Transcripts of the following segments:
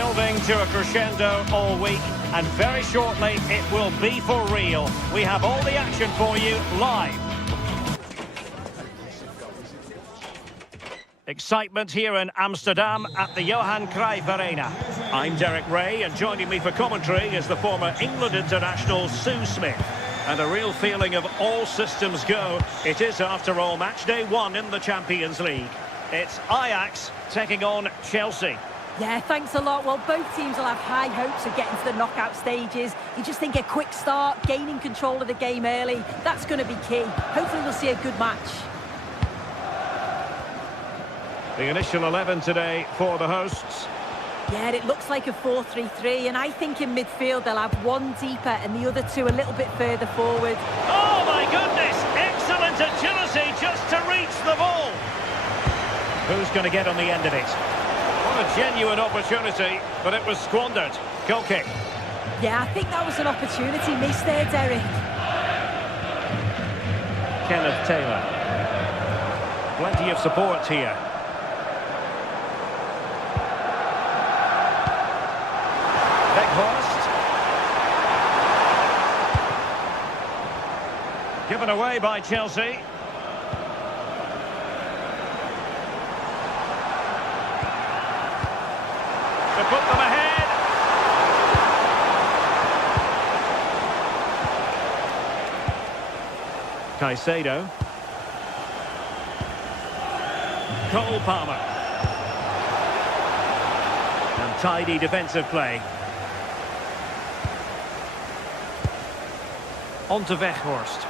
Building to a crescendo all week, and very shortly it will be for real. We have all the action for you live. Excitement here in Amsterdam at the Johan Cruyff Arena. I'm Derek Ray, and joining me for commentary is the former England international Sue Smith. And a real feeling of all systems go. It is, after all, match day 1 in the Champions League. It's Ajax taking on Chelsea. Yeah, thanks a lot. Well, both teams will have high hopes of getting to the knockout stages. You just think a quick start, gaining control of the game early, that's going to be key. Hopefully we'll see a good match. The initial 11 today for the hosts. Yeah, it looks like a 4-3-3, and I think in midfield they'll have one deeper and the other two a little bit further forward. Oh my goodness! Excellent agility just to reach the ball. Who's going to get on the end of it? What a genuine opportunity, but it was squandered. Goal kick. Yeah, I think that was an opportunity missed there, Derek. Kenneth Taylor. Plenty of support here. Weghorst. Given away by Chelsea. To put them ahead. Caicedo. Cole Palmer. And tidy defensive play. On to Weghorst.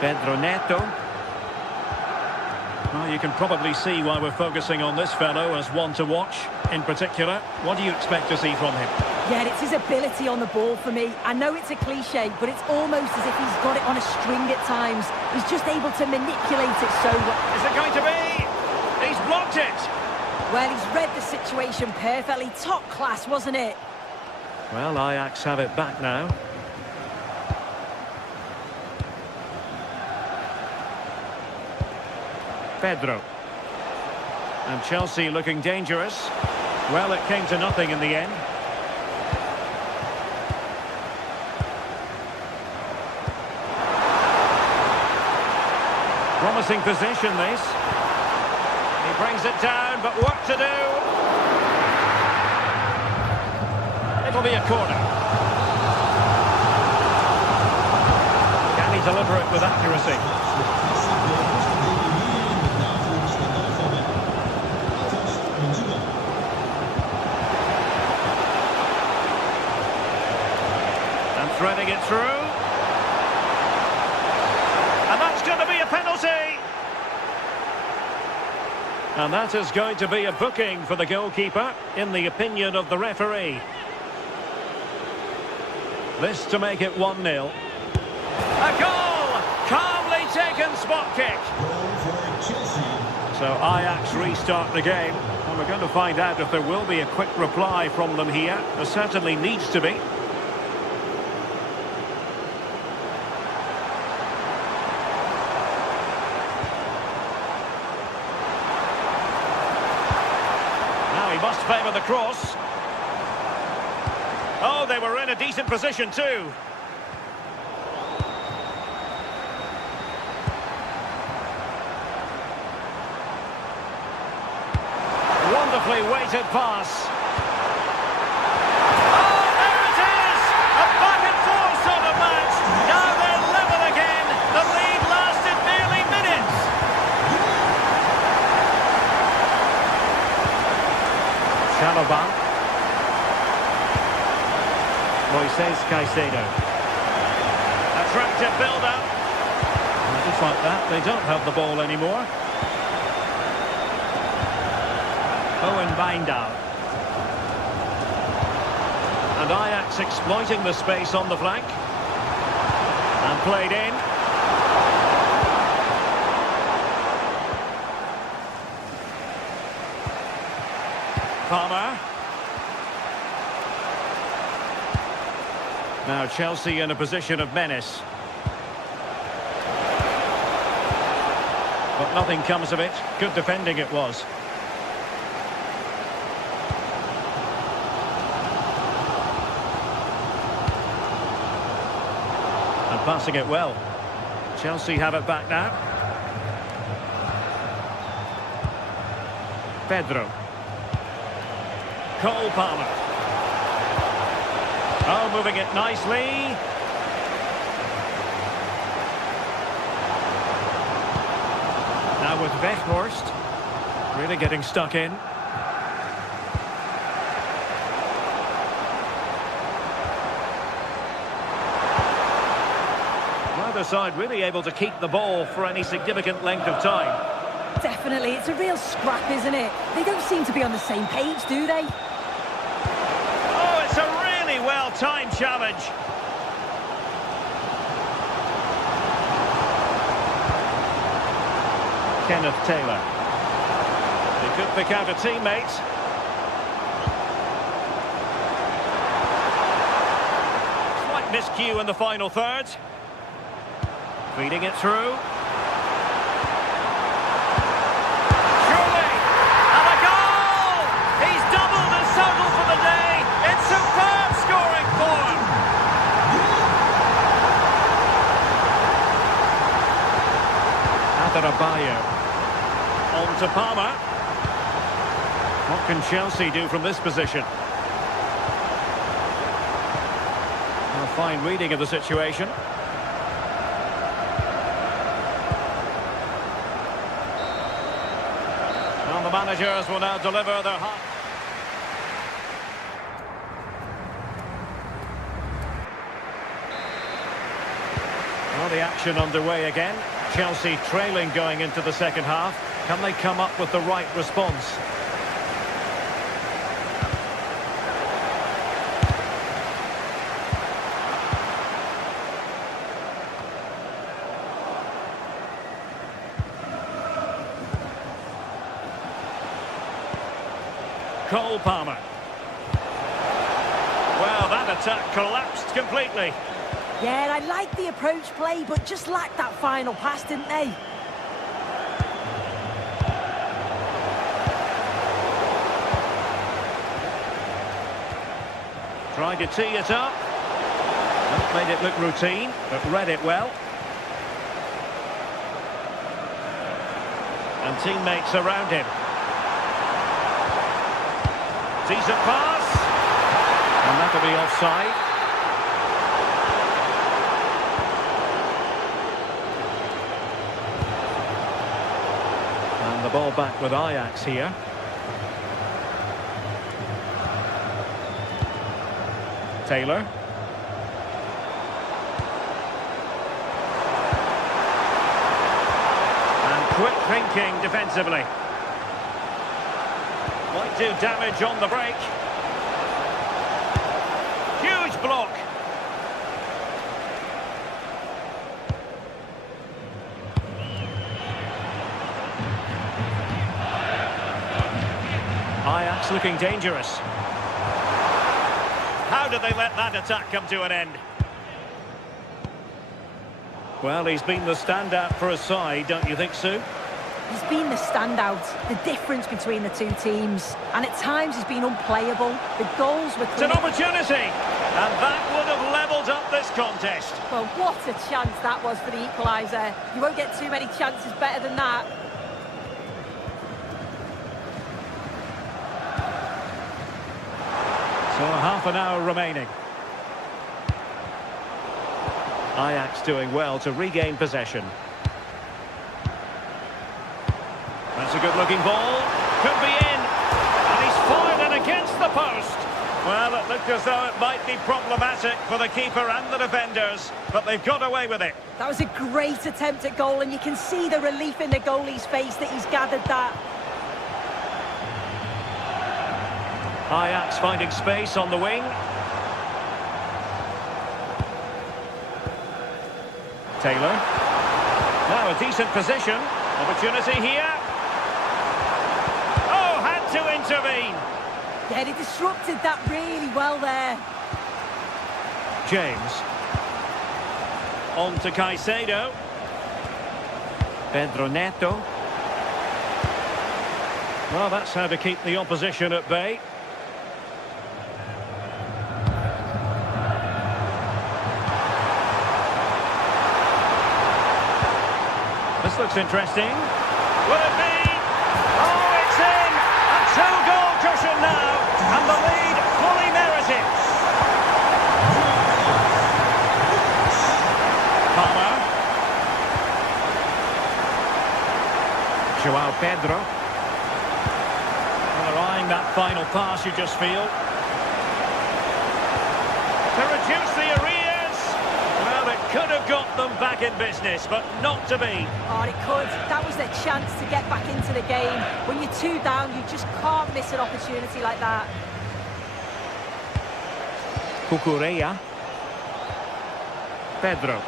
Pedro Neto. Well, you can probably see why we're focusing on this fellow as one to watch in particular. What do you expect to see from him? Yeah, it's his ability on the ball for me. I know it's a cliche, but it's almost as if he's got it on a string at times. He's just able to manipulate it so well. Is it going to be? He's blocked it. Well, he's read the situation perfectly. Top class, wasn't it? Well, Ajax have it back now. Pedro. And Chelsea looking dangerous. Well, it came to nothing in the end. Promising position, this. He brings it down, but work to do. It'll be a corner. Can he deliver it with accuracy? And threading it through. And that's going to be a penalty. And that is going to be a booking for the goalkeeper, in the opinion of the referee. This to make it 1-0. A goal! Calmly taken spot kick. So Ajax restart the game. And we're going to find out if there will be a quick reply from them here. There certainly needs to be. Must favour the cross. Oh, they were in a decent position too. Wonderfully weighted pass. Oh, there it is! A back and forth sort of match. Now they're level again. The lead lasted merely minutes. Chalobah. Moises Caicedo. Attractive build-up. And just like that, they don't have the ball anymore. Owen Wijndal. And Ajax exploiting the space on the flank. And played in. Palmer. Now Chelsea in a position of menace. But But nothing comes of it. Good defending it was. And passing it well. Chelsea have it back now. Pedro. Cole Palmer. Oh, moving it nicely. Now with Weghorst. Really getting stuck in. Neither side really able to keep the ball for any significant length of time. Definitely, it's a real scrap, isn't it? They don't seem to be on the same page, do they? Oh, it's a really well-timed challenge. Kenneth Taylor. He could pick out a teammate. Slight miscue in the final third. Feeding it through. Surely! And a goal! He's doubled his total for the day. It's superb scoring form. Adarabioyo. On to Palmer. What can Chelsea do from this position? A fine reading of the situation. Well, the managers will now deliver their half. Well, the action underway again. Chelsea trailing going into the second half. Can they come up with the right response? Cole Palmer. Well, that attack collapsed completely. Yeah, I like the approach play, but just lacked that final pass, didn't they? Tried to tee it up. Not made it look routine, but read it well. And teammates around him. Decent pass. And that'll be offside. And the ball back with Ajax here. Taylor. And quick thinking defensively. Might do damage on the break. Huge block. Ajax looking dangerous. How did they let that attack come to an end? Well, he's been the standout for his side, don't you think, Sue? He's been the standout, the difference between the two teams. And at times he's been unplayable. The goals were clear. It's an opportunity! And that would have levelled up this contest. Well, what a chance that was for the equaliser. You won't get too many chances better than that. So half an hour remaining. Ajax doing well to regain possession. That's a good-looking ball. Could be in. And he's fired it against the post. Well, it looked as though it might be problematic for the keeper and the defenders, but they've got away with it. That was a great attempt at goal, and you can see the relief in the goalie's face that he's gathered that. Ajax finding space on the wing. Taylor. Now a decent position. Opportunity here. Oh, had to intervene. Yeah, he disrupted that really well there. James. On to Caicedo. Pedro Neto. Well, that's how to keep the opposition at bay. This looks interesting. Will it be? Oh, it's in! A two-goal cushion now, and the lead fully merited. Palmer. Joao Pedro. Well, they're eyeing that final pass, you just feel. To reduce the arrears. Well, it could have got them back in business, but not to be. Oh, it could. That was their chance to get back into the game. When you're 2 down, you just can't miss an opportunity like that. Cucurella. Pedro.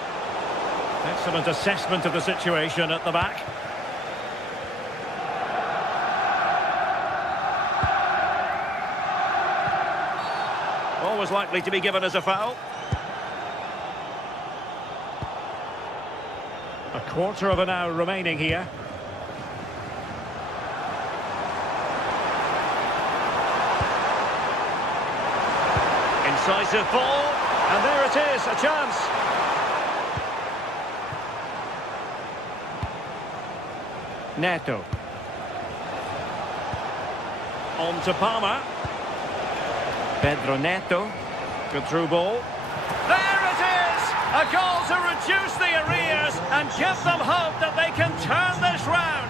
Excellent assessment of the situation at the back. Always likely to be given as a foul. A quarter of an hour remaining here. Incisive ball, and there it is, a chance. Neto. On to Palmer. Pedro Neto. Good through ball. There it is! A goal to reduce the arrears and give them hope that they can turn this round.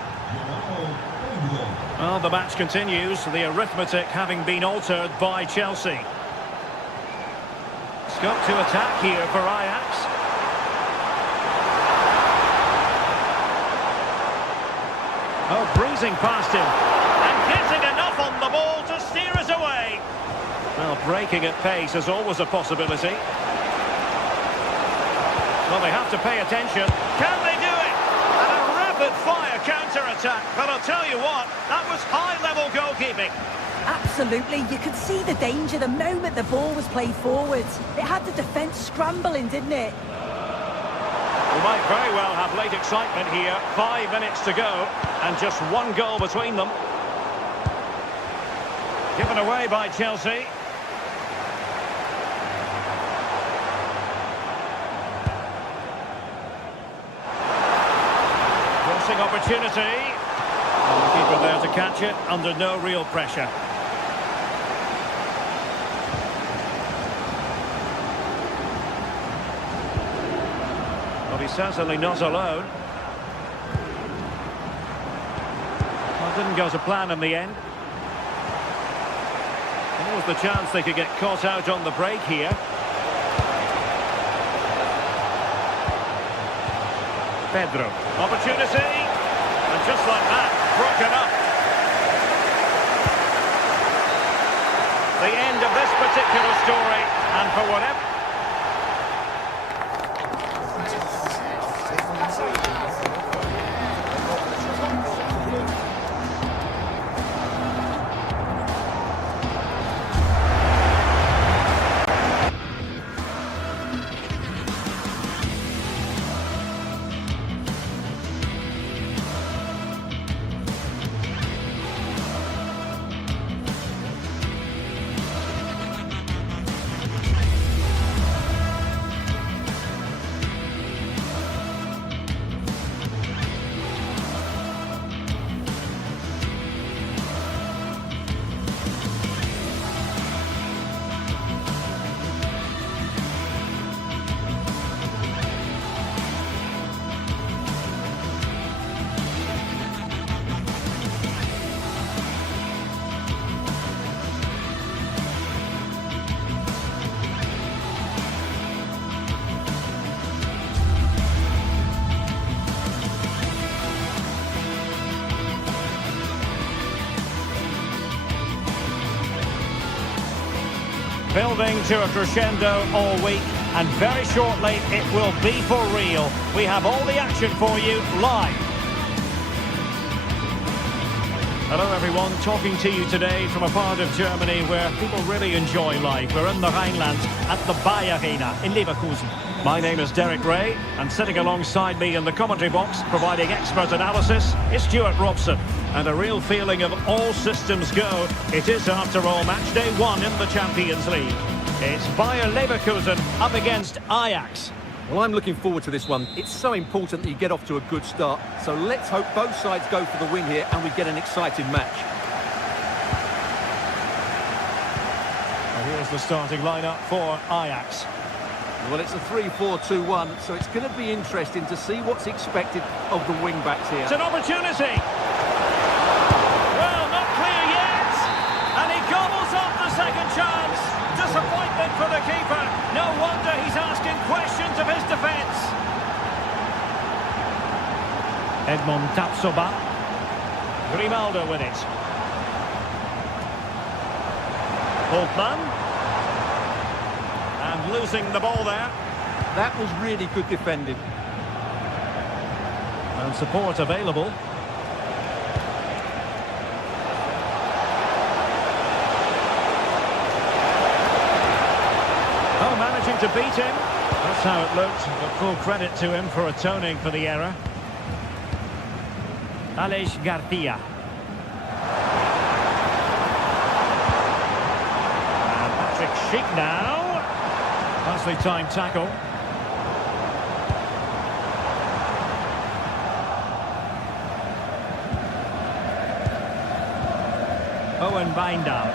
Well, the match continues, the arithmetic having been altered by Chelsea. Scope to attack here for Ajax. Oh, breezing past him. And getting enough on the ball to steer us away. Well, breaking at pace is always a possibility. Well, they have to pay attention. Can they do it? And a rapid-fire counter-attack. But I'll tell you what, that was high-level goalkeeping. Absolutely. You could see the danger the moment the ball was played forwards. It had the defence scrambling, didn't it? We might very well have late excitement here. 5 minutes to go, and just 1 goal between them. Given away by Chelsea. Crossing opportunity. And the keeper there to catch it under no real pressure. Well, he's certainly not alone. Well, it didn't go to plan in the end. There was the chance they could get caught out on the break here. Pedro. Opportunity. And just like that, broken up. The end of this particular story. And for whatever... Building to a crescendo all week, and very shortly it will be for real. We have all the action for you live. Hello everyone, talking to you today from a part of Germany where people really enjoy life. We're in the Rhineland at the Bayer Arena in Leverkusen. My name is Derek Ray, and sitting alongside me in the commentary box, providing expert analysis, is Stuart Robson. And a real feeling of all systems go. It is, after all, match day 1 in the Champions League. It's Bayer Leverkusen up against Ajax. Well, I'm looking forward to this one. It's so important that you get off to a good start. So let's hope both sides go for the win here and we get an exciting match. And here's the starting lineup for Ajax. Well, it's a 3-4-2-1, so it's going to be interesting to see what's expected of the wing-backs here. It's an opportunity. Well, not clear yet. And he gobbles up the second chance. Disappointment for the keeper. No wonder he's asking questions of his defence. Edmond Tapsoba. Grimaldo with it. Holtman. And losing the ball there. That was really good defending. And support available. Oh, managing to beat him. That's how it looked, but full credit to him for atoning for the error. Aleix Garcia. And Patrick Schick now. Nicely timed tackle. Owen Wijndal.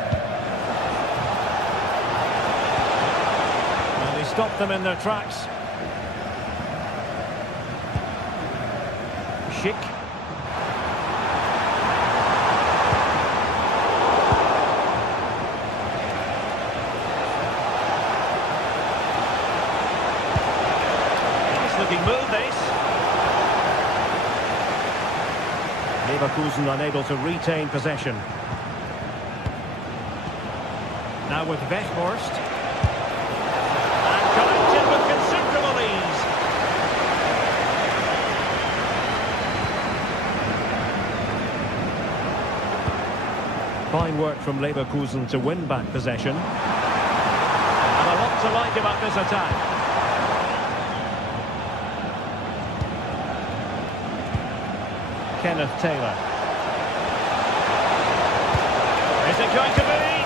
And he stopped them in their tracks. Schick. Looking move this. Leverkusen unable to retain possession. Now with Weghorst. And collected with considerable ease. Fine work from Leverkusen to win back possession. And a lot to like about this attack. Kenneth Taylor. Is it going to be?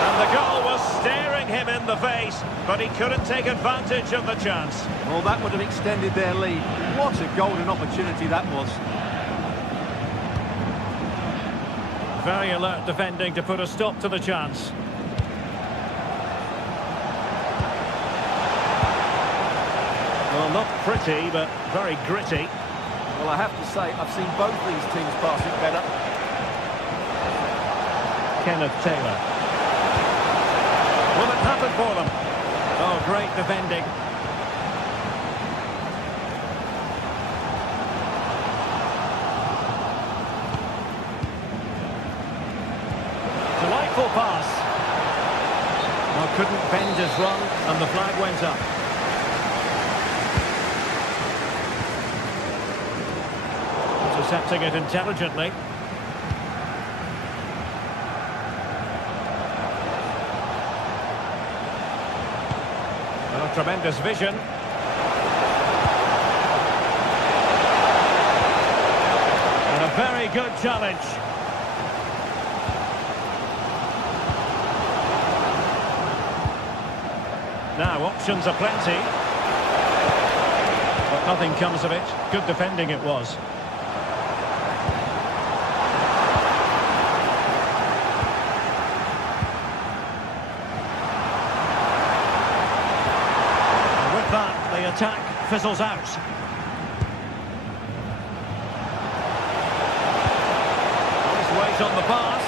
And the goal was staring him in the face, but he couldn't take advantage of the chance. Well, that would have extended their lead. What a golden opportunity that was. Very alert defending to put a stop to the chance. Well, not pretty, but very gritty. Well, I have to say, I've seen both these teams pass it better. Kenneth Taylor. Will it happen for them? Oh, great defending. Delightful pass. Well, couldn't bend his run, and the flag went up. Intercepting it intelligently. Well, tremendous vision. And a very good challenge. Now, options are plenty. But nothing comes of it. Good defending it was. The attack fizzles out. Nice weight on the pass.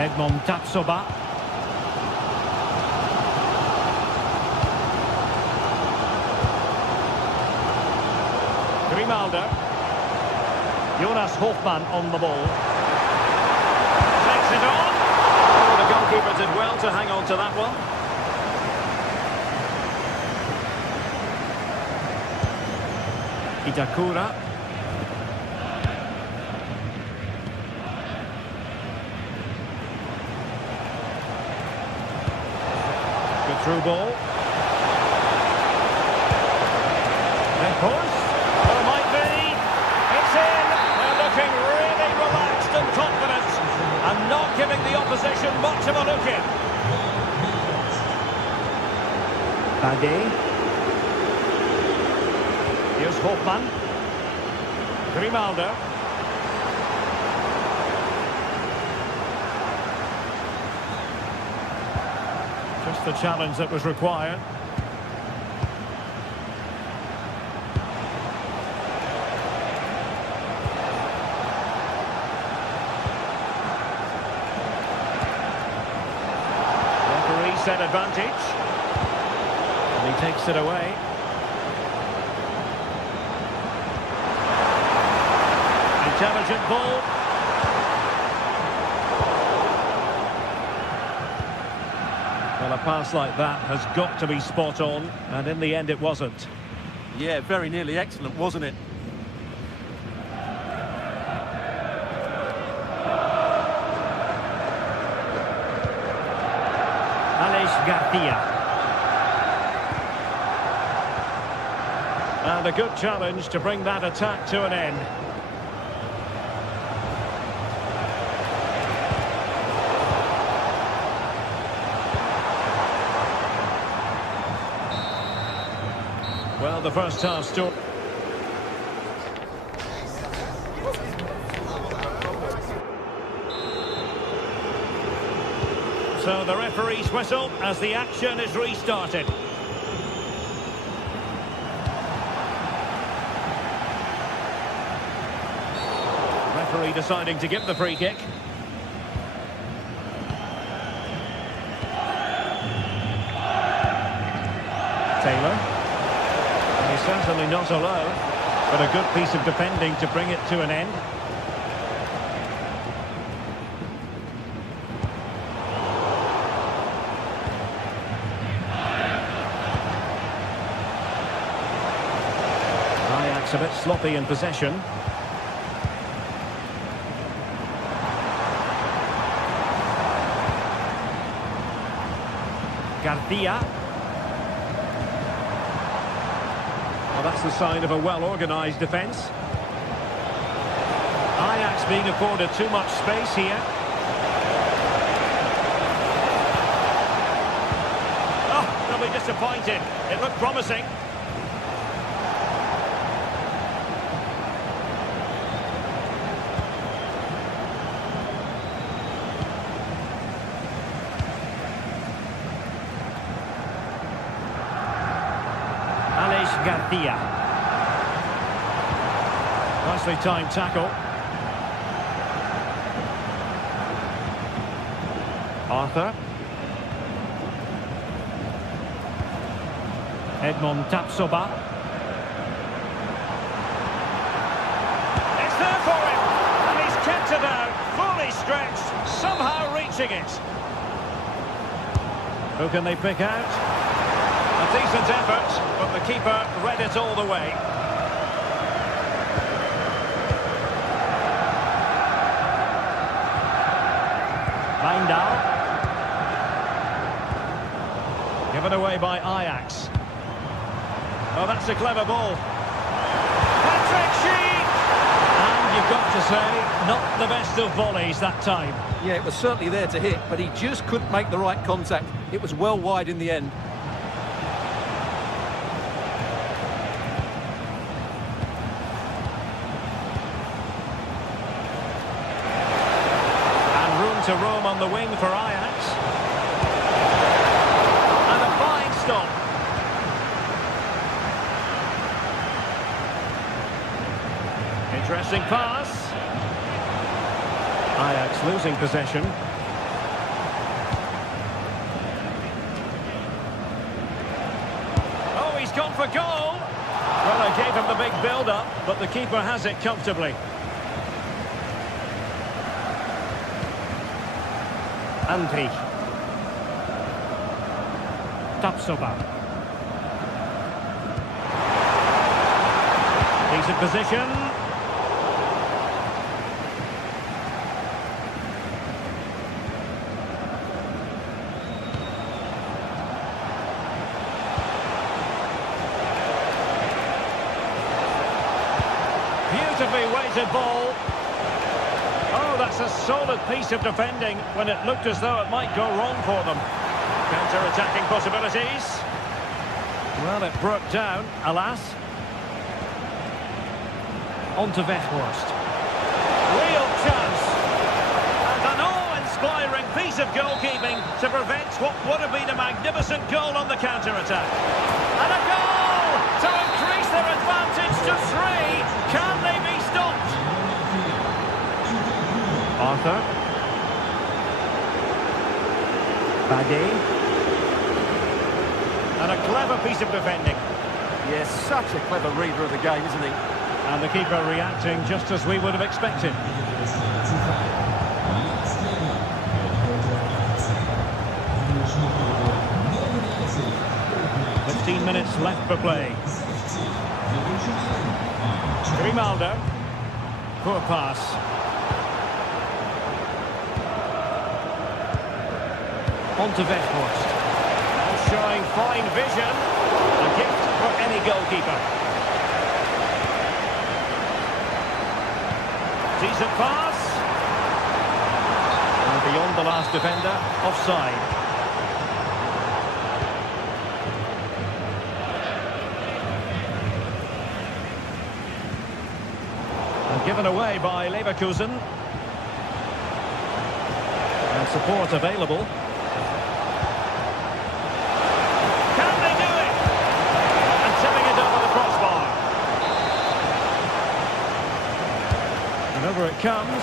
Edmond Tapsoba. Grimaldo. Jonas Hofmann on the ball. Takes it on. Oh, the goalkeeper did well to hang on to that one. Itakura. Good through ball. Then push. Well, it might be. It's in. They're looking really relaxed and confident and not giving the opposition much of a look in. Bade. Here's Hofmann. Grimaldo. Just the challenge that was required. Referee set advantage. And he takes it away. Intelligent ball. Well, a pass like that has got to be spot on, and in the end it wasn't. Yeah, very nearly excellent, wasn't it? Garcia. And a good challenge to bring that attack to an end. Well, the first half story. So the referee's whistle as the action is restarted. Referee deciding to give the free kick. Taylor. And he's certainly not alone, but a good piece of defending to bring it to an end. A bit sloppy in possession. Garcia. Well, that's the sign of a well-organised defence. Ajax being afforded too much space here. Oh, they'll be disappointed. It looked promising. Garcia. Nicely timed tackle. Arthur. Edmond Tapsoba. It's there for him, and he's kept it out, fully stretched, somehow reaching it. Who can they pick out? A decent effort, but the keeper read it all the way. Wijndal. Given away by Ajax. Oh, that's a clever ball. Patrick Schick! And you've got to say, not the best of volleys that time. Yeah, it was certainly there to hit, but he just couldn't make the right contact. It was well wide in the end. To roam on the wing for Ajax. And a fine stop. Interesting pass. Ajax losing possession. Oh, he's gone for goal. Well, they gave him the big build-up, but the keeper has it comfortably. Andri. Tapsoba. Decent position. Beautifully weighted ball. Oh, that's a solid piece of defending when it looked as though it might go wrong for them. Counter-attacking possibilities. Well, it broke down, alas. On to Weghorst. Real chance. And an awe-inspiring piece of goalkeeping to prevent what would have been a magnificent goal on the counter-attack. And a goal to increase their advantage to 3. Can they be stopped? Arthur. Bagay. And a clever piece of defending. Yes, such a clever reader of the game, isn't he? And the keeper reacting just as we would have expected. 15 minutes left for play. Grimaldo. Poor pass. On to Weghorst. Showing fine vision. A gift for any goalkeeper. Decent pass. And beyond the last defender, offside. And given away by Leverkusen. And support available. Over it comes.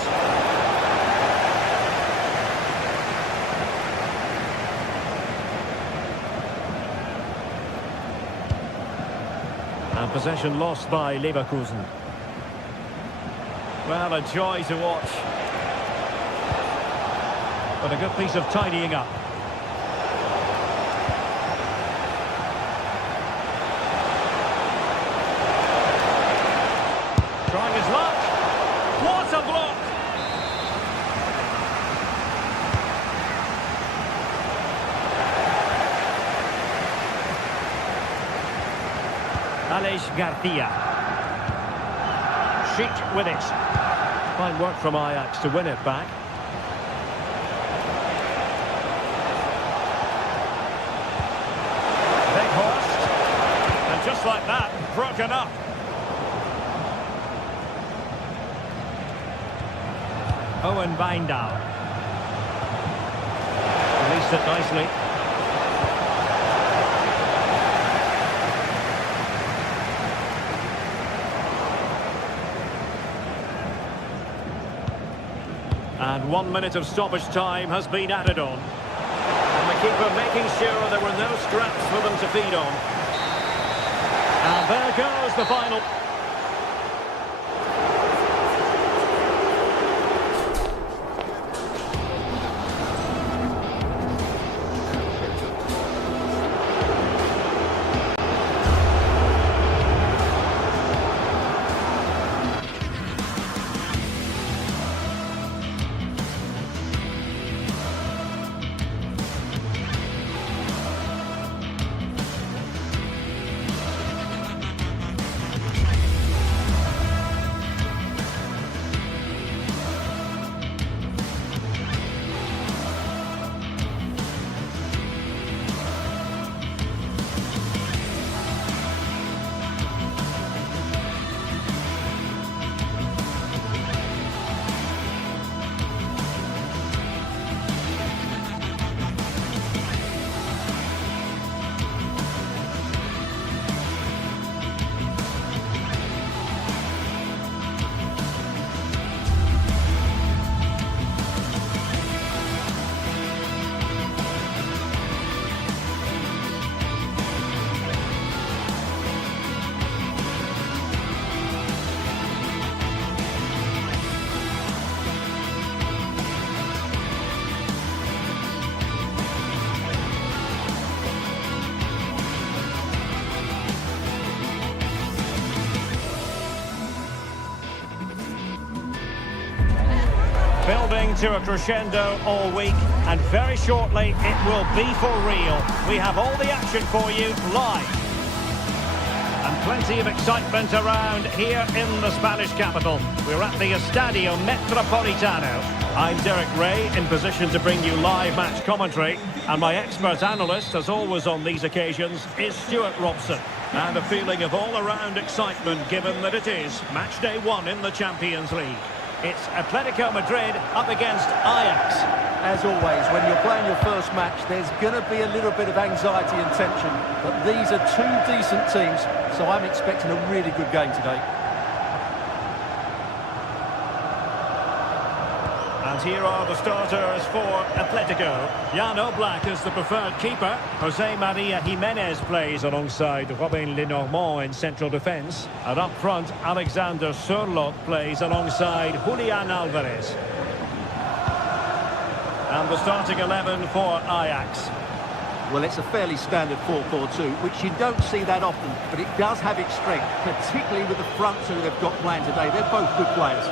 And possession lost by Leverkusen. Well, a joy to watch. But a good piece of tidying up. Trying his luck. What a block! Aleix Garcia. Sheet with it. Fine work from Ajax to win it back. Weghorst. And just like that, broken up. Owen Wijndal. Released it nicely. And 1 minute of stoppage time has been added on. And the keeper making sure there were no scraps for them to feed on. And there goes the final. building to a crescendo all week, and very shortly it will be for real. We have all the action for you live. And plenty of excitement around here in the Spanish capital. We're at the Estadio Metropolitano. I'm Derek Ray, in position to bring you live match commentary. And my expert analyst, as always on these occasions, is Stuart Robson. And a feeling of all-around excitement, given that it is match day 1 in the Champions League. It's Atletico Madrid up against Ajax. As always, when you're playing your first match, there's going to be a little bit of anxiety and tension. But these are two decent teams, so I'm expecting a really good game today. And here are the starters for Atletico. Jan Oblak is the preferred keeper. Jose Maria Jimenez plays alongside Robin Lenormand in central defence. And up front, Alexander Sørloth plays alongside Julian Alvarez. And the starting 11 for Ajax. Well, it's a fairly standard 4-4-2, which you don't see that often, but it does have its strength, particularly with the front two they've got playing today. They're both good players.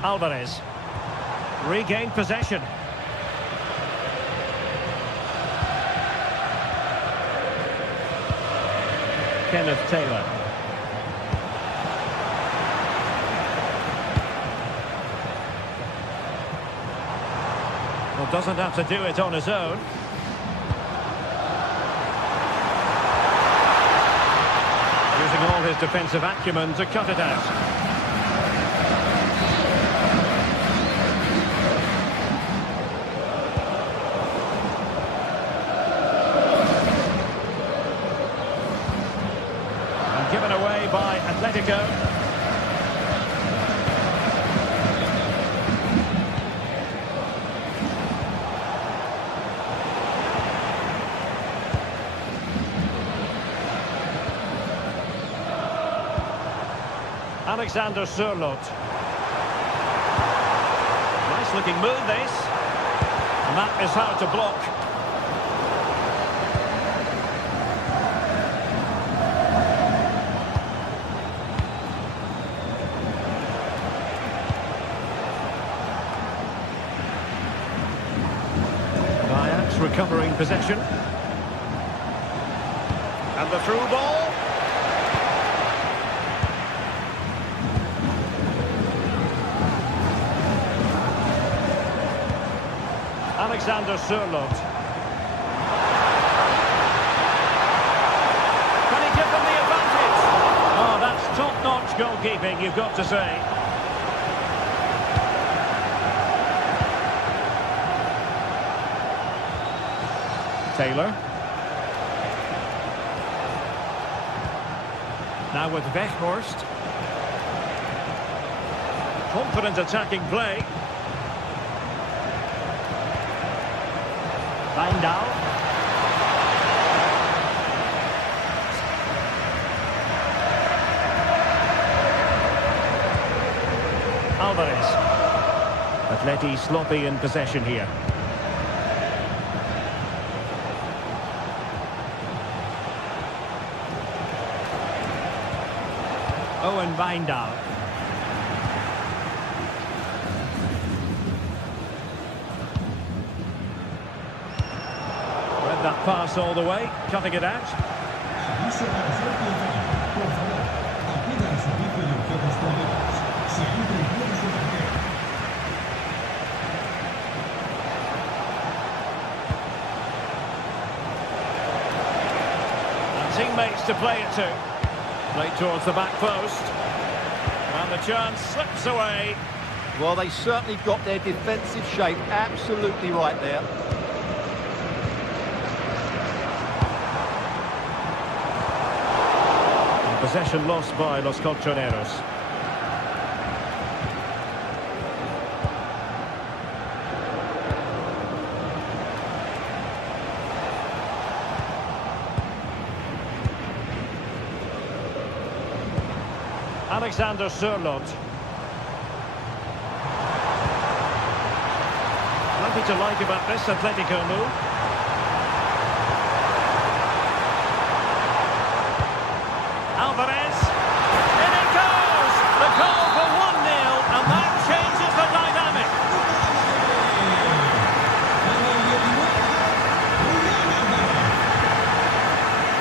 Alvarez regained possession. Kenneth Taylor. Well, doesn't have to do it on his own. Using all his defensive acumen to cut it out. Given away by Atletico. Alexander Sørloth. Nice looking move this. And that is how to block. Recovering possession. And the through ball. Alexander Sørloth. Can he give them the advantage? Oh, that's top-notch goalkeeping, you've got to say. Taylor. Now with Weghorst. Confident attacking play. Wijndal. Alvarez. Atleti sloppy in possession here. Owen Wijndal. Read that pass all the way, cutting it out. And teammates to play it to. Played towards the back post. And the chance slips away. Well, they certainly got their defensive shape absolutely right there. And possession lost by Los Colchoneros. Alexander Sørloth. Nothing to like about this Atletico move. Alvarez. In it goes! The goal for 1-0, and that changes the dynamic.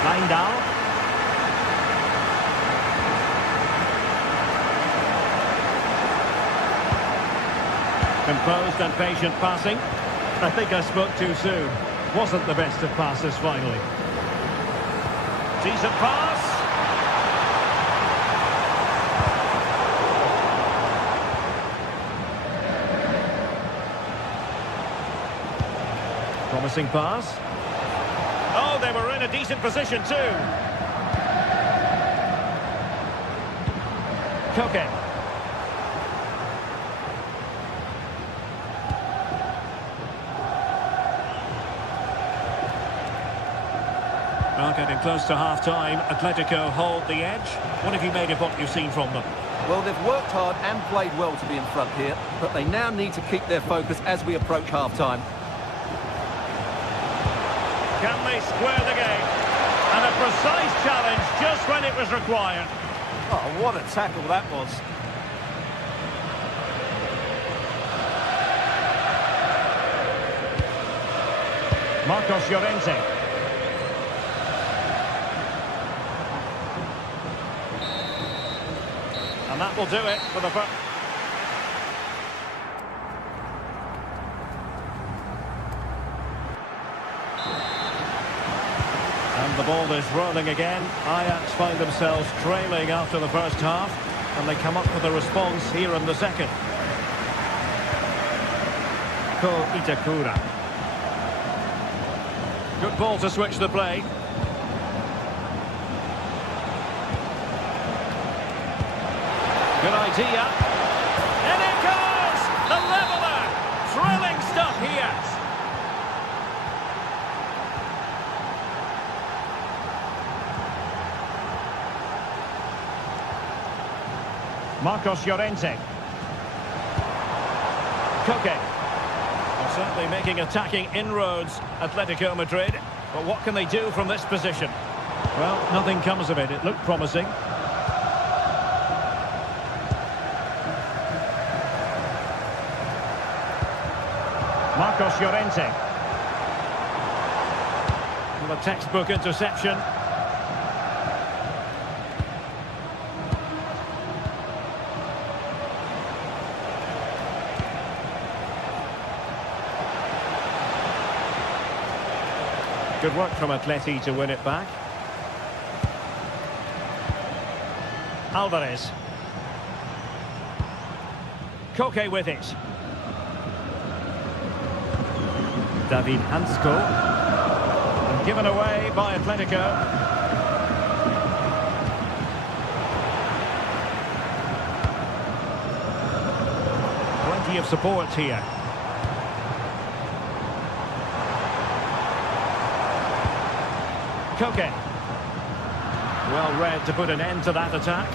Lindahl. Composed and patient passing. I think I spoke too soon. Wasn't the best of passes finally. Decent pass. Promising pass. Oh, they were in a decent position too. Koke. Well, getting close to half-time, Atletico hold the edge. What have you made of what you've seen from them? Well, they've worked hard and played well to be in front here, but they now need to keep their focus as we approach half-time. Can they square the game? And a precise challenge just when it was required. Oh, what a tackle that was. Marcos Llorente. And that will do it for the first. And the ball is rolling again. Ajax find themselves trailing after the first half, and they come up with a response here in the second. Ko Itakura. Good ball to switch the play. Good idea. And it goes! The leveller! Thrilling stuff here. Marcos Llorente. Koke. Well, certainly making attacking inroads, Atletico Madrid. But what can they do from this position? Well, nothing comes of it. It looked promising. Marcos Llorente. Well, a textbook interception. Good work from Atleti to win it back. Alvarez. Koke with it. David Hansko. And given away by Atletico. Plenty of support here. Koke. Well read to put an end to that attack.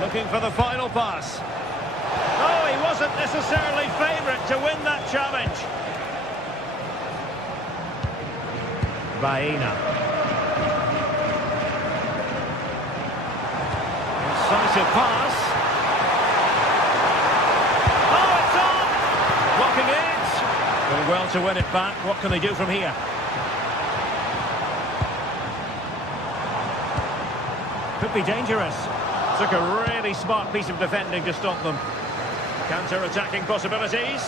Looking for the final pass. Oh, he wasn't necessarily favourite to win that challenge. Baena. Incisive pass. Oh, it's on! Blocking it. Doing well to win it back. What can they do from here? Could be dangerous. Took a really smart piece of defending to stop them. Counter-attacking possibilities.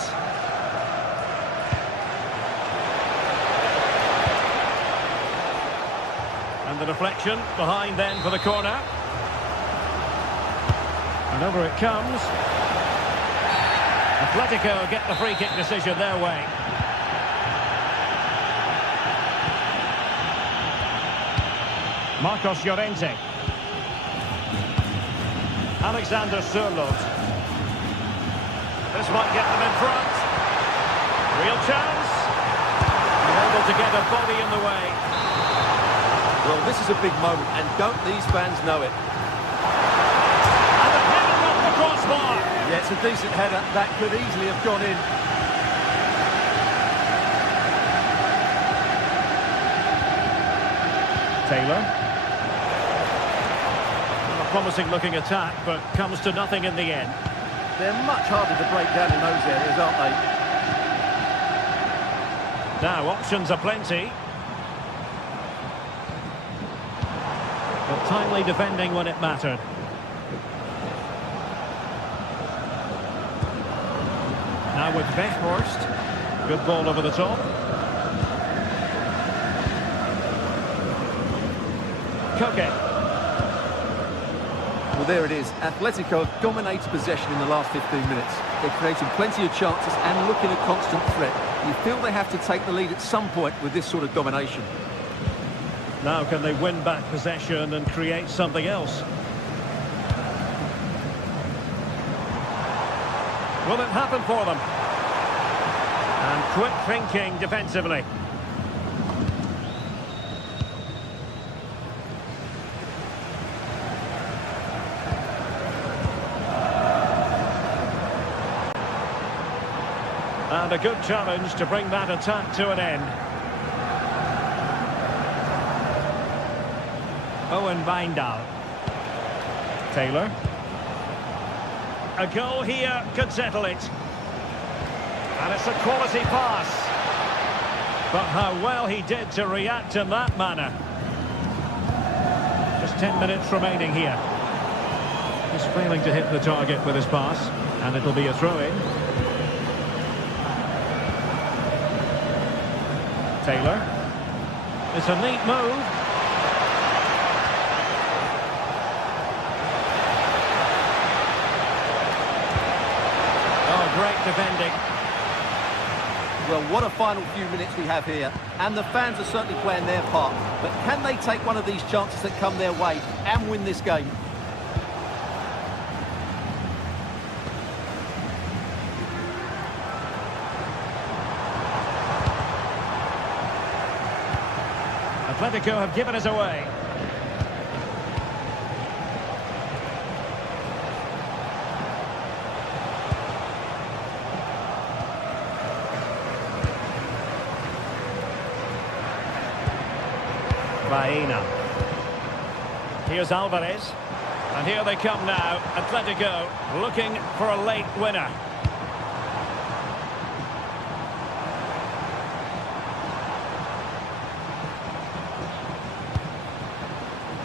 And the deflection behind then for the corner. And over it comes. Atletico get the free kick decision their way. Marcos Llorente. Alexander Sørloth. This might get them in front. Real chance. And able to get a body in the way. Well, this is a big moment, and don't these fans know it? And the header decent header. That could easily have gone in. Taylor. Well, a promising looking attack, but comes to nothing in the end. They're much harder to break down in those areas, aren't they? Now, options are plenty. But timely defending when it mattered. Now with Weghorst. Good ball over the top. Koke. Well, there it is. Atletico have dominated possession in the last 15 minutes. They're creating plenty of chances and looking a constant threat. You feel they have to take the lead at some point with this sort of domination. Now can they win back possession and create something else? Will it happen for them? And quick thinking defensively. And a good challenge to bring that attack to an end. Owen Wijndal. Taylor. A goal here could settle it. And it's a quality pass. But how well he did to react in that manner. Just 10 minutes remaining here. He's failing to hit the target with his pass. And it'll be a throw-in. Taylor. It's a neat move. Oh, great defending. Well, what a final few minutes we have here. And the fans are certainly playing their part. But can they take one of these chances that come their way and win this game? Atletico have given us away. Baena. Here's Alvarez. And here they come now. Atletico looking for a late winner.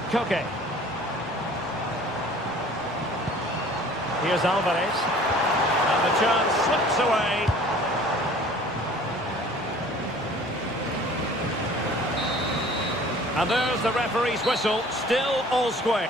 Koke. Here's Alvarez. And the chance slips away. And there's the referee's whistle. Still all square.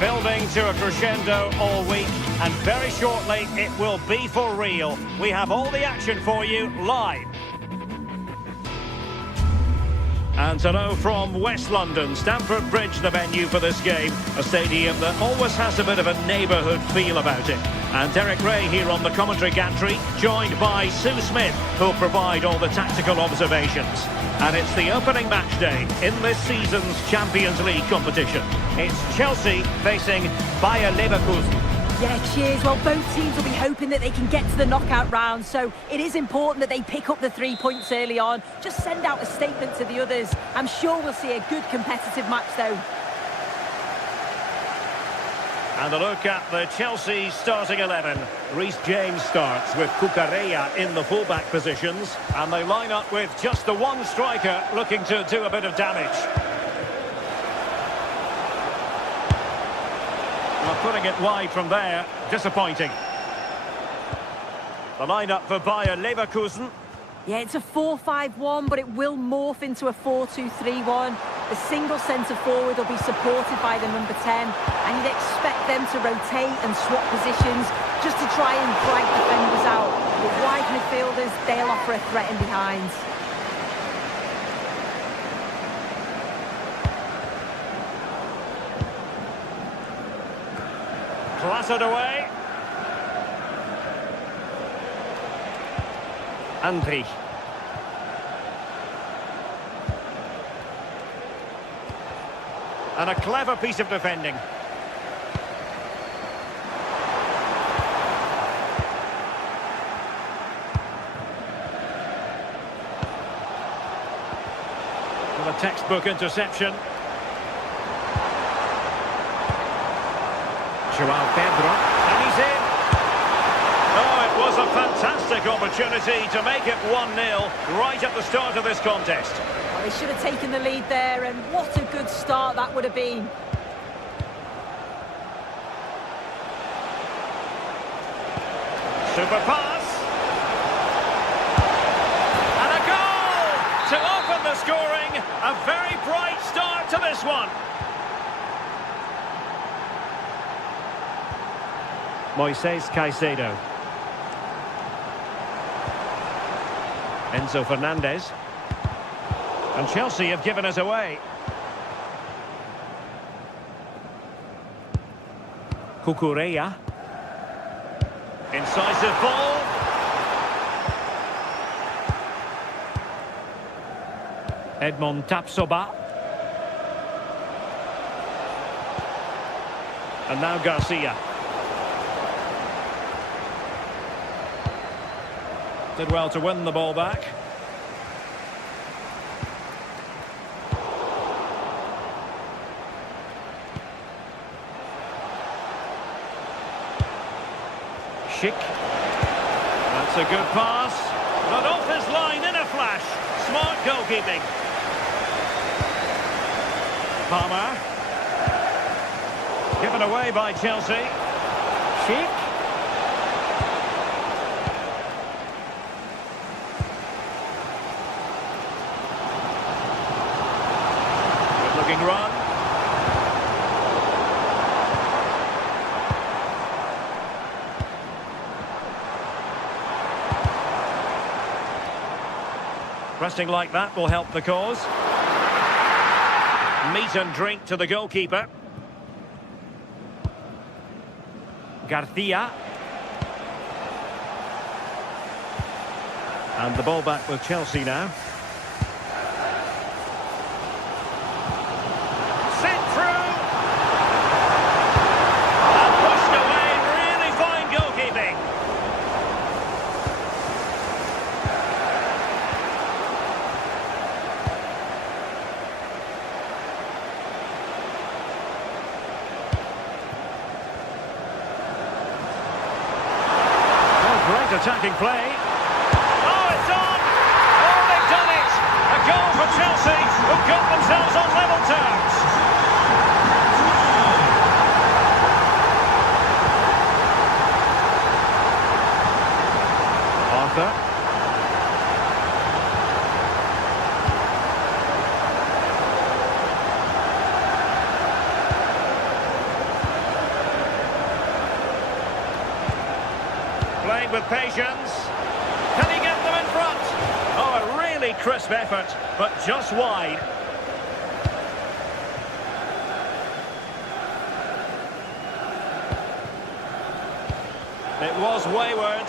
Building to a crescendo all week, and very shortly it will be for real. We have all the action for you live. And to know from West London, Stamford Bridge the venue for this game, a stadium that always has a bit of a neighbourhood feel about it. And Derek Ray here on the commentary gantry, joined by Sue Smith, who'll provide all the tactical observations. And it's the opening match day in this season's Champions League competition. It's Chelsea facing Bayer Leverkusen. Yeah, cheers. Well, both teams will be hoping that they can get to the knockout round, so it is important that they pick up the 3 points early on. Just send out a statement to the others. I'm sure we'll see a good competitive match, though. And a look at the Chelsea starting 11. Reece James starts with Cucurella in the fullback positions. And they line up with just the one striker looking to do a bit of damage. Well, putting it wide from there, disappointing. The line-up for Bayer Leverkusen. Yeah, it's a 4-5-1, but it will morph into a 4-2-3-1. The single centre-forward will be supported by the number 10, and you'd expect them to rotate and swap positions just to try and drag defenders out. With wide midfielders, they'll offer a threat in behind. Clattered away. Andri. And a clever piece of defending. With a textbook interception. João Pedro. And he's in. Oh, it was a fantastic opportunity to make it 1-0 right at the start of this contest. Well, they should have taken the lead there, and what a good start that would have been. Super pass. And a goal to open the scoring. A very bright start to this one. Moises Caicedo. Enzo Fernandez. And Chelsea have given us away. Cucurella. Incisive ball. Edmond Tapsoba. And now Garcia. Did well to win the ball back. Schick. That's a good pass. But off his line in a flash. Smart goalkeeping. Palmer. Given away by Chelsea. Schick. Good-looking run. Pressing like that will help the cause. Meat and drink to the goalkeeper. Garcia. And the ball back with Chelsea now. Sent through. And pushed away. Really fine goalkeeping. Great attacking play. Oh, it's on! Oh, they've done it! A goal for Chelsea, who got themselves on level terms. Arthur. Playing with patience. Can he get them in front? Oh, a really crisp effort, but just wide. It was wayward.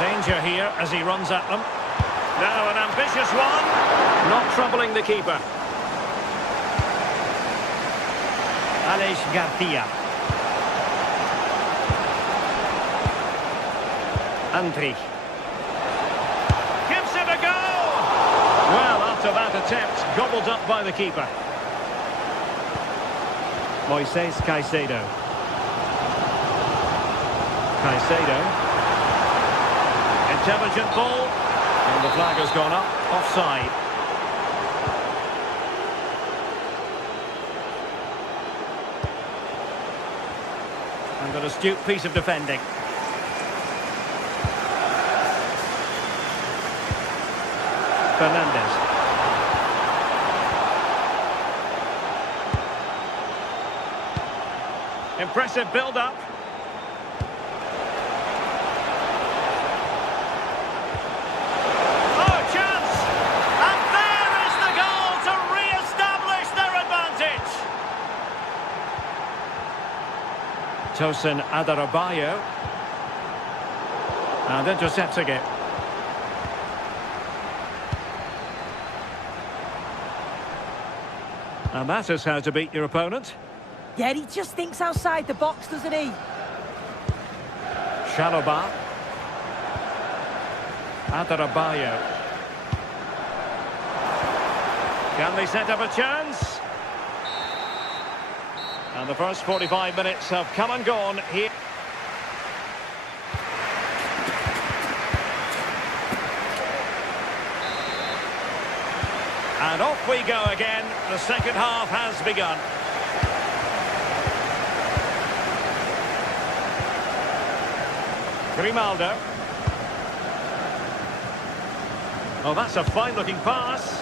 Danger here as he runs at them. Now an ambitious one. Not troubling the keeper. Alex Garcia. Andri. Gives it a go! Well, after that attempt, gobbled up by the keeper. Moises Caicedo. Caicedo. Intelligent ball. And the flag has gone up. Offside. And an astute piece of defending. Fernandez. Impressive build-up. Oh, chance! And there is the goal to re-establish their advantage. Tosin Adarabioyo. And intercepting it. And that is how to beat your opponent. Yeah, he just thinks outside the box, doesn't he? Shaloba. Adarabioyo. Can they set up a chance? And the first 45 minutes have come and gone here. And off we go again. The second half has begun. Grimaldo. Oh, that's a fine-looking pass.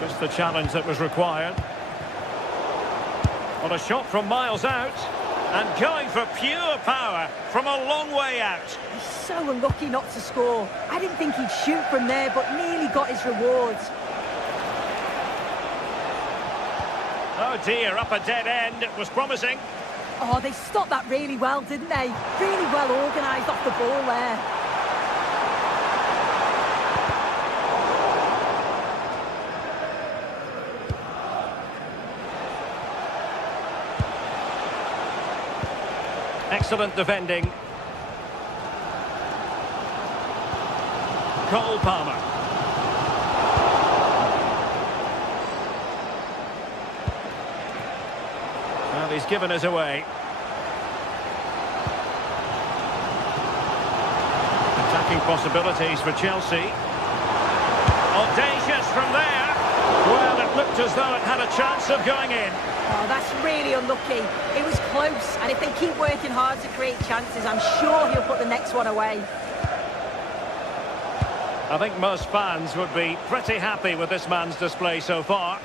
Just the challenge that was required. What a shot from miles out. And going for pure power from a long way out. He's so unlucky not to score. I didn't think he'd shoot from there, but nearly got his rewards. Oh dear, up a dead end. It was promising. Oh, they stopped that really well, didn't they? Really well organised off the ball there. Excellent defending. Cole Palmer. Well, he's given us away. Attacking possibilities for Chelsea. Audacious from there. Well, it looked as though it had a chance of going in. Oh, that's really unlucky. It was close, and if they keep working hard to create chances, I'm sure he'll put the next one away. I think most fans would be pretty happy with this man's display so far.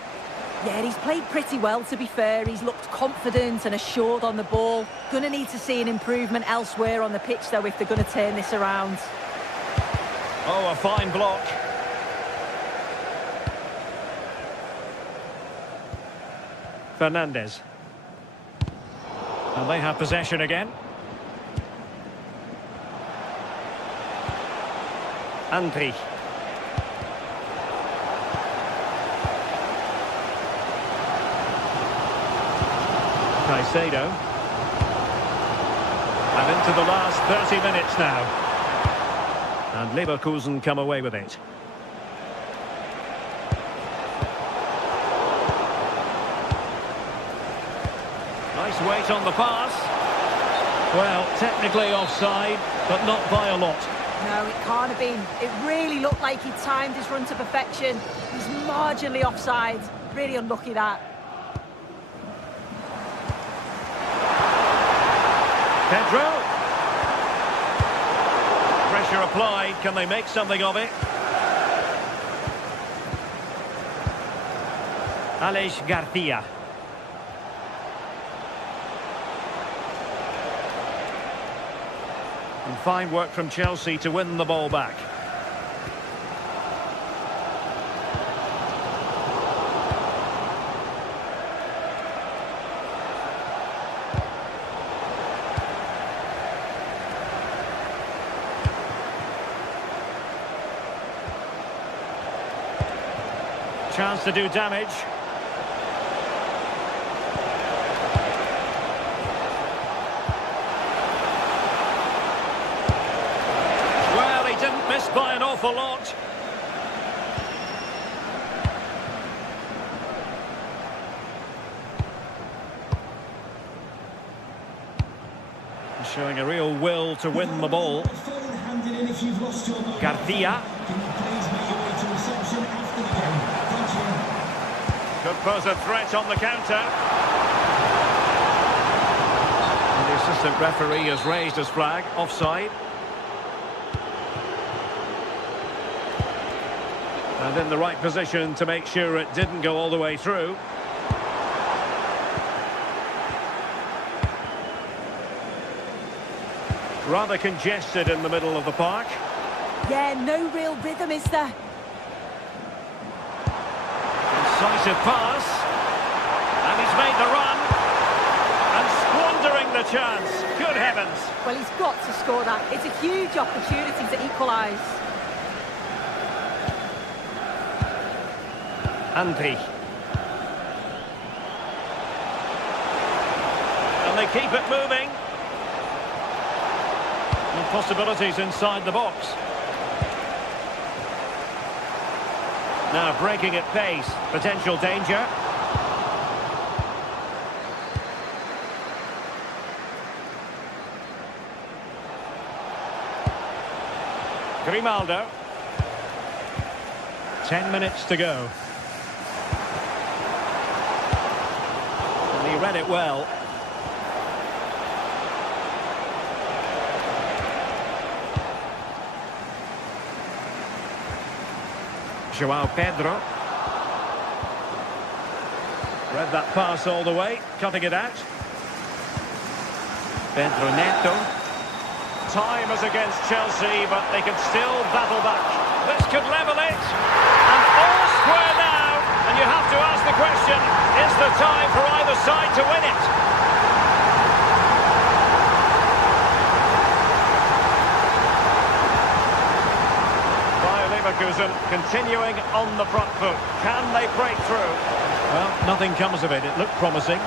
Yeah, he's played pretty well, to be fair. He's looked confident and assured on the ball. Gonna need to see an improvement elsewhere on the pitch, though, if they're going to turn this around. Oh, a fine block. Fernandez. And they have possession again. Andri. Caicedo. And into the last 30 minutes now. And Leverkusen come away with it. Nice weight on the pass. Well, technically offside, but not by a lot. No, it can't have been. It really looked like he timed his run to perfection. He's marginally offside. Really unlucky, that. Pedro. Pressure applied. Can they make something of it? Alex Garcia. And fine work from Chelsea to win the ball back. Chance to do damage. Well, he didn't miss by an awful lot. Showing a real will to win the ball. Garcia. Could pose a threat on the counter. And the assistant referee has raised his flag. Offside. And in the right position to make sure it didn't go all the way through. Rather congested in the middle of the park. Yeah, no real rhythm, is there? Decisive pass. And he's made the run. And squandering the chance. Good heavens. Well, he's got to score that. It's a huge opportunity to equalise. Andy. And they keep it moving. And possibilities inside the box. Now breaking at pace. Potential danger. Grimaldo. 10 minutes to go. And he read it well. João Pedro. Read that pass all the way, cutting it out. Pedro Neto. Time is against Chelsea, but they can still battle back. This could level it. And all square now. And you have to ask the question, is the time for either side to win it? Continuing on the front foot. Can they break through? Well, nothing comes of it. It looked promising.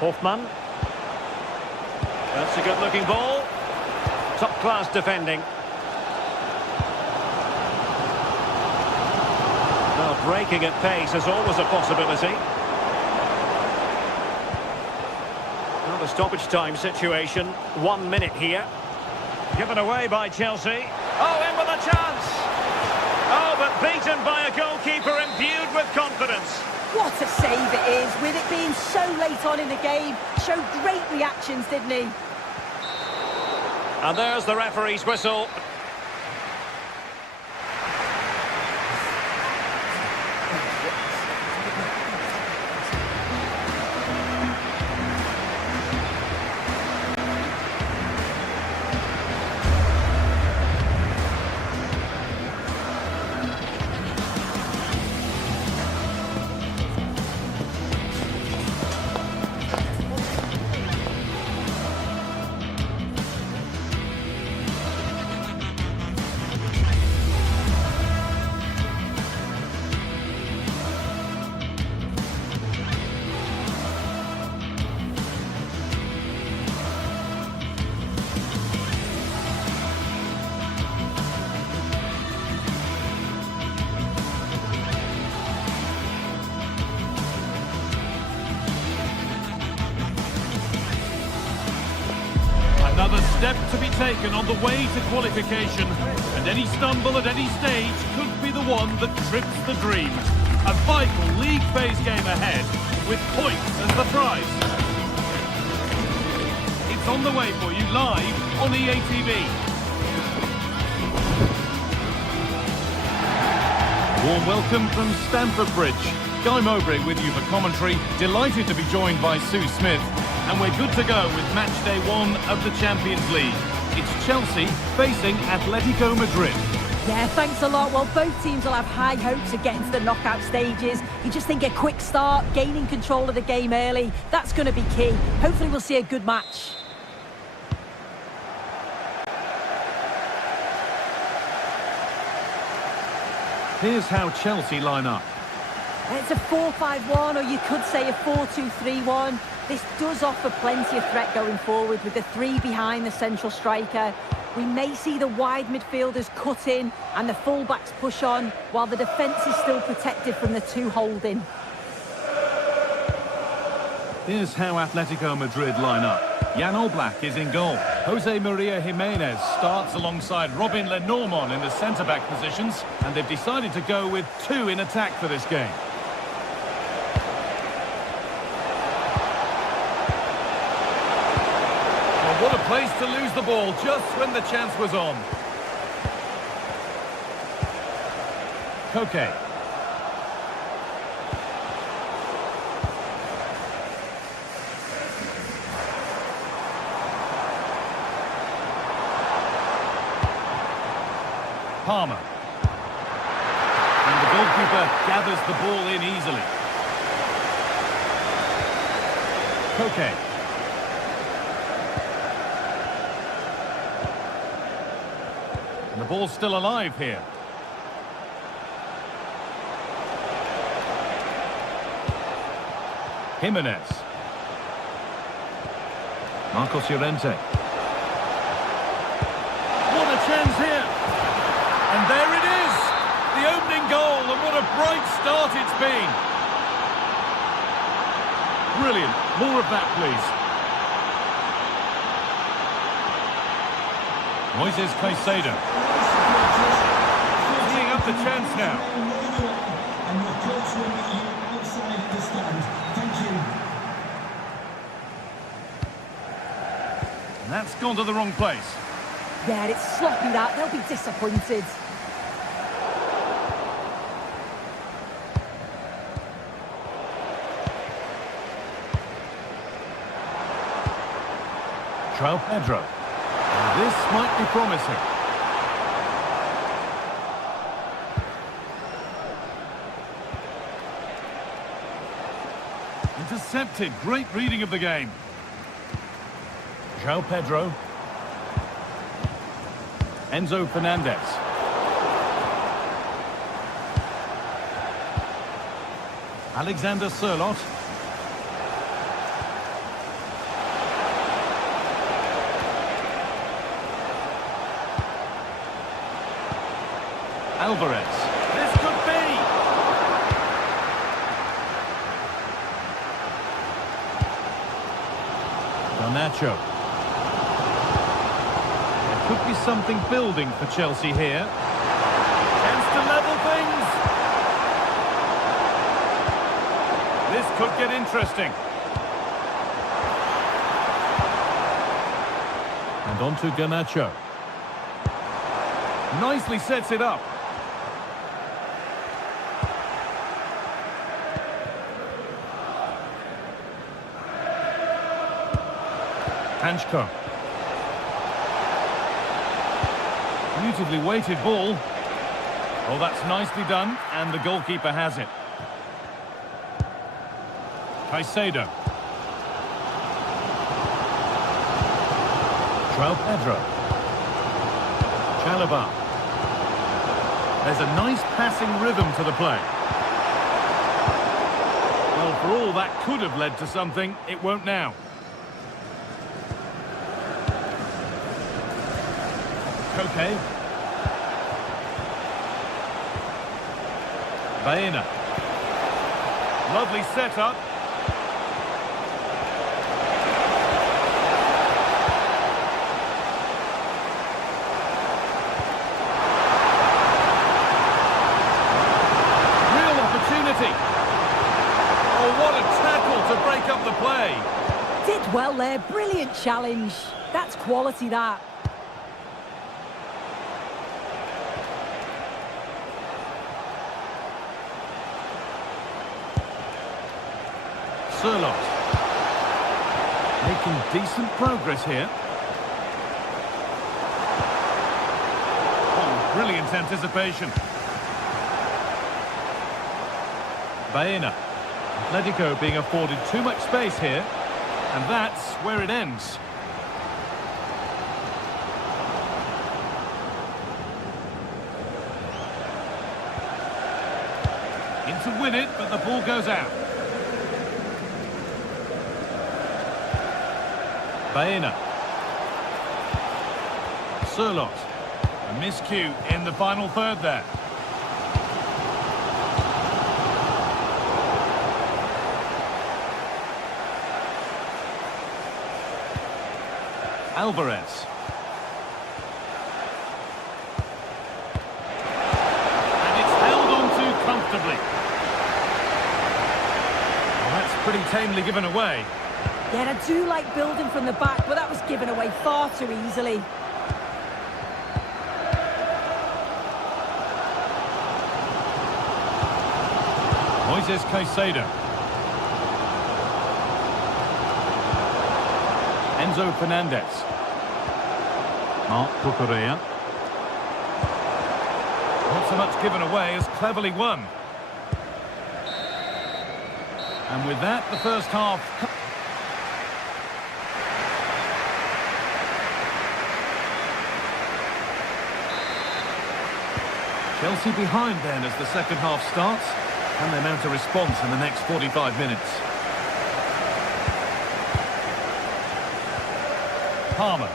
Hoffman. That's a good-looking ball. Top-class defending. Well, breaking at pace is always a possibility. Well, the stoppage time situation, 1 minute here. Given away by Chelsea. Oh, in with a chance! Oh, but beaten by a goalkeeper imbued with confidence. What a save it is, with it being so late on in the game. Showed great reactions, didn't he? And there's the referee's whistle. Another step to be taken on the way to qualification, and any stumble at any stage could be the one that trips the dream. A vital league phase game ahead, with points as the prize. It's on the way for you live on EA TV. Warm welcome from Stamford Bridge. Guy Mowbray with you for commentary. Delighted to be joined by Sue Smith. And we're good to go with match day 1 of the Champions League. It's Chelsea facing Atletico Madrid. Yeah, thanks a lot. Well, both teams will have high hopes of getting to the knockout stages. You just think a quick start, gaining control of the game early, that's going to be key. Hopefully we'll see a good match. Here's how Chelsea line up. It's a 4-5-1, or you could say a 4-2-3-1. This does offer plenty of threat going forward with the three behind the central striker. We may see the wide midfielders cut in and the full-backs push on, while the defence is still protected from the two holding. Here's how Atletico Madrid line up. Jan Oblak is in goal. Jose Maria Jimenez starts alongside Robin Lenormand in the centre-back positions, and they've decided to go with two in attack for this game. Well, what a place to lose the ball just when the chance was on. Koke. Palmer. And the goalkeeper gathers the ball in easily. Koke. And the ball's still alive here. Jimenez. Marcos Llorente. What a chance here! And there it is! The opening goal, and what a bright start it's been! Brilliant. More of that, please. Moises Caicedo. Teeing up the chance now. And that's gone to the wrong place. Yeah, it's sloppy that. They'll be disappointed. João Pedro. And this might be promising. Intercepted. Great reading of the game. João Pedro. Enzo Fernandez. Alexander Sørloth. Alvarez. This could be. Garnacho. There could be something building for Chelsea here. Chance to level things. This could get interesting. And on to Garnacho. Nicely sets it up. Hanchko. Beautifully weighted ball. Oh, that's nicely done, and the goalkeeper has it. Caicedo. João Pedro. Chalobah. There's a nice passing rhythm to the play. Well, for all that could have led to something, it won't now. Koke. Baena. Lovely setup. Real opportunity. Oh, what a tackle to break up the play. Did well there. Brilliant challenge. That's quality, that. Sørloth. Making decent progress here. Oh, Brilliant anticipation. Baena. Atletico being afforded too much space here. And that's where it ends. In to win it, but the ball goes out. Baena. Sirlot. A miscue in the final third there. Alvarez. And it's held on to comfortably. Well, that's pretty tamely given away. Yeah, and I do like building from the back, but that was given away far too easily. Moises Caicedo. Enzo Fernandez. Marc Cucurella. Not so much given away as cleverly won. And with that, the first half. Chelsea behind then as the second half starts. Can they mount a response in the next 45 minutes? Palmer.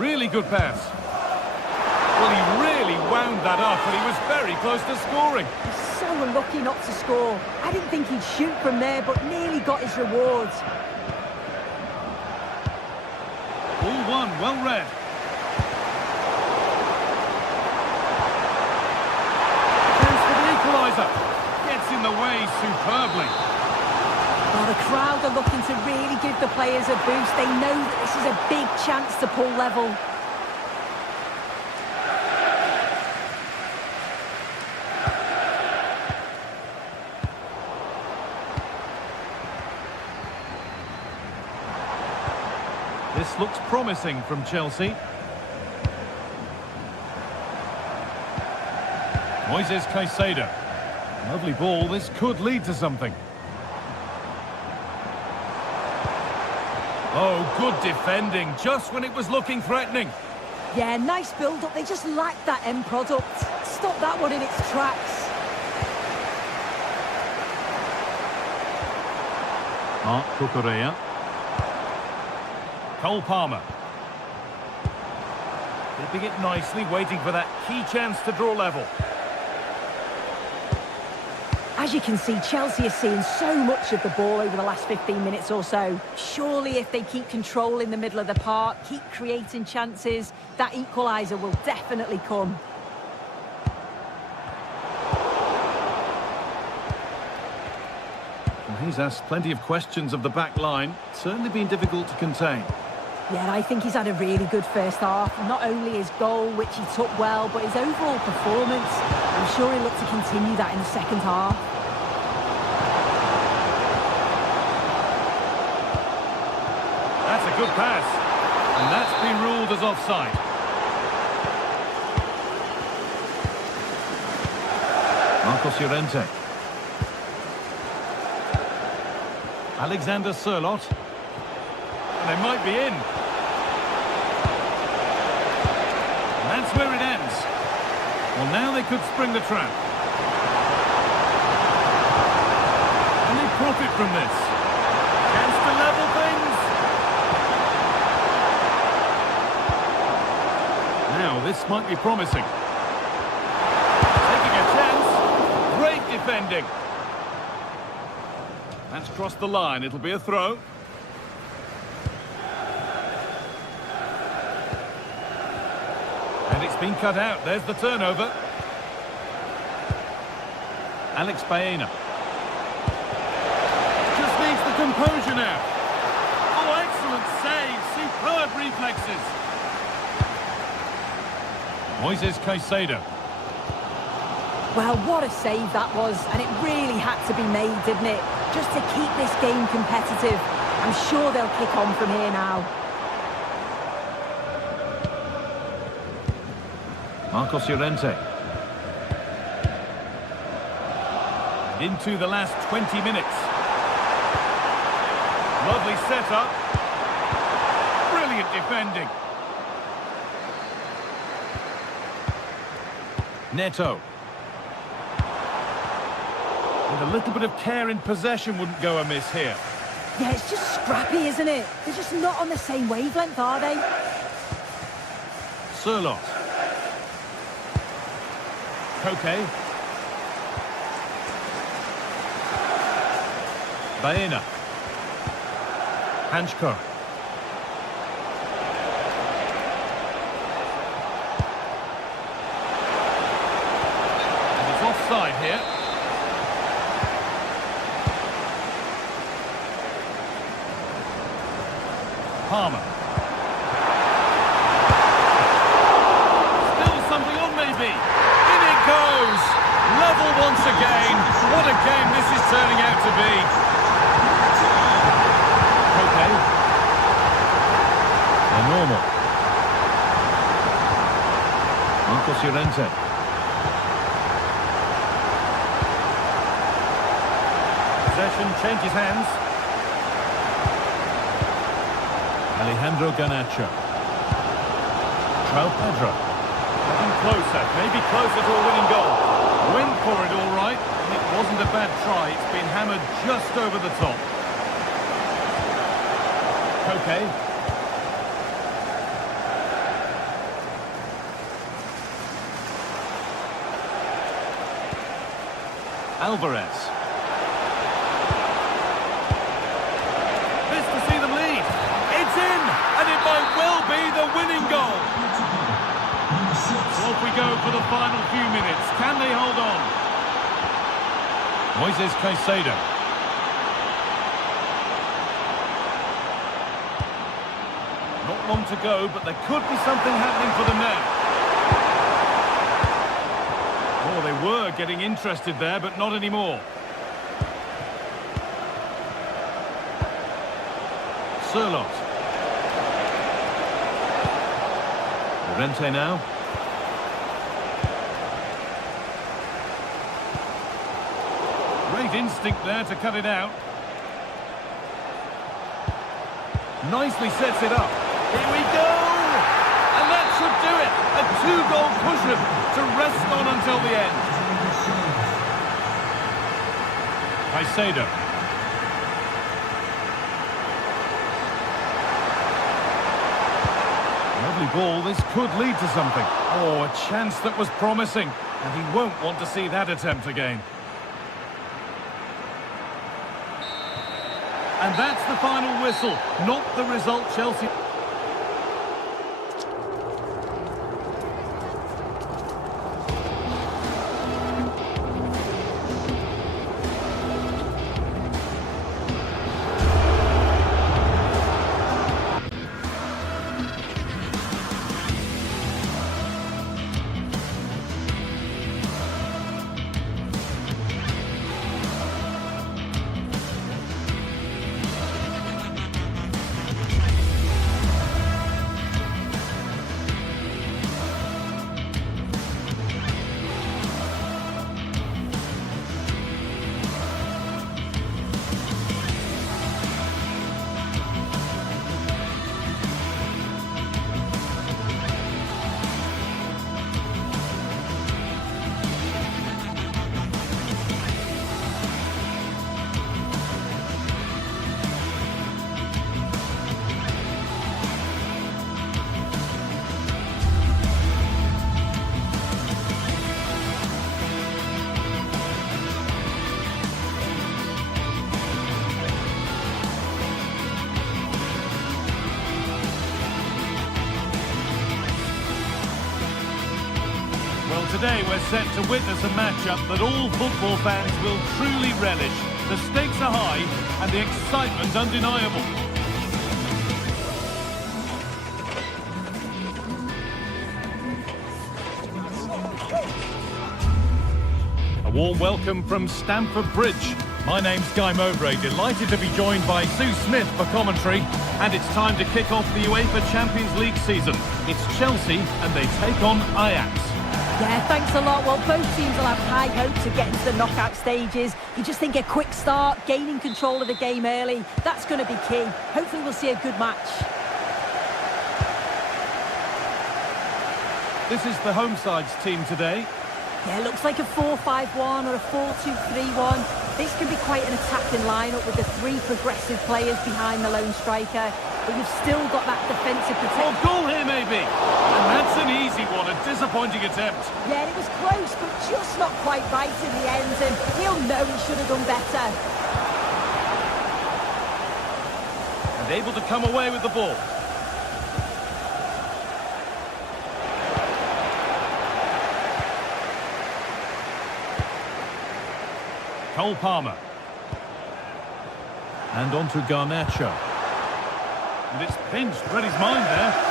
Really good pass. Well, he really wound that up, and he was very close to scoring. He's so unlucky not to score. I didn't think he'd shoot from there, but nearly got his rewards. Ball one, well read. Chance for the equaliser. Gets in the way superbly. Well, the crowd are looking to really give the players a boost. They know that this is a big chance to pull level. This looks promising from Chelsea. Moises Caicedo. Lovely ball. This could lead to something. Oh, good defending, just when it was looking threatening. Yeah, nice build-up. They just lacked that end product. Stop that one in its tracks. Marc Cucurella. Cole Palmer. Dipping it nicely, waiting for that key chance to draw level. As you can see, Chelsea is seeing so much of the ball over the last 15 minutes or so. Surely if they keep control in the middle of the park, keep creating chances, that equaliser will definitely come. Well, he's asked plenty of questions of the back line. Certainly been difficult to contain. Yeah, I think he's had a really good first half. Not only his goal, which he took well, but his overall performance. I'm sure he'll look to continue that in the second half. That's a good pass. And that's been ruled as offside. Marcos Llorente. Alexander Sirlot. And they might be in. And that's where it ends. Well, now they could spring the trap. And they profit from this. Chance to level things. Now, this might be promising. Taking a chance. Great defending. That's crossed the line. It'll be a throw. And it's been cut out. There's the turnover. Alex Baena. Just needs the composure now. Oh, excellent save. Superb reflexes. Moises Caicedo. Well, what a save that was, and it really had to be made, didn't it? Just to keep this game competitive. I'm sure they'll kick on from here now. Marcos Llorente. Into the last 20 minutes. Lovely setup. Brilliant defending. Neto. And a little bit of care in possession wouldn't go amiss here. Yeah, it's just scrappy, isn't it? They're just not on the same wavelength, are they? Surlot. Koke. Baena. Hanchko. And it's offside here. Palmer. Still something on maybe. In it goes. Level once again. What a game this is turning out to be. Okay. They're normal. Marcos Llorente. Possession changes hands. Alejandro Garnacho. João Pedro. Getting closer, maybe closer to a winning goal. Went for it all right, and it wasn't a bad try. It's been hammered just over the top. Okay. Alvarez. This to see them lead. It's in, and it might well be the winning goal. Off we go for the final few minutes. Can they hold on? Moises Caicedo. Not long to go, but there could be something happening for them now. Oh, they were getting interested there, but not anymore. Surlot. Llorente now. Great instinct there to cut it out. Nicely sets it up. Here we go! And that should do it. A two-goal cushion to rest on until the end. Caicedo. Lovely ball. This could lead to something. Oh, a chance that was promising. And he won't want to see that attempt again. And that's the final whistle, not the result Chelsea... Today we're set to witness a matchup that all football fans will truly relish. The stakes are high and the excitement undeniable. A warm welcome from Stamford Bridge. My name's Guy Mowbray, delighted to be joined by Sue Smith for commentary. And it's time to kick off the UEFA Champions League season. It's Chelsea and they take on Ajax. Yeah, thanks a lot. Well, both teams will have high hopes of getting to the knockout stages. You just think a quick start, gaining control of the game early, that's going to be key. Hopefully we'll see a good match. This is the home side's team today. Yeah, looks like a 4-5-1 or a 4-2-3-1. This can be quite an attacking lineup with the three progressive players behind the lone striker. But you've still got that defensive protection. Oh, goal here maybe. And that's an easy one, a disappointing attempt. Yeah, it was close, but just not quite right in the end. And he'll know he should have done better. And able to come away with the ball. Cole Palmer. And on to Garnacho. And it's pinched, read his mind there.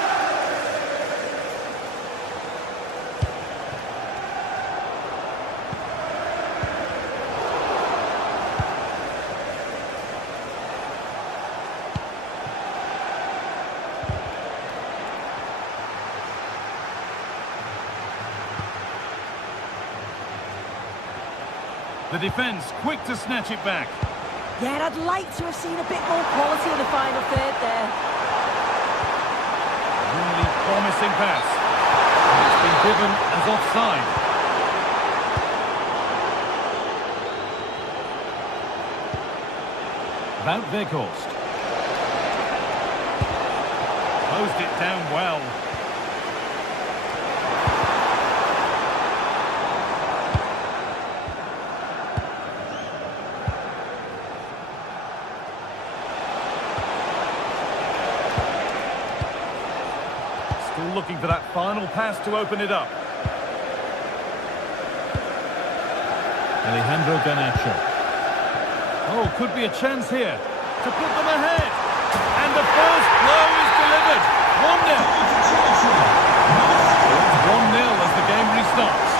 The defence quick to snatch it back. Yeah, I'd like to have seen a bit more quality in the final third there. Really promising pass. And it's been given as offside. Wout Weghorst. Closed it down well. Still looking for that final pass to open it up. Alejandro Garnacho. Oh, could be a chance here to put them ahead. And the first blow is delivered. 1-0. It's 1-0 as the game restarts.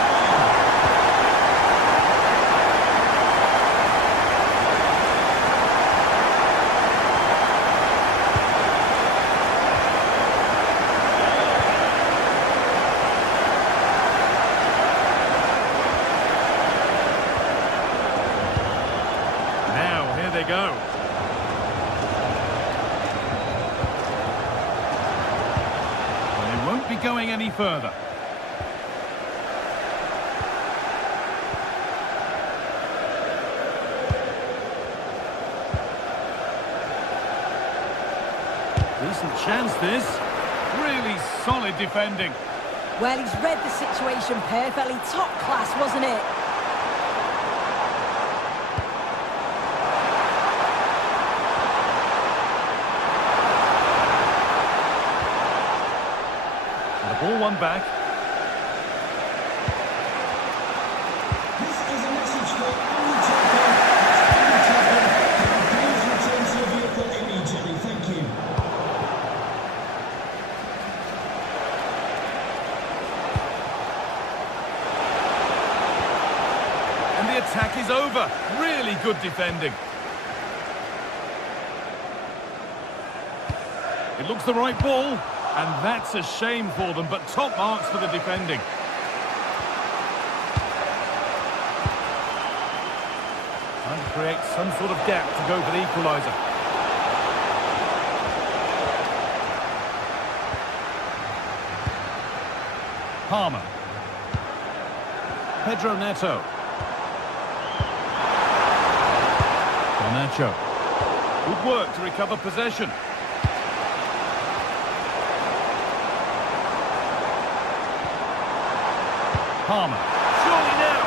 They go. And they won't be going any further. Decent chance this. Really solid defending. Well, he's read the situation perfectly. Top class, wasn't it? Ball one back. This is a message for all tackle. Please return to your vehicle immediately. Thank you. And the attack is over. Really good defending. It looks the right ball. And that's a shame for them, but top marks for the defending. Trying to create some sort of gap to go for the equaliser. Palmer. Pedro Neto. Garnacho. Good work to recover possession. Palmer. Surely now.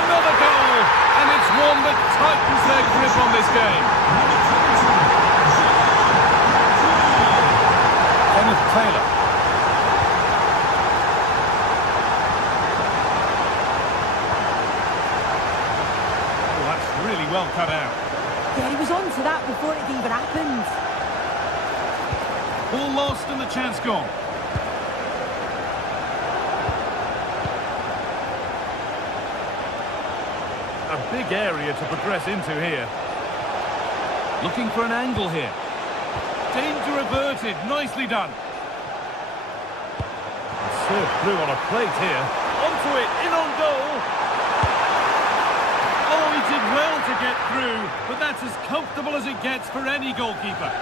Another goal. And it's one that tightens their grip on this game. Kenneth Taylor. Oh, that's really well cut out. Yeah, he was on to that before it even happened. Ball lost and the chance gone. A big area to progress into here. Looking for an angle here. Danger averted. Nicely done. Served through on a plate here. onto it, in on goal. Oh, he did well to get through, but that's as comfortable as it gets for any goalkeeper.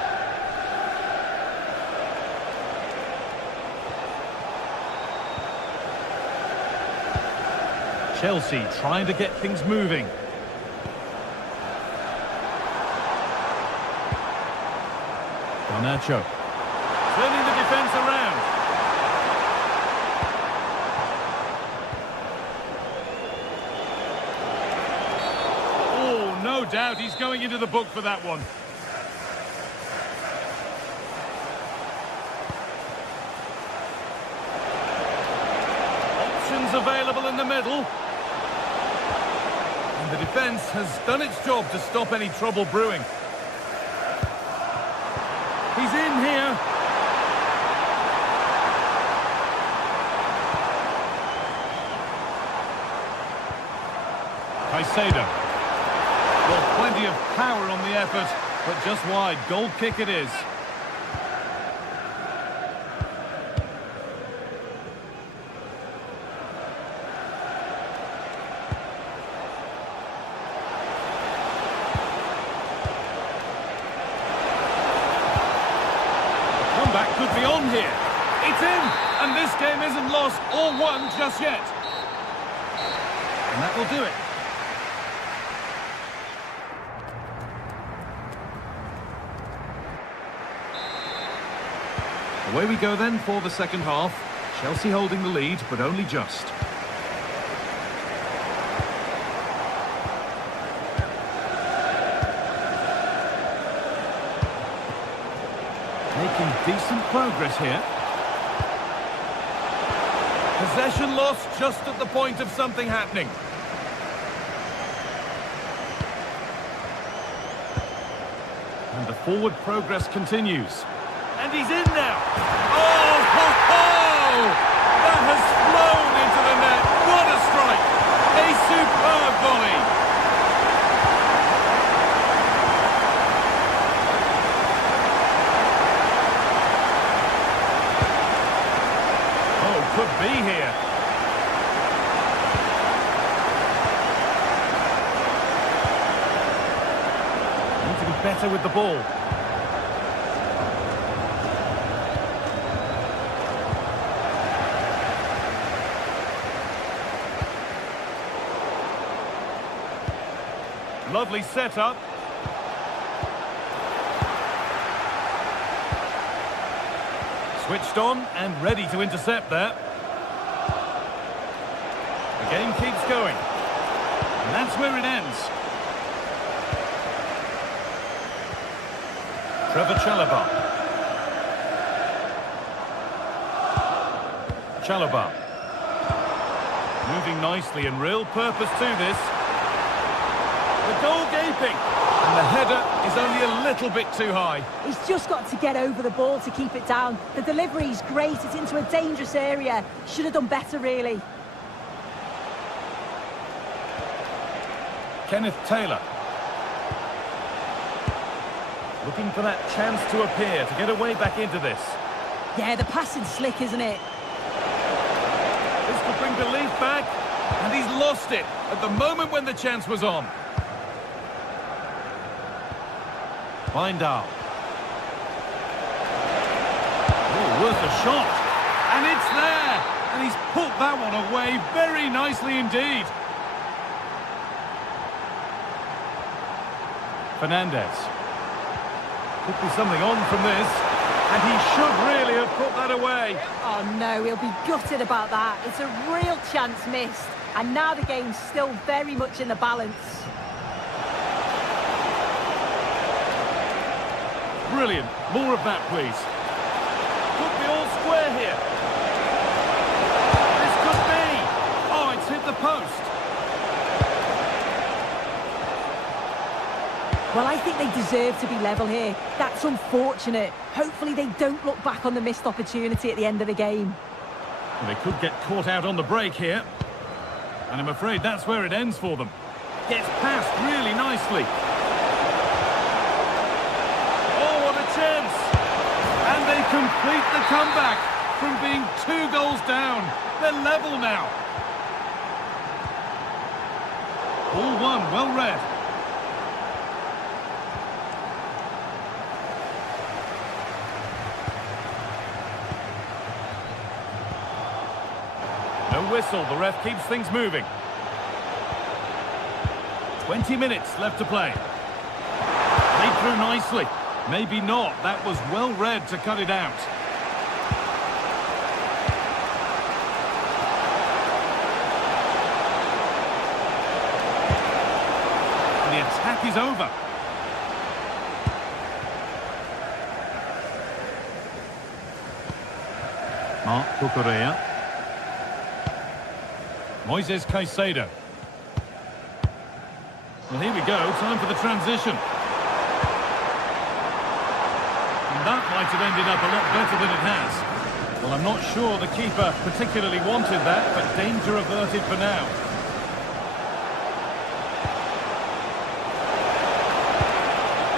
Chelsea trying to get things moving. Garnacho turning the defence around. Oh, no doubt he's going into the book for that one. Options available in the middle. And the defence has done its job to stop any trouble brewing. He's in here. Caicedo. Well, plenty of power on the effort, but just wide. Goal kick it is. Comeback could be on here. It's in, and this game isn't lost or won just yet. And that will do it. Away we go then for the second half. Chelsea holding the lead, but only just. Making decent progress here. Possession lost just at the point of something happening. And the forward progress continues. And he's in now. Oh, ho, ho! That has flown into the net. What a strike! A superb volley. Oh, could be here. Need to be better with the ball. Lovely setup. Switched on and ready to intercept there. The game keeps going. And that's where it ends. Trevor Chalobah. Chalobah. Moving nicely and real purpose to this. The goal gaping, and the header is only a little bit too high. He's just got to get over the ball to keep it down. The delivery's great, it's into a dangerous area. Should have done better, really. Kenneth Taylor. Looking for that chance to appear, to get away back into this. Yeah, the passing's slick, isn't it? This could bring belief back, and he's lost it at the moment when the chance was on. Bindal. Oh, worth a shot. And it's there. And he's put that one away very nicely indeed. Fernandez. Could be something on from this. And he should really have put that away. Oh, no, he'll be gutted about that. It's a real chance missed. And now the game's still very much in the balance. Brilliant. More of that, please. Could be all square here. This could be. Oh, it's hit the post. Well, I think they deserve to be level here. That's unfortunate. Hopefully they don't look back on the missed opportunity at the end of the game. Well, they could get caught out on the break here. And I'm afraid that's where it ends for them. Gets past really nicely. Chance. And they complete the comeback from being 2 goals down. They're level now. Ball one, well read. No whistle, the ref keeps things moving. 20 minutes left to play. Played through nicely. Maybe not, that was well read to cut it out. The attack is over. Marc Cucurella. Moises Caicedo. Well, here we go, time for the transition. And that might have ended up a lot better than it has. Well, I'm not sure the keeper particularly wanted that, but danger averted for now.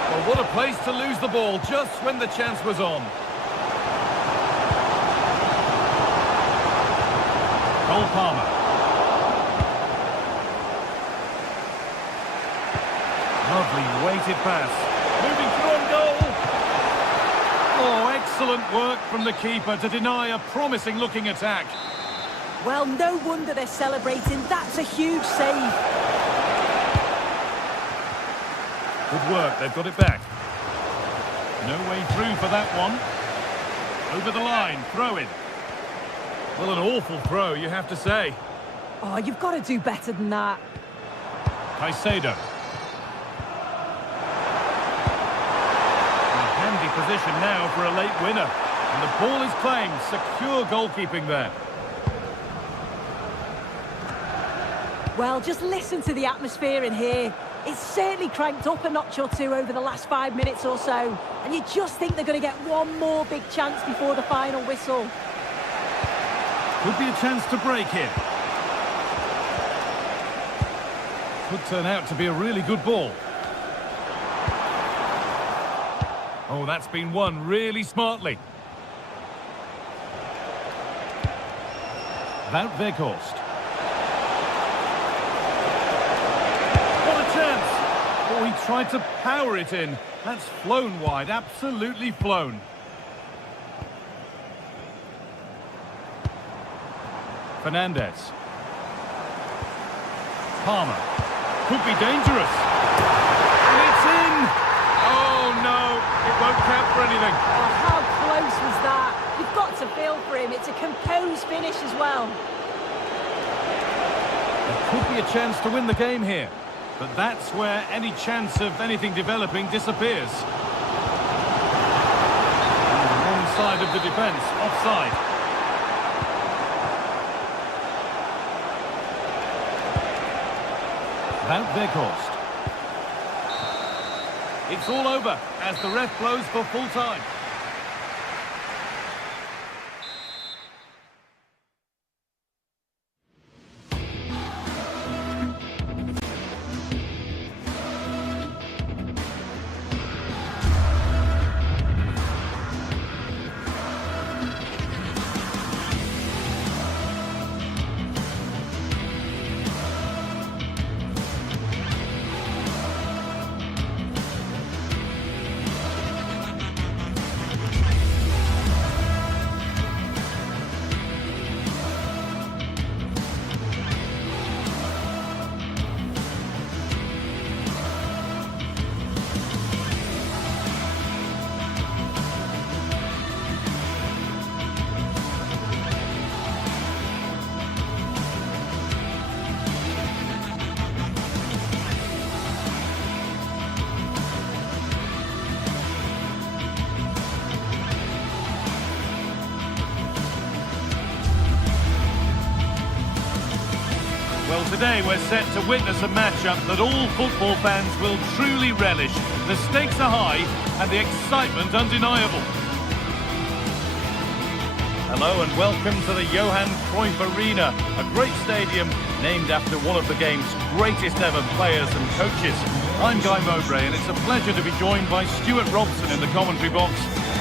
Well, what a place to lose the ball just when the chance was on. Cole Palmer. Lovely weighted pass. Moving through on goal. Oh, excellent work from the keeper to deny a promising looking attack. Well, no wonder they're celebrating. That's a huge save. Good work, they've got it back. No way through for that one. Over the line, throw in. Well, an awful throw, you have to say. Oh, you've got to do better than that. Caicedo. Position now for a late winner, and the ball is claimed. Secure goalkeeping there. Well, just listen to the atmosphere in here. It's certainly cranked up a notch or two over the last 5 minutes or so, and you just think they're going to get one more big chance before the final whistle. Could be a chance to break here. Could turn out to be a really good ball. Oh, that's been won really smartly. Wout Weghorst. What a chance! Oh, he tried to power it in. That's flown wide, absolutely flown. Fernandez. Palmer. Could be dangerous. And it's in! Oh, no. It won't count for anything. Oh, how close was that? You've got to feel for him. It's a composed finish as well. There could be a chance to win the game here, but that's where any chance of anything developing disappears. On the wrong side of the defence, offside. Wout Weghorst. It's all over as the ref blows for full time. Well, today we're set to witness a matchup that all football fans will truly relish. The stakes are high and the excitement undeniable. Hello and welcome to the Johan Cruyff Arena, a great stadium named after one of the game's greatest ever players and coaches. I'm Guy Mowbray and it's a pleasure to be joined by Stuart Robson in the commentary box.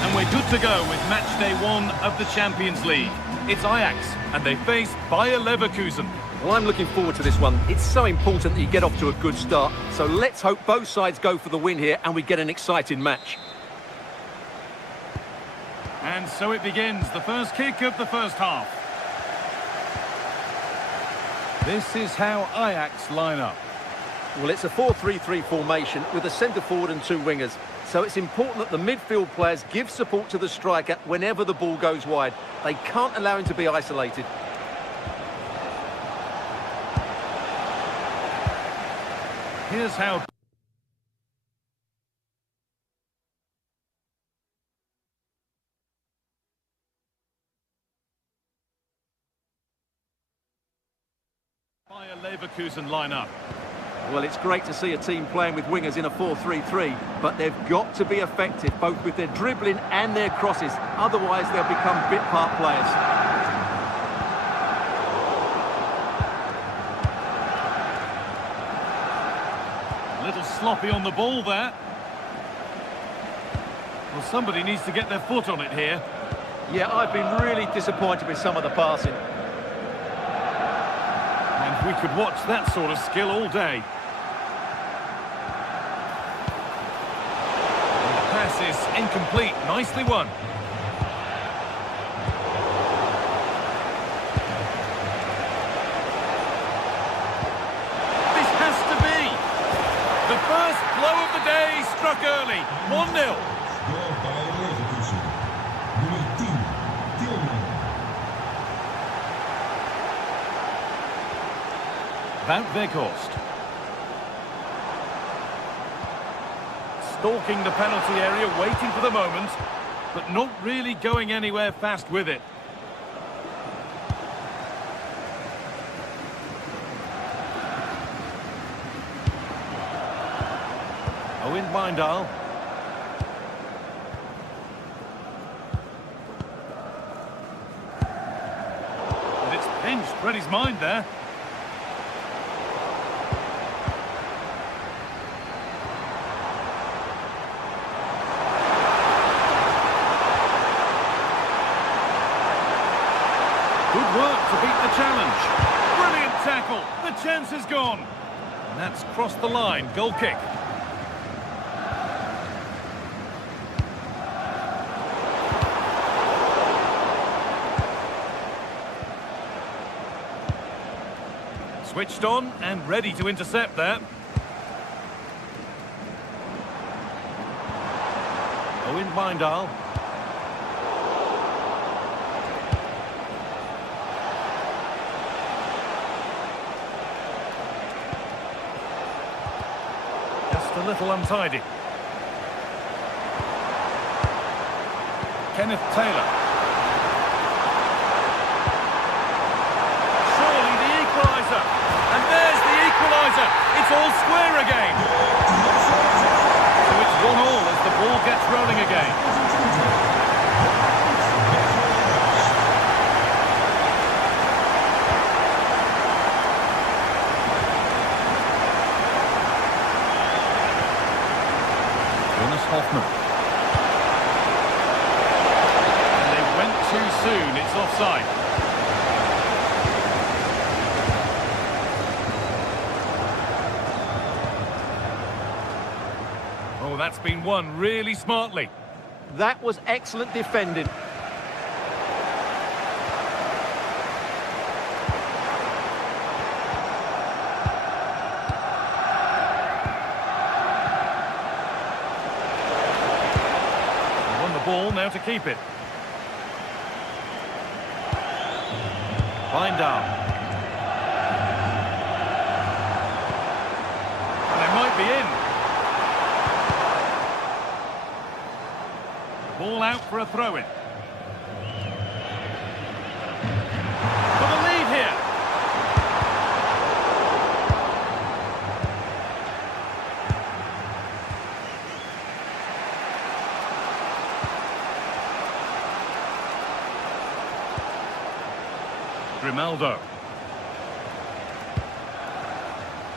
And we're good to go with match day 1 of the Champions League. It's Ajax and they face Bayer Leverkusen. Well, I'm looking forward to this one. It's so important that you get off to a good start. So let's hope both sides go for the win here and we get an exciting match. And so it begins, the first kick of the first half. This is how Ajax line up. Well, it's a 4-3-3 formation with a centre forward and two wingers. So it's important that the midfield players give support to the striker whenever the ball goes wide. They can't allow him to be isolated. Here's how... Bayer Leverkusen line up. Well, it's great to see a team playing with wingers in a 4-3-3, but they've got to be effective, both with their dribbling and their crosses. Otherwise, they'll become bit-part players. A little sloppy on the ball there. Well, somebody needs to get their foot on it here. Yeah, I've been really disappointed with some of the passing. And we could watch that sort of skill all day. And the pass is incomplete. Nicely won. This has to be. The first blow of the day struck early. 1-0. Van Weghorst. Stalking the penalty area, waiting for the moment, but not really going anywhere fast with it. Owen Wijndal. And it's pinched, read his mind there. Good work to beat the challenge. Brilliant tackle. The chance is gone. And that's crossed the line. Goal kick. Switched on and ready to intercept there. Owen Wijndal. A little untidy. Kenneth Taylor. Surely the equaliser. And there's the equaliser. It's all square again. So it's 1-1 as the ball gets rolling again. Hoffman. And they went too soon, it's offside. Oh, that's been won really smartly. That was excellent defending. Ball now to keep it. Wijndal. They might be in. Ball out for a throw-in. For the lead here. Grimaldo.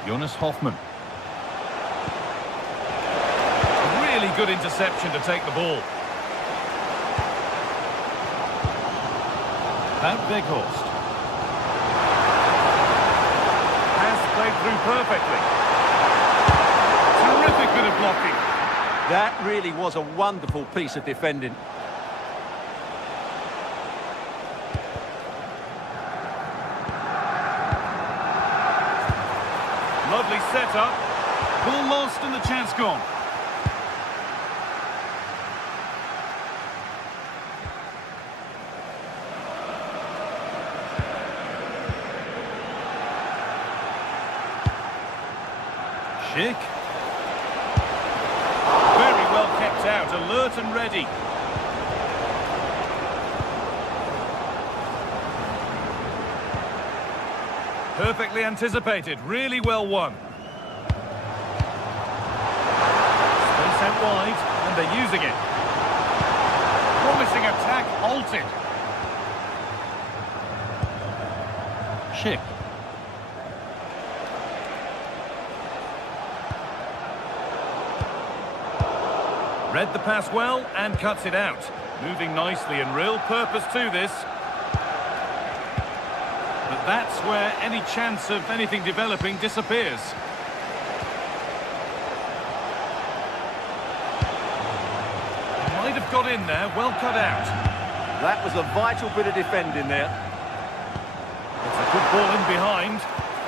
Jonas Hoffman. Really good interception to take the ball. Van Weghorst. through perfectly. Terrific bit of blocking. That really was a wonderful piece of defending. Lovely setup. Ball lost and the chance gone. Schick. Very well kept out, alert and ready. Perfectly anticipated, really well won. Space out wide, and they're using it. Promising attack halted. Schick. Read the pass well and cuts it out. Moving nicely and real purpose to this. But that's where any chance of anything developing disappears. Might have got in there, well cut out. That was a vital bit of defending there. It's a good ball in behind.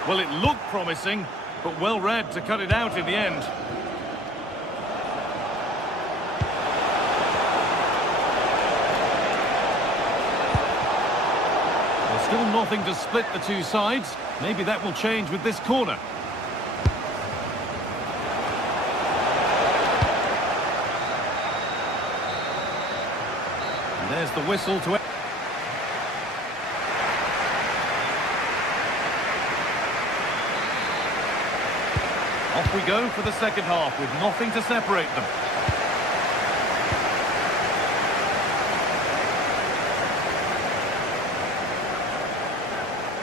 Well, it looked promising, but well read to cut it out in the end. Still nothing to split the two sides. Maybe that will change with this corner. And there's the whistle to... Off we go for the second half with nothing to separate them.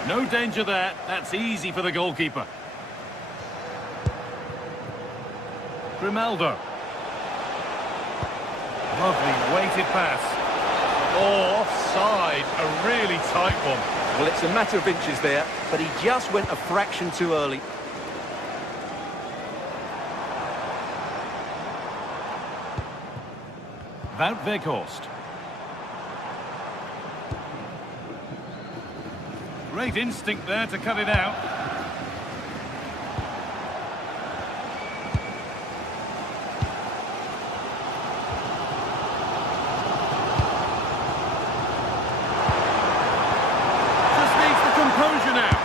No danger there. That's easy for the goalkeeper. Grimaldo. Lovely weighted pass. Oh, offside. A really tight one. Well, it's a matter of inches there, but he just went a fraction too early. Wout Weghorst. Great instinct there to cut it out. Just needs the composure now.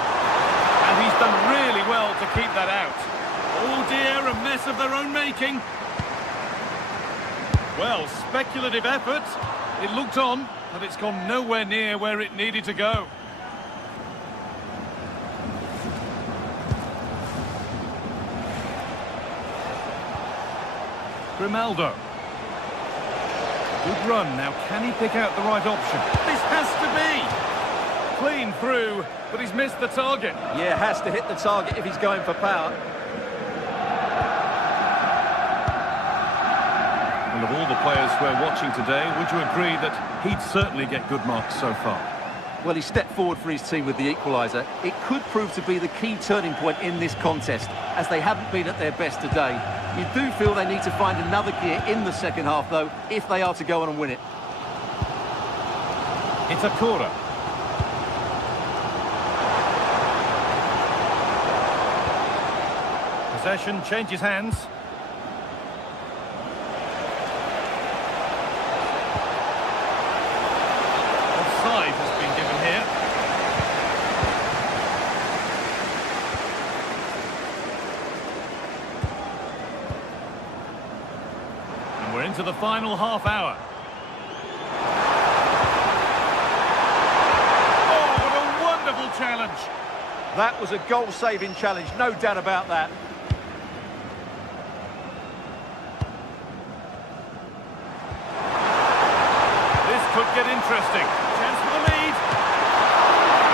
And he's done really well to keep that out. Oh dear, a mess of their own making. Well, speculative effort. It looked on, but it's gone nowhere near where it needed to go. Grimaldo. Good run. Now, can he pick out the right option? This has to be! Clean through, but he's missed the target. Yeah, has to hit the target if he's going for power. Well, of all the players we're watching today, would you agree that he'd certainly get good marks so far? Well, he stepped forward for his team with the equaliser. It could prove to be the key turning point in this contest, as they haven't been at their best today. You do feel they need to find another gear in the second half, though, if they are to go on and win it. It's a corner. Possession changes hands. Offside has been given here. And we're into the final half hour. Oh, what a wonderful challenge. That was a goal-saving challenge, no doubt about that. This could get interesting. Chance for the lead.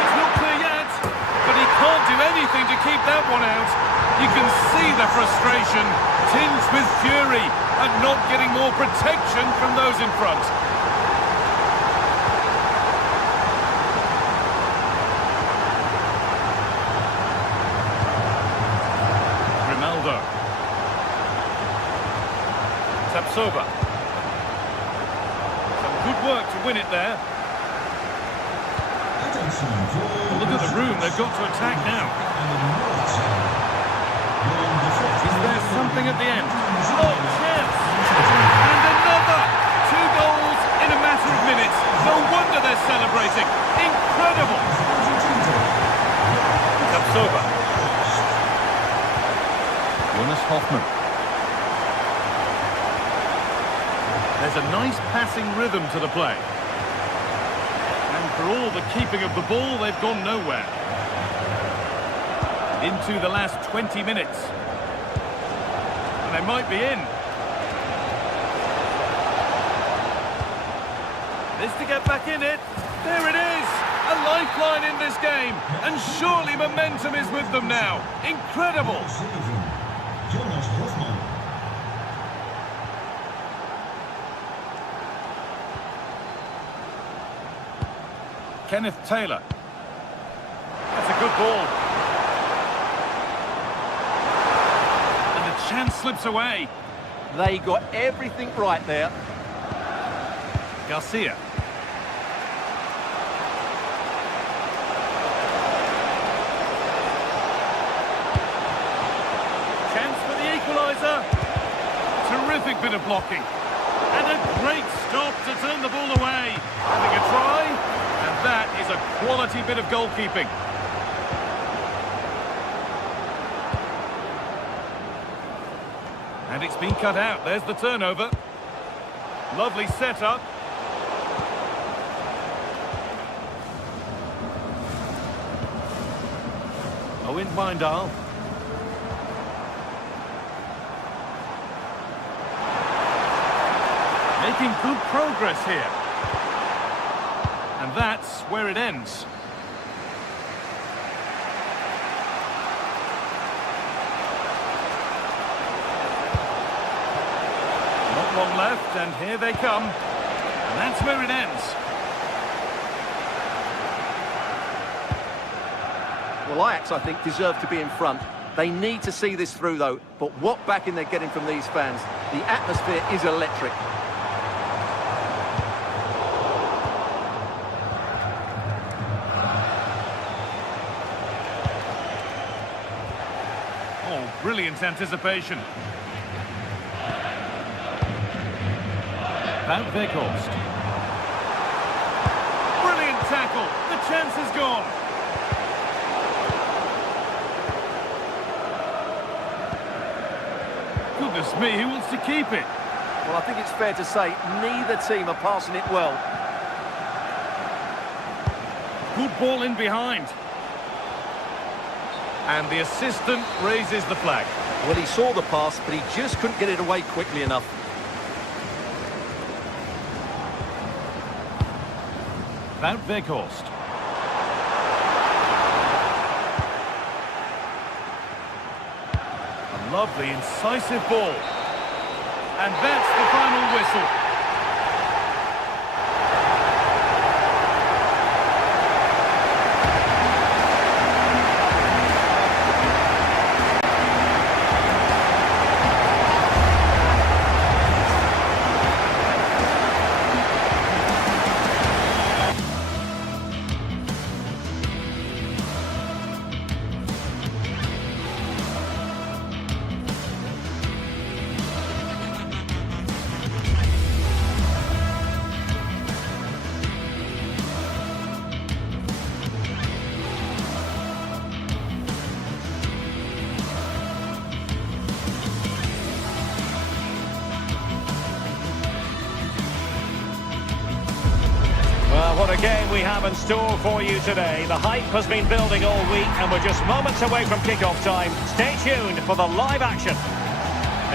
It's not clear yet, but he can't do anything to keep that one out. You can see the frustration, tinged with fury, at not getting more protection from those in front. Ronaldo. Tapsova. Some good work to win it there. Well, look at the room they've got to attack now. Is there something at the end? Oh, chance! And another! 2 goals in a matter of minutes. No wonder they're celebrating. Incredible! Tapsova. Jonas Hoffman. There's a nice passing rhythm to the play. And for all the keeping of the ball, they've gone nowhere. Into the last 20 minutes. And they might be in. This to get back in it. There it is! A lifeline in this game. And surely momentum is with them now. Incredible! Jonas Hoffman. Kenneth Taylor. That's a good ball. And the chance slips away. They got everything right there. Garcia. Chance for the equaliser. Terrific bit of blocking. And a great stop to turn the ball away. Having a try. And that is a quality bit of goalkeeping. And it's been cut out. There's the turnover. Lovely setup. Owen Weindal. Making good progress here. And that's where it ends. Not long left, and here they come. And that's where it ends. Well, Ajax, I think, deserve to be in front. They need to see this through, though. But what backing they're getting from these fans. The atmosphere is electric. Oh, brilliant anticipation. Van Weghorst. Brilliant tackle. The chance is gone. Goodness me, who wants to keep it? Well, I think it's fair to say neither team are passing it well. Good ball in behind. And the assistant raises the flag. Well, he saw the pass, but he just couldn't get it away quickly enough. Van Weghorst. A lovely, incisive ball. And that's the final whistle. What a game we have in store for you today. The hype has been building all week and we're just moments away from kick-off time. Stay tuned for the live action.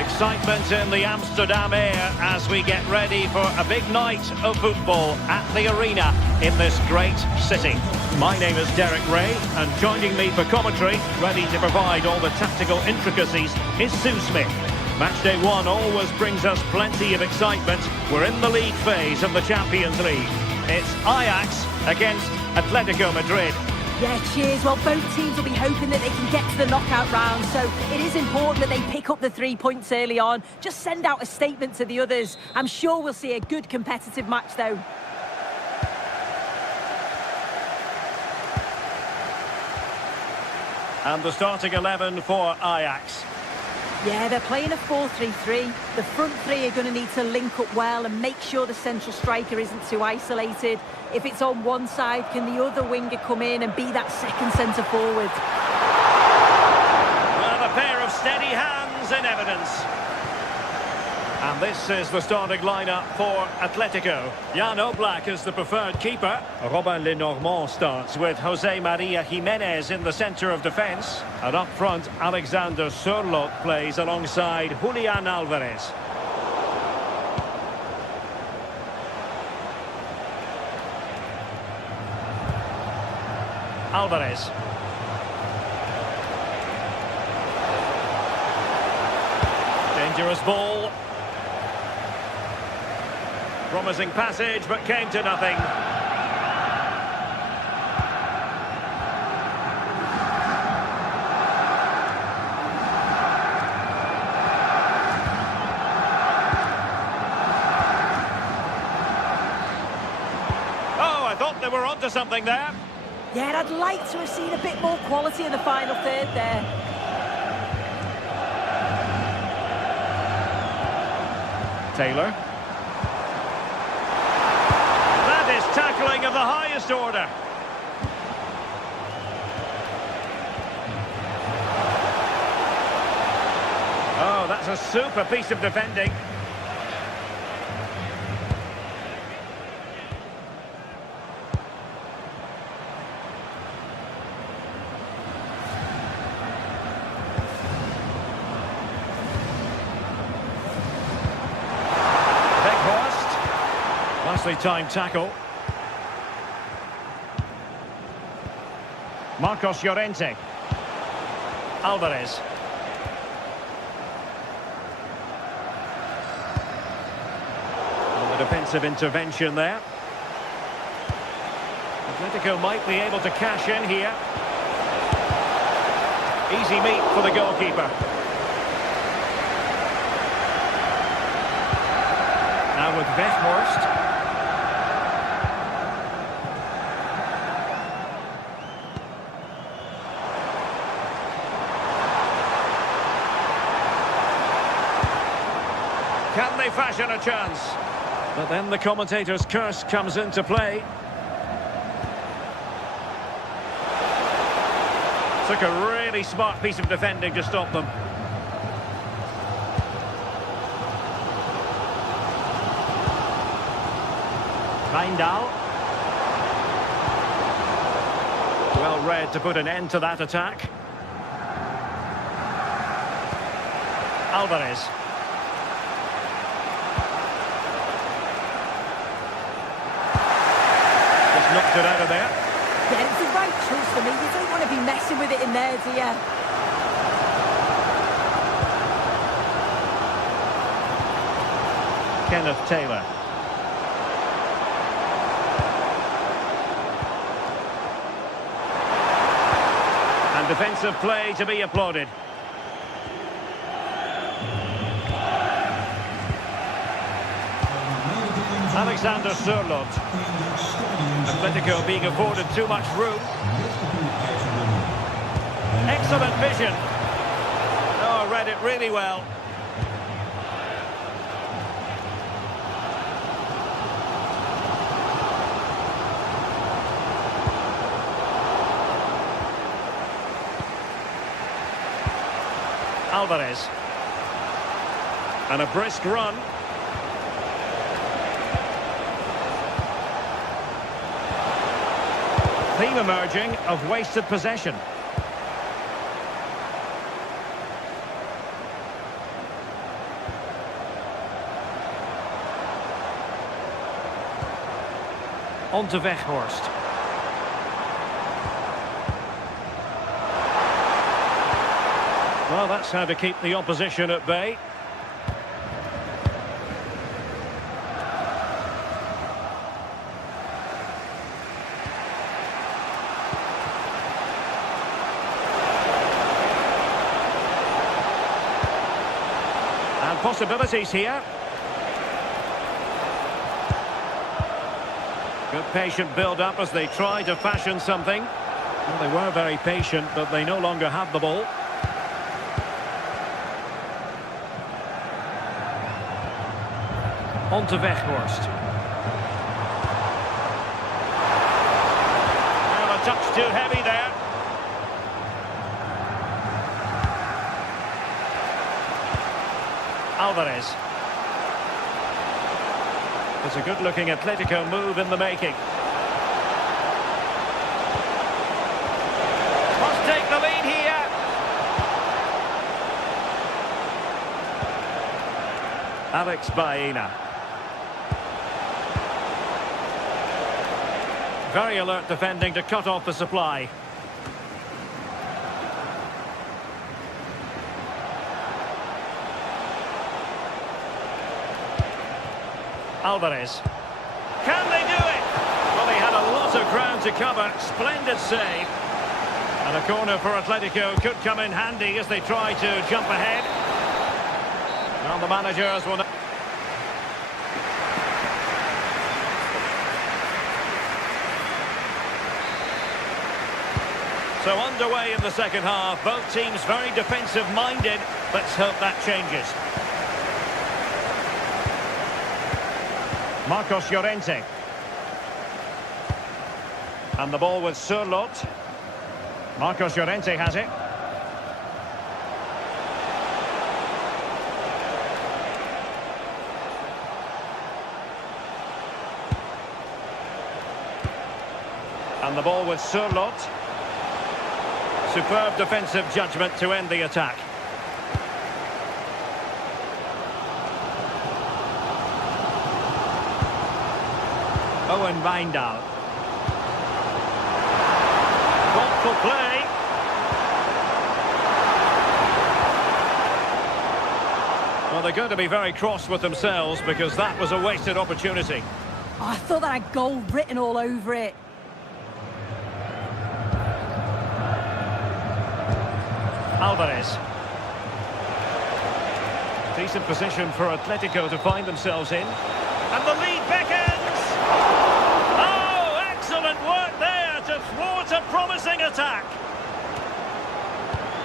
Excitement in the Amsterdam air as we get ready for a big night of football at the arena in this great city. My name is Derek Ray and joining me for commentary, ready to provide all the tactical intricacies, is Sue Smith. Matchday 1 always brings us plenty of excitement. We're in the league phase of the Champions League. It's Ajax against Atletico Madrid. Yeah, cheers. Well, both teams will be hoping that they can get to the knockout round, so it is important that they pick up the 3 points early on. Just send out a statement to the others. I'm sure we'll see a good competitive match, though. And the starting 11 for Ajax. Yeah, they're playing a 4-3-3. The front three are going to need to link up well and make sure the central striker isn't too isolated. If it's on one side, can the other winger come in and be that second centre forward? Well, a pair of steady hands in evidence. And this is the starting lineup for Atletico. Jan Oblak is the preferred keeper. Robin Lenormand starts with Jose Maria Jimenez in the centre of defence. And up front, Alexander Sørloth plays alongside Julian Alvarez. Alvarez. Dangerous ball. Promising passage, but came to nothing. Oh, I thought they were onto something there. Yeah, I'd like to have seen a bit more quality in the final third there. Taylor. Tackling of the highest order. Oh, that's a super piece of defending. Weghorst. Nicely timed tackle. Marcos Llorente. Alvarez. And the defensive intervention there. Atletico might be able to cash in here. Easy meet for the goalkeeper. Now with Weghorst. Can they fashion a chance? But then the commentator's curse comes into play. Took a really smart piece of defending to stop them. Wijndal. Well read to put an end to that attack. Alvarez. Knocked it out of there. Yeah, it's the right choice for me. You don't want to be messing with it in there, do you? Kenneth Taylor. And defensive play to be applauded. Alexander Sørloth. Atletico being afforded too much room. Excellent vision. Oh, read it really well. Alvarez. And a brisk run. Theme emerging of wasted possession. On to Weghorst. Well, that's how to keep the opposition at bay. And possibilities here. Good patient build-up as they try to fashion something. Well, they were very patient, but they no longer have the ball. On to Weghorst. Well, a touch too heavy there. Alvarez. It's a good-looking Atletico move in the making. Must take the lead here. Alex Baena. Very alert defending to cut off the supply. Alvarez. Can they do it? Well, he had a lot of ground to cover. Splendid save. And a corner for Atletico could come in handy as they try to jump ahead. And the managers will... So underway in the second half, both teams very defensive-minded. Let's hope that changes. Marcos Llorente. And the ball with Surlot. Marcos Llorente has it. And the ball with Surlot. Superb defensive judgment to end the attack. Owen Wijndal. Thoughtful play. Well, they're going to be very cross with themselves because that was a wasted opportunity. Oh, I thought that had goal written all over it. Alvarez. Decent position for Atletico to find themselves in. And the lead beckons! Oh, excellent work there to thwart a promising attack.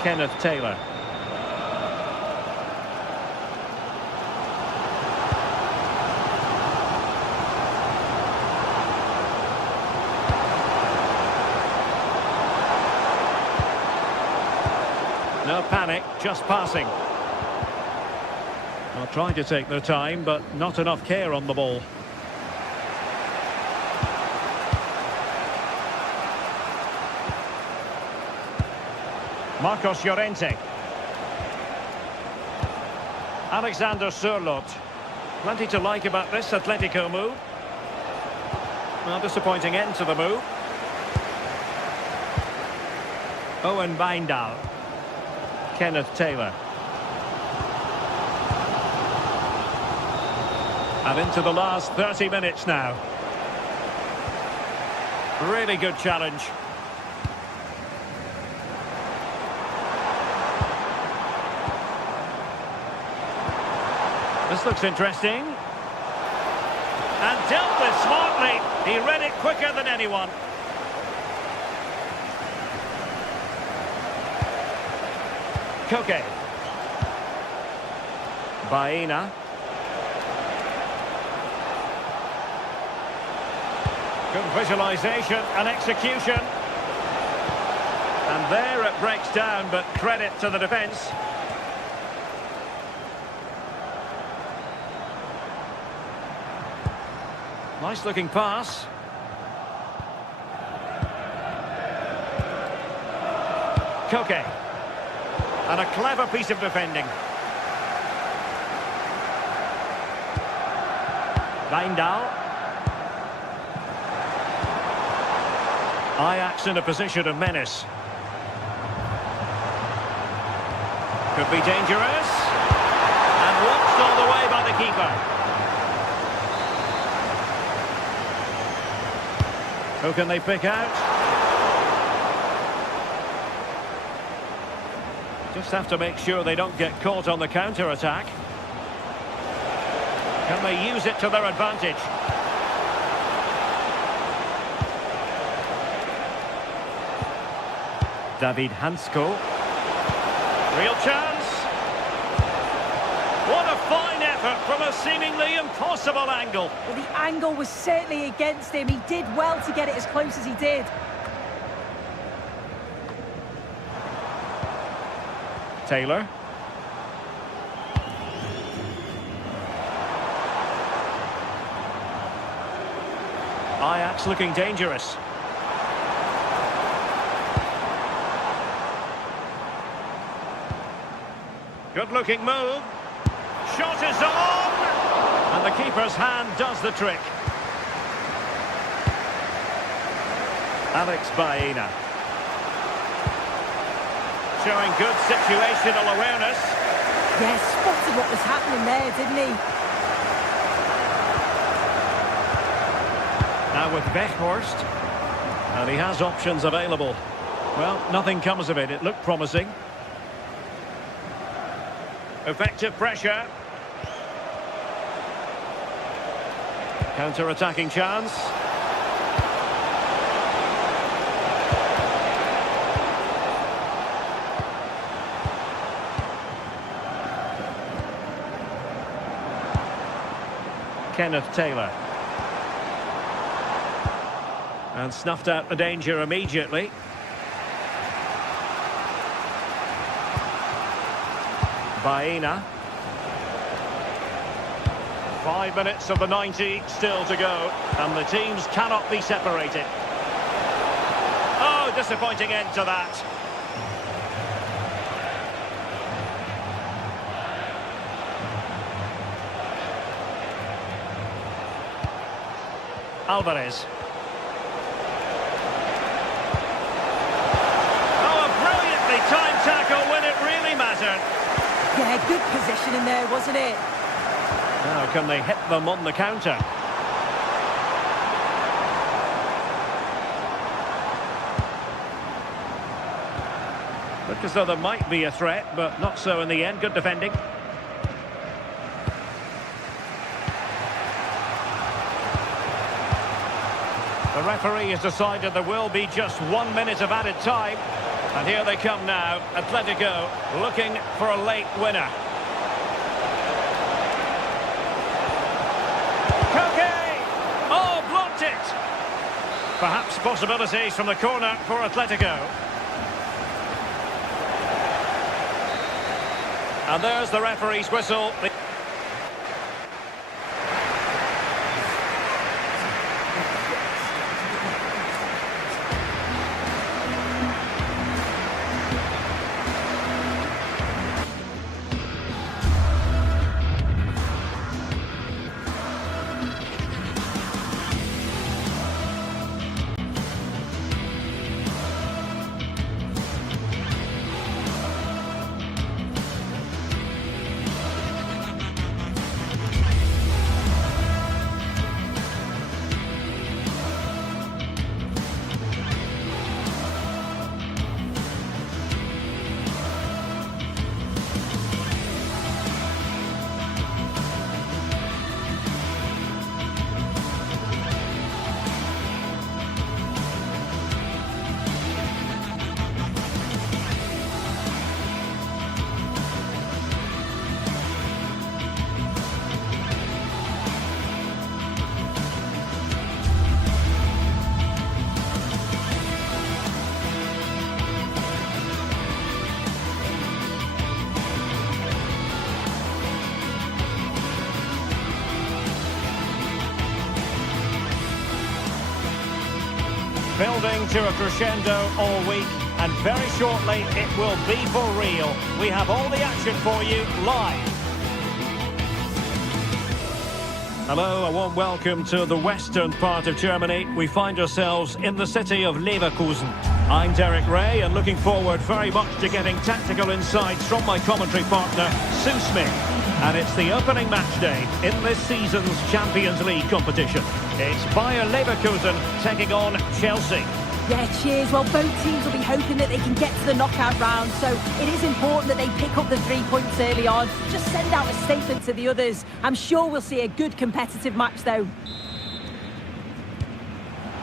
Kenneth Taylor. No panic, just passing. Well, trying to take their time, but not enough care on the ball. Marcos Llorente. Alexander Surlot. Plenty to like about this Atletico move. Well, disappointing end to the move. Owen Wijndal. Kenneth Taylor. And into the last 30 minutes now. Really good challenge. This looks interesting. And dealt with smartly. He read it quicker than anyone. Koke. Baena. Good visualization and execution. And there it breaks down, but credit to the defence. Nice looking pass. Koke. And a clever piece of defending. Wijndal. Ajax in a position of menace. Could be dangerous. And watched all the way by the keeper. Who can they pick out? Just have to make sure they don't get caught on the counter-attack. Can they use it to their advantage? David Hansko. Real chance. What a fine effort from a seemingly impossible angle. Well, the angle was certainly against him. He did well to get it as close as he did. Taylor. Ajax looking dangerous. Good-looking move. Shot is on! And the keeper's hand does the trick. Alex Baena. Showing good situational awareness. Yeah, spotted what was happening there, didn't he? Now with Weghorst. And he has options available. Well, nothing comes of it. It looked promising. Effective pressure. Counter-attacking chance. Kenneth Taylor. And snuffed out the danger immediately. Baena. 5 minutes of the 90 still to go, and the teams cannot be separated. Oh, disappointing end to that. Alvarez. Oh, a brilliantly timed tackle when it really mattered. Yeah, good positioning there, wasn't it? Now can they hit them on the counter? Looked as though there might be a threat, but not so in the end. Good defending. The referee has decided there will be just 1 minute of added time. And here they come now. Atletico looking for a late winner. Koke! Oh, blocked it! Perhaps possibilities from the corner for Atletico. And there's the referee's whistle. Building to a crescendo all week, and very shortly it will be for real. We have all the action for you live. Hello, a warm welcome to the western part of Germany. We find ourselves in the city of Leverkusen. I'm Derek Ray, and looking forward very much to getting tactical insights from my commentary partner, Sue Smith. And it's the opening match day in this season's Champions League competition. It's Bayer Leverkusen taking on Chelsea. Yeah, cheers. Well, both teams will be hoping that they can get to the knockout round, so it is important that they pick up the 3 points early on. Just send out a statement to the others. I'm sure we'll see a good competitive match, though.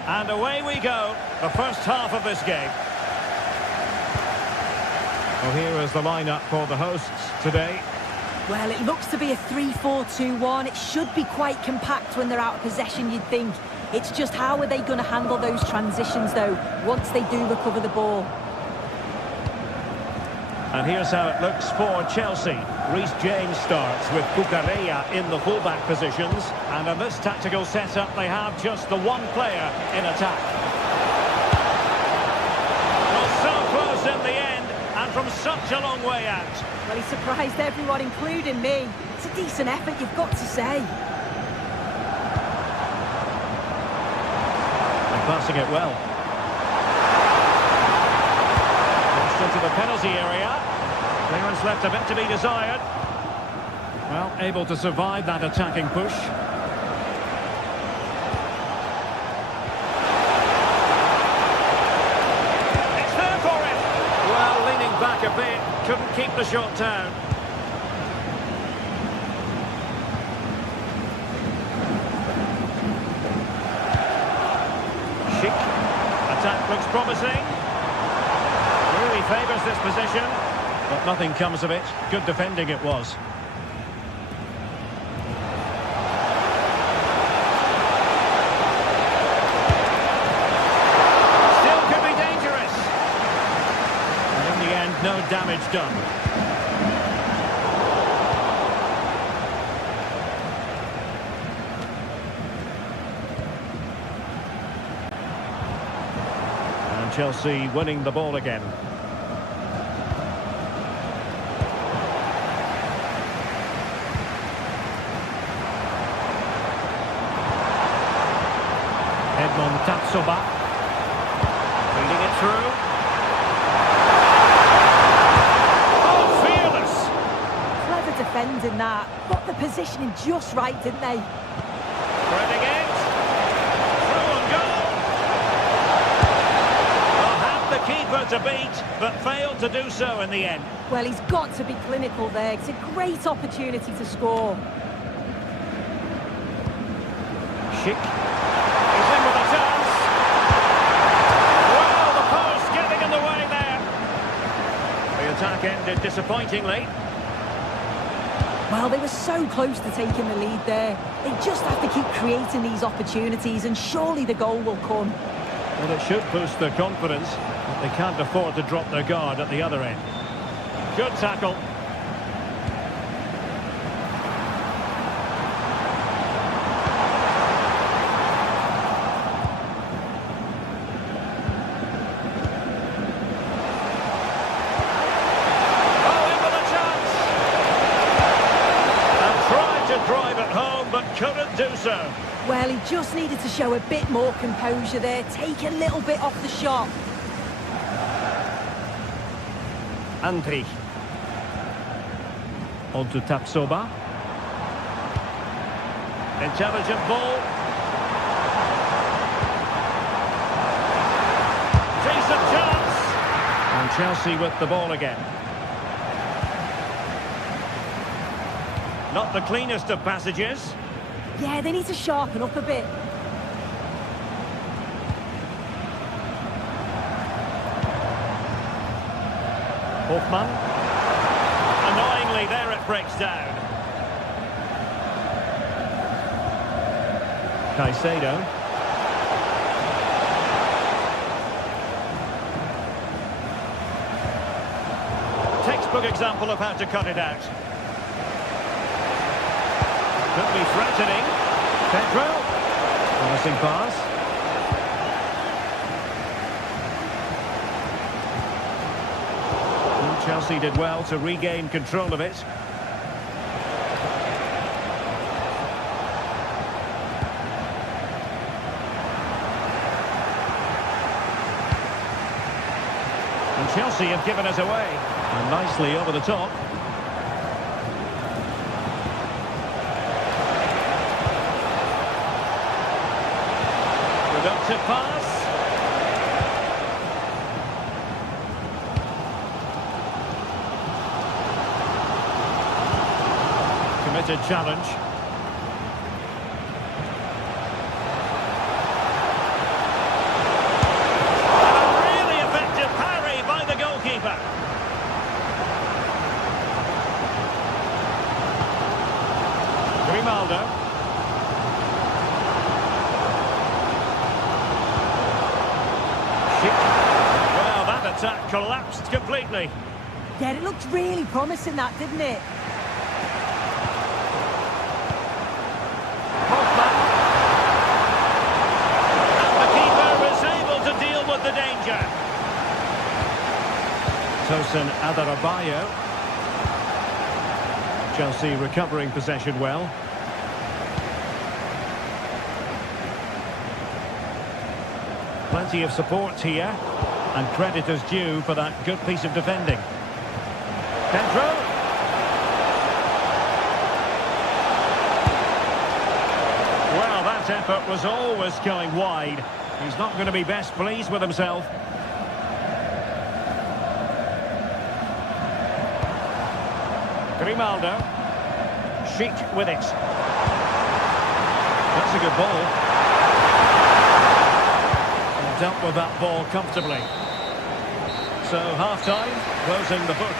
And away we go, the first half of this game. Well, here is the lineup for the hosts today. Well, it looks to be a 3-4-2-1. It should be quite compact when they're out of possession, you'd think. It's just how are they going to handle those transitions, though, once they do recover the ball. And here's how it looks for Chelsea. Reece James starts with Cucurella in the fullback positions. And in this tactical setup, they have just the one player in attack. Well, so close in the end, and from such a long way out. Well, he surprised everyone, including me. It's a decent effort, you've got to say. And passing it well. Into the penalty area. Clearance left a bit to be desired. Well, able to survive that attacking push. It's there for him. Well, leaning back a bit, couldn't keep the shot down. Schick. Attack looks promising. Really favours this position, but nothing comes of it. Good defending it was. Still could be dangerous. And in the end, no damage done. And Chelsea winning the ball again. Tapsoba feeding it through. Oh, fearless! Clever defending that. Got the positioning just right, didn't they? Spreading it. Through and goal. Well, had the keeper to beat, but failed to do so in the end. Well, he's got to be clinical there. It's a great opportunity to score. Schick. He's in with a chance. Well, the post getting in the way there. The attack ended disappointingly. Well, they were so close to taking the lead there. They just have to keep creating these opportunities, and surely the goal will come. Well, it should boost their confidence, but they can't afford to drop their guard at the other end. Good tackle. Drive it home, but couldn't do so. Well, he just needed to show a bit more composure there, take a little bit off the shot. Andri. On to Tapsoba. Intelligent ball. Decent chance. And Chelsea with the ball again. Not the cleanest of passages. Yeah, they need to sharpen up a bit. Hoffman. Annoyingly, there it breaks down. Caicedo. Textbook example of how to cut it out. Could be threatening. Pedro. Promising pass. And Chelsea did well to regain control of it. And Chelsea have given us away. And nicely over the top. Productive pass. limited challenge. And a really effective parry by the goalkeeper. Grimaldo. Well, that attack collapsed completely. Yeah, it looked really promising, that, didn't it? Hoffman. And the keeper was able to deal with the danger. Tosin Adarabioyo. Chelsea recovering possession well. Plenty of support here, and credit is due for that good piece of defending. Pedro. Well, that effort was always going wide. He's not going to be best pleased with himself. Grimaldo. Sheik with it. That's a good ball. Dealt with that ball comfortably. So half-time, closing the book.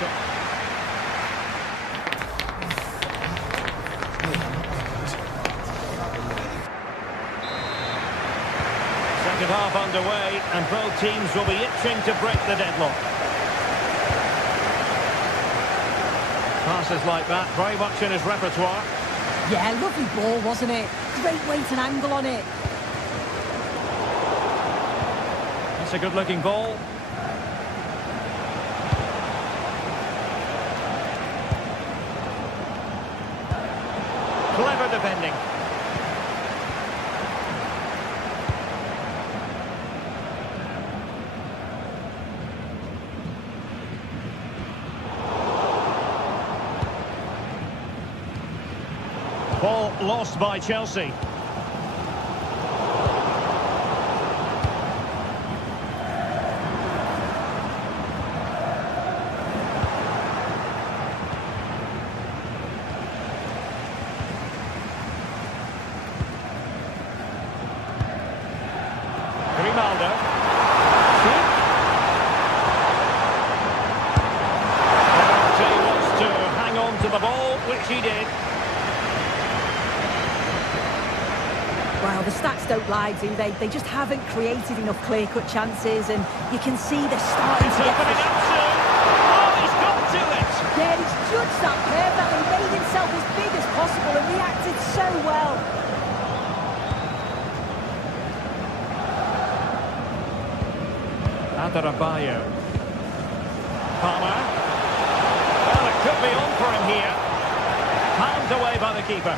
Second half underway, and both teams will be itching to break the deadlock. Passes like that, very much in his repertoire. Yeah, lovely ball, wasn't it? Great weight and angle on it. It's a good-looking ball. Clever defending. Ball lost by Chelsea. Grimaldo. He wants to hang on to the ball, which he did. Well, the stats don't lie, do they? They just haven't created enough clear-cut chances, and you can see they're starting to get... Opening up soon. Oh, he's got to it. Yeah, he's judged that perfectly, made himself as big as possible and reacted so well. Adarabioyo. Palmer. Well, it could be on for him here. Palmed away by the keeper.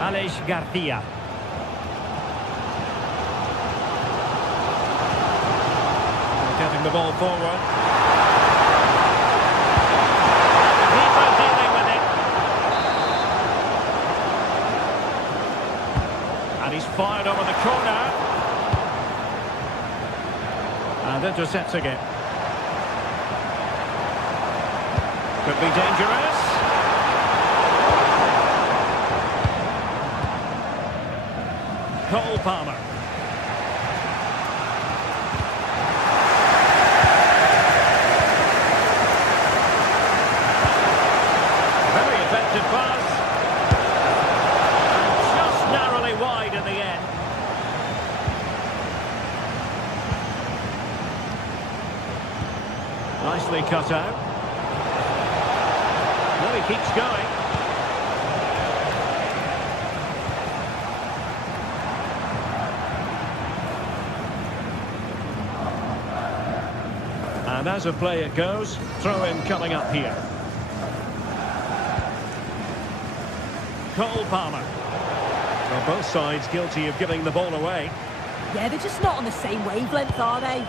Alex Garcia. Getting the ball forward. The keeper dealing with it. And he's fired over the corner. And intercepting it. Could be dangerous. Cole Palmer. Very effective pass. And just narrowly wide in the end. Nicely cut out. Well, he keeps going. And as a play it goes, throw-in coming up here. Cole Palmer. Well, both sides guilty of giving the ball away. Yeah, they're just not on the same wavelength, are they?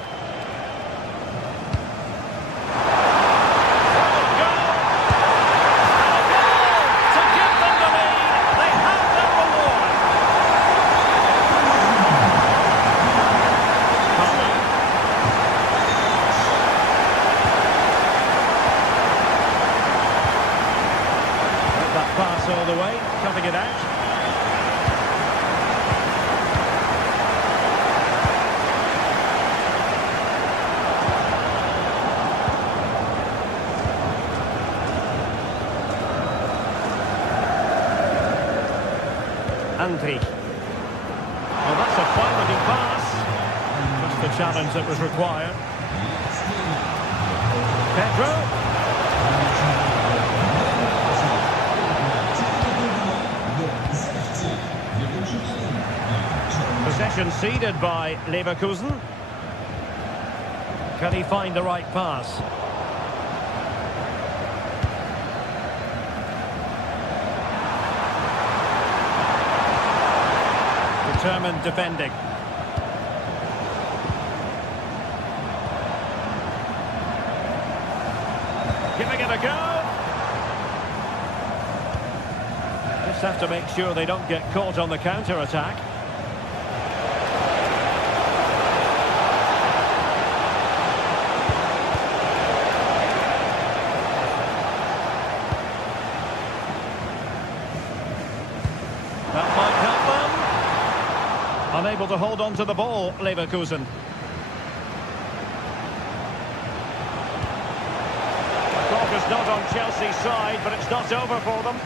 pass all the way, cutting it out. Andri. Oh, that's a fine-looking pass. Just the challenge that was required. Pedro. Possession ceded by Leverkusen. Can he find the right pass? Determined defending. Giving it a go. Just have to make sure they don't get caught on the counter-attack. That might help them. Unable to hold on to the ball, Leverkusen. The clock is not on Chelsea's side, but it's not over for them.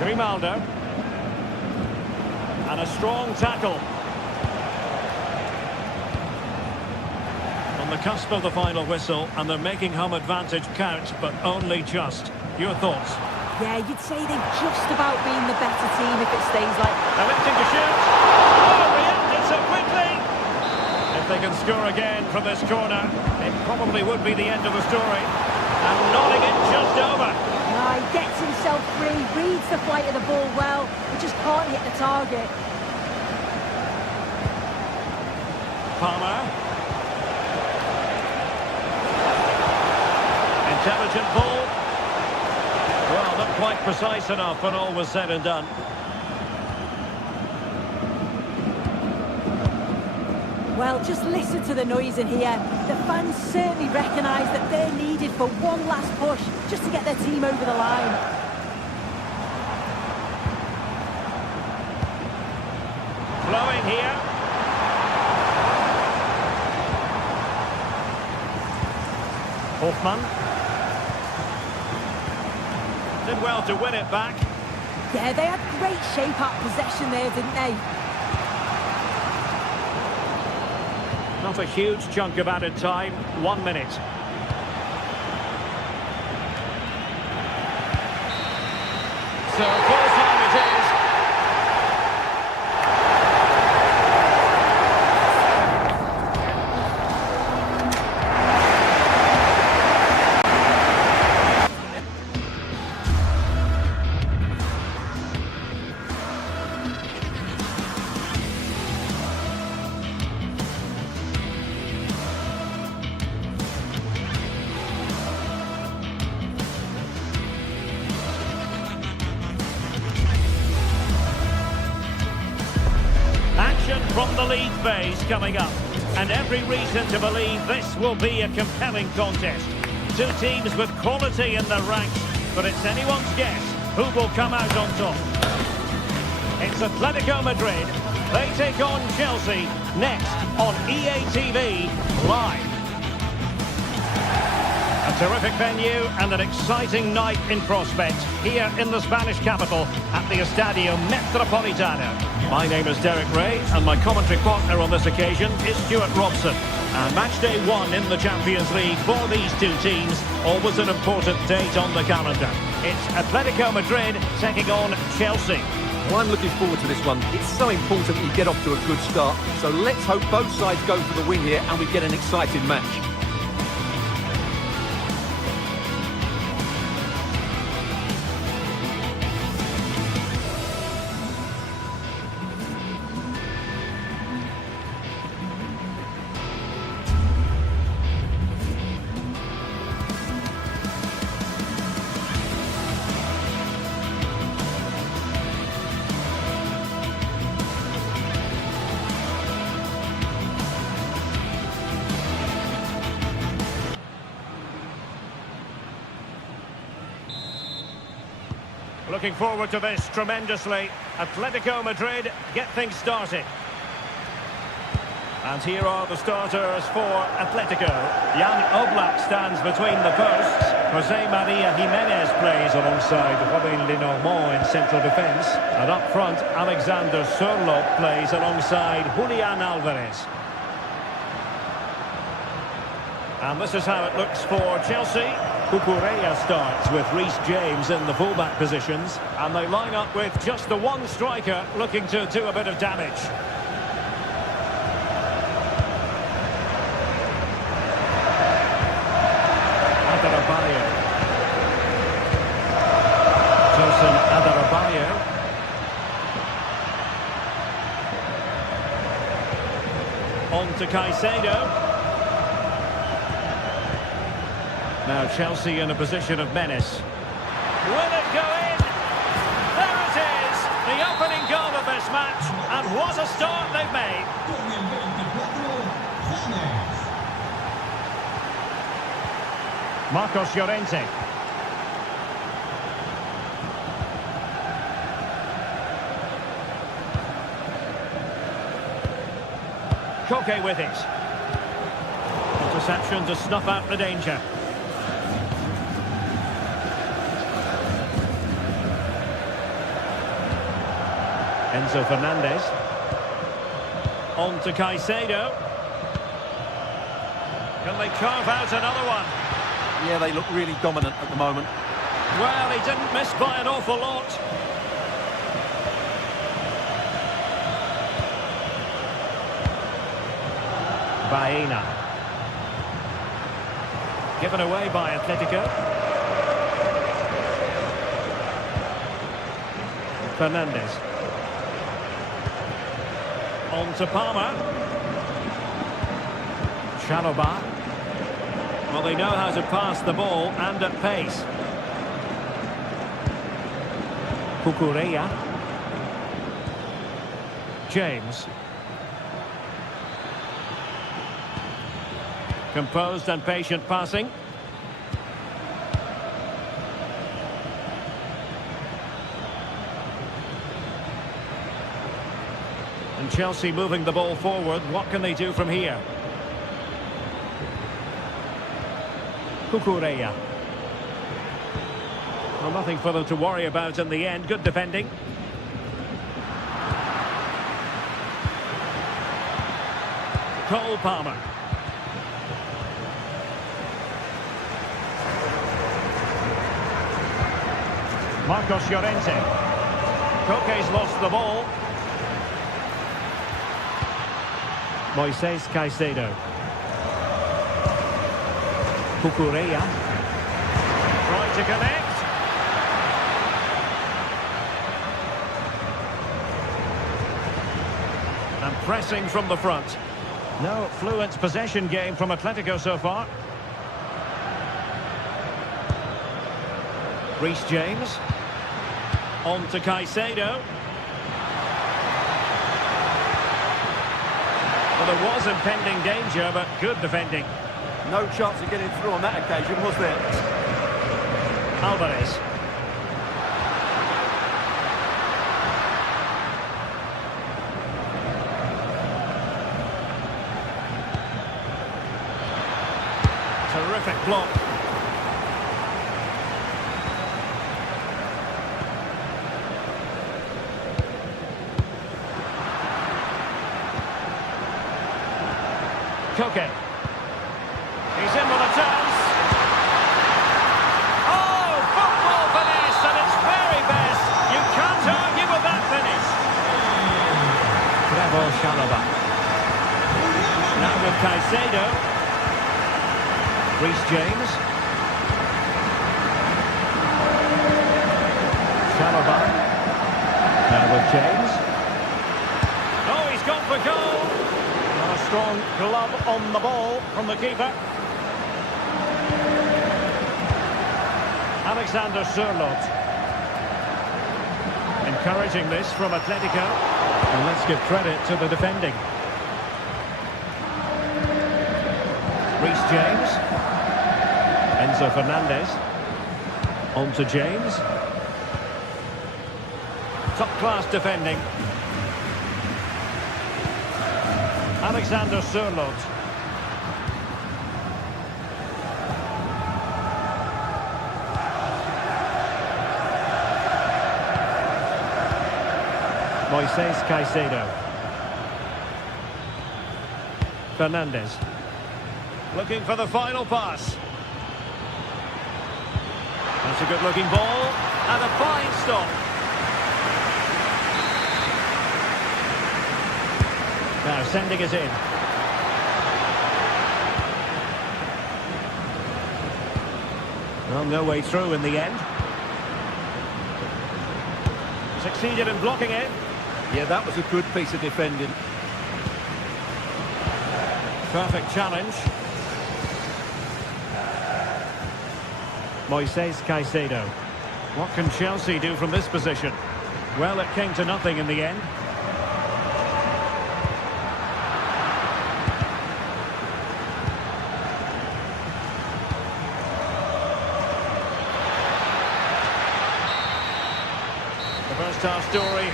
Grimaldo. And a strong tackle. On the cusp of the final whistle, and they're making home advantage count, but only just. Your thoughts? Yeah, you'd say they've just about been the better team if it stays like... Attempting to shoot. Oh, reacted so quickly. If they can score again from this corner, it probably would be the end of the story. And nodding it just over. No, he gets himself free, reads the flight of the ball well, but just can't hit the target. Palmer. Intelligent ball. Well, not quite precise enough when all was said and done. Well, just listen to the noise in here. The fans certainly recognise that they're needed for one last push, just to get their team over the line. Flowing here. Hoffmann. Did well to win it back. Yeah, they had great shape up possession there, didn't they? Not a huge chunk of added time. 1 minute. So full time it is. From the league phase coming up, and every reason to believe this will be a compelling contest. Two teams with quality in their ranks, but it's anyone's guess who will come out on top. It's Atletico Madrid. They take on Chelsea next on EA TV Live. A terrific venue and an exciting night in prospect here in the Spanish capital at the Estadio Metropolitano. My name is Derek Ray, and my commentary partner on this occasion is Stuart Robson. And match day 1 in the Champions League for these two teams, always an important date on the calendar. It's Atletico Madrid taking on Chelsea. Well, I'm looking forward to this one. It's so important that you get off to a good start. So let's hope both sides go for the win here and we get an exciting match. Looking forward to this tremendously. Atletico Madrid get things started. And here are the starters for Atletico. Jan Oblak stands between the posts. Jose Maria Jimenez plays alongside Robin Lenormand in central defence. And up front, Alexander Sørloth plays alongside Julian Alvarez. And this is how it looks for Chelsea. Cucurella starts with Reece James in the fullback positions. And they line up with just the one striker looking to do a bit of damage. On to Caicedo. Now Chelsea in a position of menace. Will it go in? There it is! The opening goal of this match. And what a start they've made. Marcos Llorente. Koke with it. Interception to snuff out the danger. Enzo Fernandez. On to Caicedo. Can they carve out another one? Yeah, they look really dominant at the moment. Well, he didn't miss by an awful lot. Baena. Given away by Atletico. Fernandez. On to Palmer. Chalobah. Well, they know how to pass the ball and at pace. Cucurella. James. Composed and patient passing. And Chelsea moving the ball forward. What can they do from here? Cucurella. Well, nothing for them to worry about in the end. Good defending. Cole Palmer. Marcos Llorente. Koke's lost the ball. Moises Caicedo. Cucurella. Trying to connect. And pressing from the front. No fluent possession game from Atletico so far. Reece James. On to Caicedo. Well, there was impending danger, but good defending. No chance of getting through on that occasion, was there? Alvarez. Terrific block. Koke. He's in with a chance. Oh, football finish at its very best. You can't argue with that finish. Bravo, Chalobah. Now with Caicedo. Reece James. Chalobah. Now with James. Oh, he's gone for goal. A strong glove on the ball from the keeper. Alexander Sørloth. Encouraging this from Atletico. And let's give credit to the defending. Reece James. Enzo Fernandez. On to James. Top-class defending. Alexander Sørloth. Moises Caicedo. Fernandes. Looking for the final pass. That's a good-looking ball. And a fine stop. Now sending it in. Well, no way through in the end. Succeeded in blocking it. Yeah, that was a good piece of defending. Perfect challenge. Moises Caicedo. What can Chelsea do from this position? Well, it came to nothing in the end. The first half story.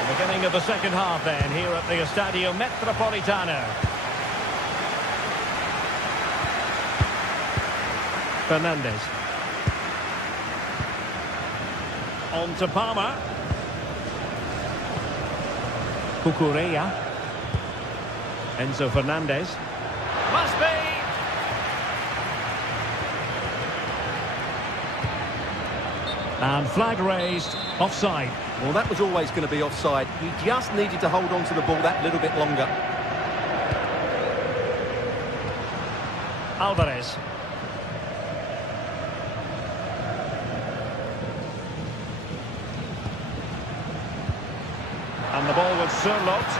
The beginning of the second half then, here at the Estadio Metropolitano. Fernandes. On to Palmer. Cucurella. Enzo Fernandez. Must be! And flag raised, offside. Well, that was always going to be offside. He just needed to hold on to the ball that little bit longer. Alvarez. And the ball with Sørloth.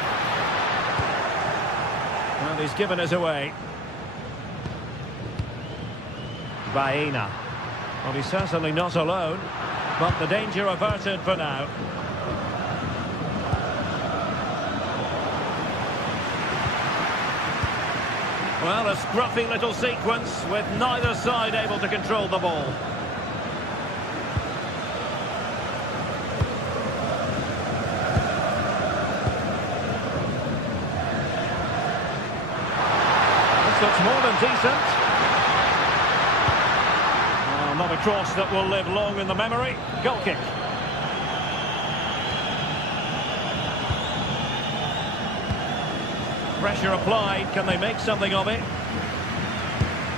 And he's given us away. Baena. Well, he's certainly not alone, but the danger averted for now. Well, a scruffy little sequence with neither side able to control the ball. This looks more than decent. Not a cross that will live long in the memory. Goal kick. Pressure applied. Can they make something of it?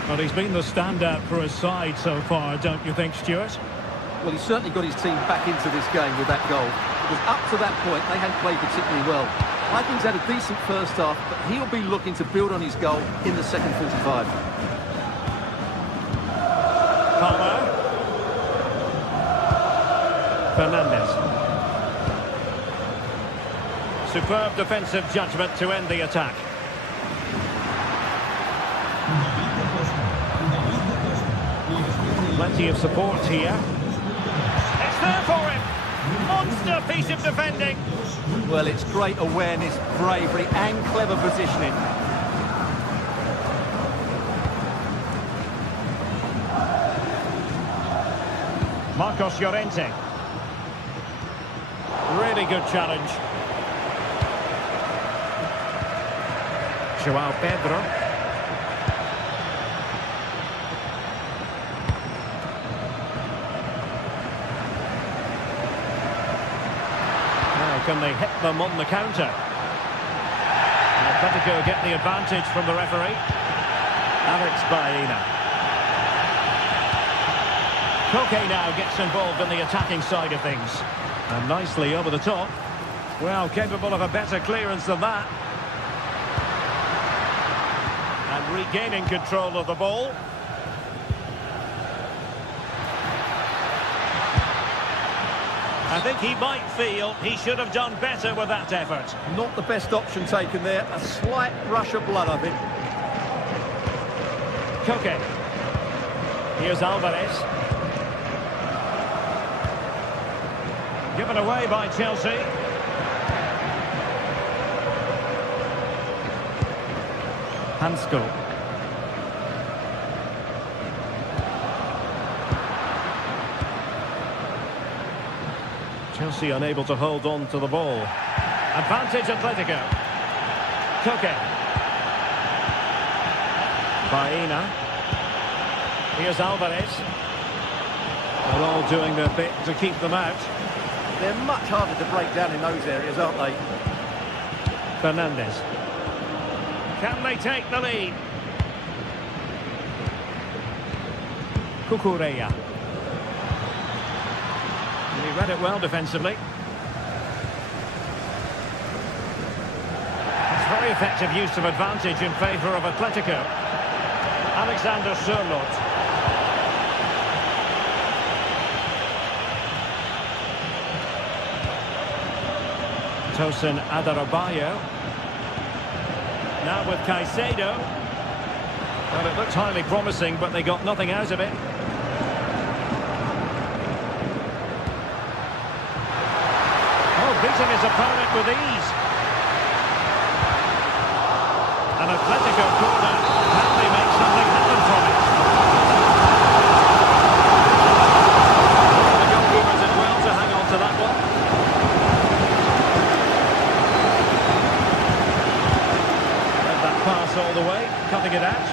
Well, he's been the standout for his side so far, don't you think, Stuart? Well, he's certainly got his team back into this game with that goal. Because up to that point, they hadn't played particularly well. I think he's had a decent first half, but he'll be looking to build on his goal in the second 45. Palmer. Fernandes. Superb defensive judgment to end the attack. Plenty of support here. It's there for him. Monster piece of defending. Well, it's great awareness, bravery and clever positioning. Marcos Llorente. Really good challenge. João Pedro. Now can they hit them on the counter? Atletico get the advantage from the referee. Alex Baena. Koke now gets involved in the attacking side of things. And nicely over the top. Well, capable of a better clearance than that. And regaining control of the ball. I think he might feel he should have done better with that effort. Not the best option taken there. A slight rush of blood, I think. Koke. Here's Alvarez. Given away by Chelsea. Hansko. Chelsea unable to hold on to the ball. Advantage Atletico. Koke. Baena. Here's Alvarez. They're all doing their bit to keep them out. They're much harder to break down in those areas, aren't they? Fernandez. Can they take the lead? Cucurella. He read it well defensively. It's very effective use of advantage in favour of Atletico. Alexander Sørloth. Tosin Adarabioyo. Now with Caicedo. Well, it looked highly promising, but they got nothing out of it. Oh, beating his opponent with ease. An Atletico corner. Can they make something happen from it? The goalkeeper did well to hang on to that one. Let that pass all the way, cutting it out.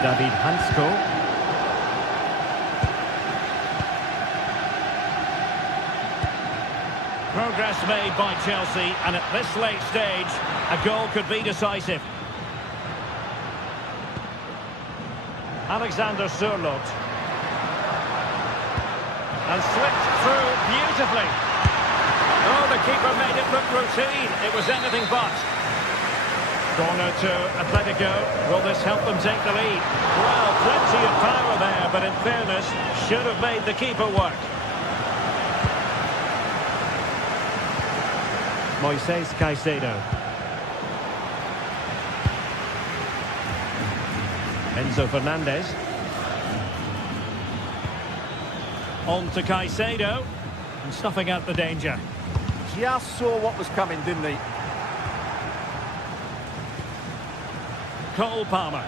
David Hansko. Progress made by Chelsea, and at this late stage, a goal could be decisive. Alexander Sørloth. And slipped through beautifully. Oh, the keeper made it look routine. It was anything but. Corner to Atletico. Will this help them take the lead? Well, plenty of power there, but in fairness, should have made the keeper work. Moises Caicedo. Enzo Fernandez. On to Caicedo. And snuffing out the danger. Just saw what was coming, didn't he? Cole Palmer.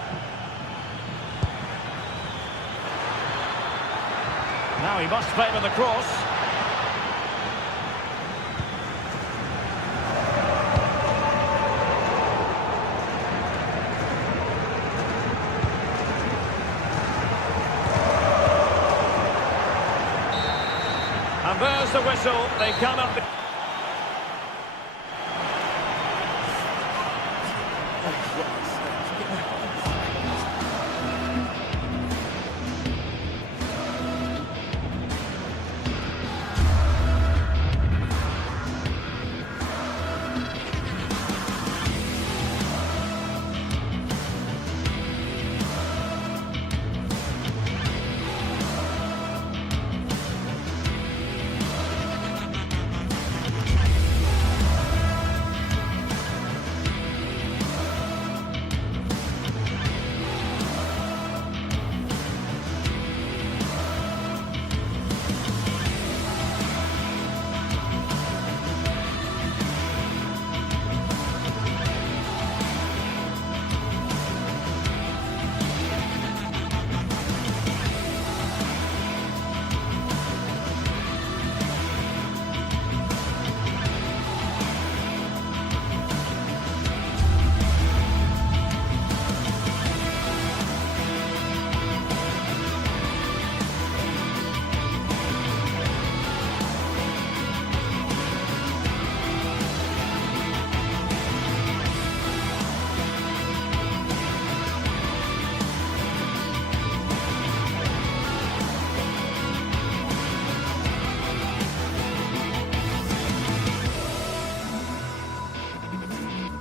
Now he must favour the cross. And there's the whistle. They cannot be...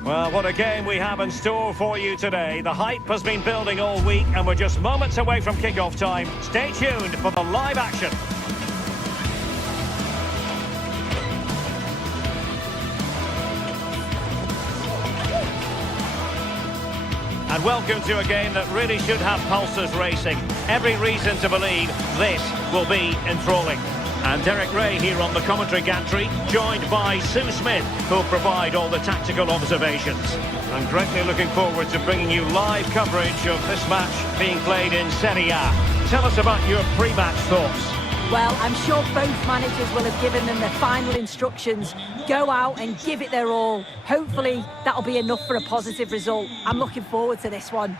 Well, what a game we have in store for you today. The hype has been building all week, and we're just moments away from kick-off time. Stay tuned for the live action. And welcome to a game that really should have pulses racing. Every reason to believe this will be enthralling. And Derek Ray here on the commentary gantry, joined by Sue Smith, who'll provide all the tactical observations. I'm greatly looking forward to bringing you live coverage of this match being played in Serie A. Tell us about your pre-match thoughts. Well, I'm sure both managers will have given them their final instructions. Go out and give it their all. Hopefully, that'll be enough for a positive result. I'm looking forward to this one.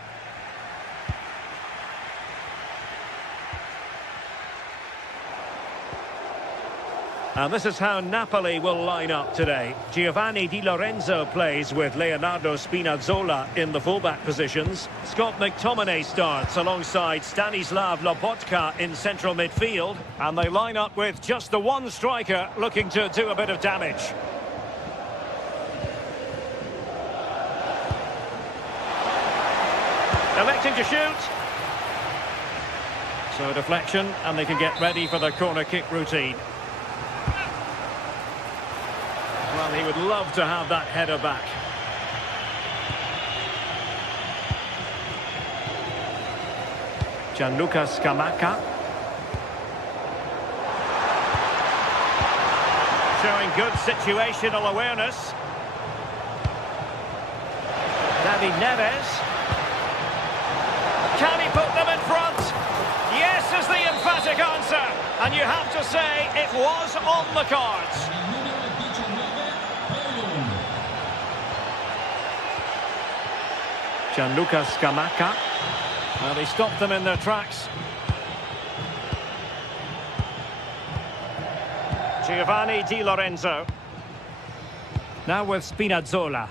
And this is how Napoli will line up today. Giovanni Di Lorenzo plays with Leonardo Spinazzola in the fullback positions. Scott McTominay starts alongside Stanislav Lobotka in central midfield. And they line up with just the one striker looking to do a bit of damage. Electing to shoot. So a deflection, and they can get ready for the corner kick routine. Well, he would love to have that header back. Gianluca Scamacca. Showing good situational awareness. David Neves. Can he put them in front? Yes is the emphatic answer. And you have to say it was on the cards. Gianluca Scamacca. Well, he stopped them in their tracks. Giovanni Di Lorenzo. Now with Spinazzola.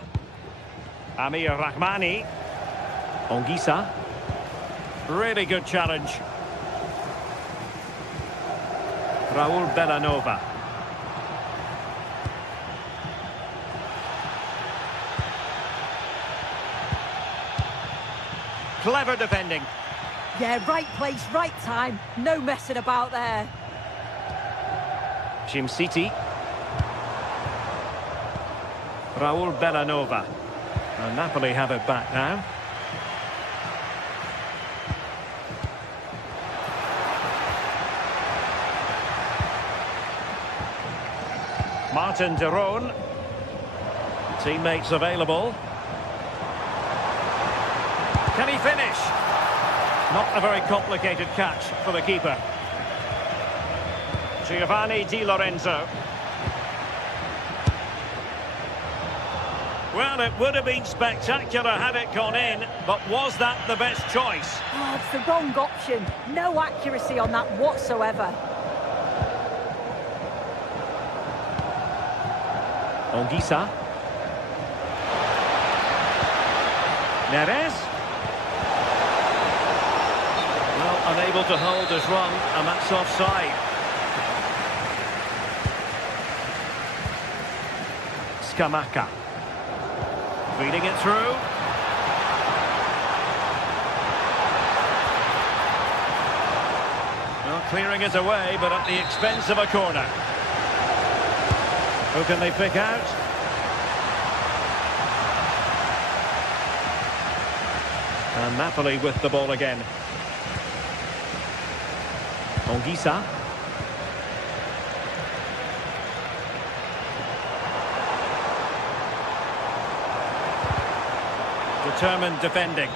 Amir Rahmani. Ongisa. Really good challenge. Raul Bellanova. Clever defending. Yeah, right place, right time. No messing about there. Jim City. Raul Bellanova. And Napoli have it back now. Martin de Roon. Teammates available. Can he finish? Not a very complicated catch for the keeper. Giovanni Di Lorenzo. Well, it would have been spectacular had it gone in, but was that the best choice? Oh, it's the wrong option. No accuracy on that whatsoever. Ongisa. Neres. Well, unable to hold his run, and that's offside. Scamacca. Feeding it through. Well, clearing it away, but at the expense of a corner. Who can they pick out? And Napoli with the ball again. Ongisa. Determined defending.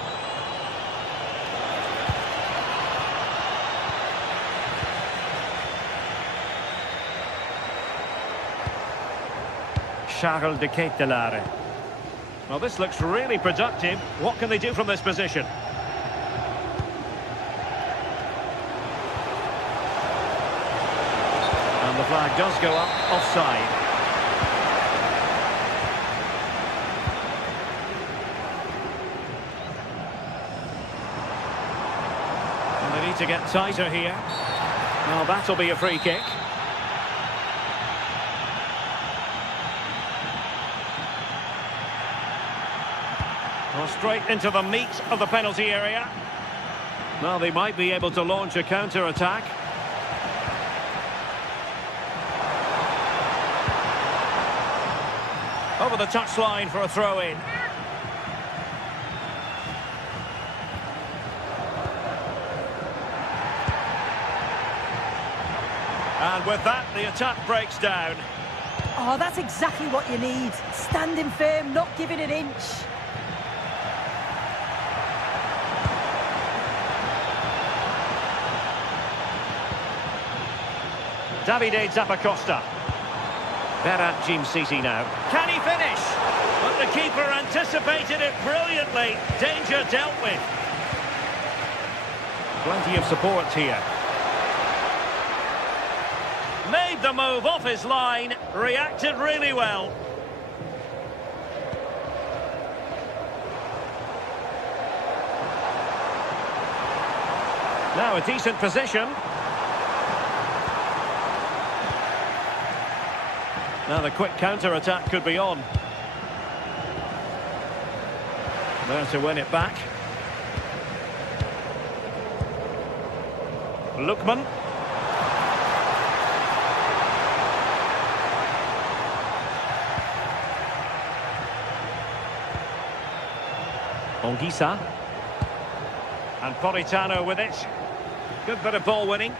Charles de Ketelare. Well, this looks really productive. What can they do from this position? And the flag does go up, offside. And they need to get tighter here. Well, that'll be a free kick. Well, straight into the meat of the penalty area. Well, they might be able to launch a counter-attack. Over the touchline for a throw-in. And with that, the attack breaks down. Oh, that's exactly what you need. Standing firm, not giving an inch. Davide Zappacosta. Berat City now. Can he finish? But the keeper anticipated it brilliantly. Danger dealt with. Plenty of support here. Made the move off his line. Reacted really well. Now a decent position. Now the quick counter-attack could be on. There to win it back. Lookman. Ongisa. And Politano with it. Good bit of ball winning.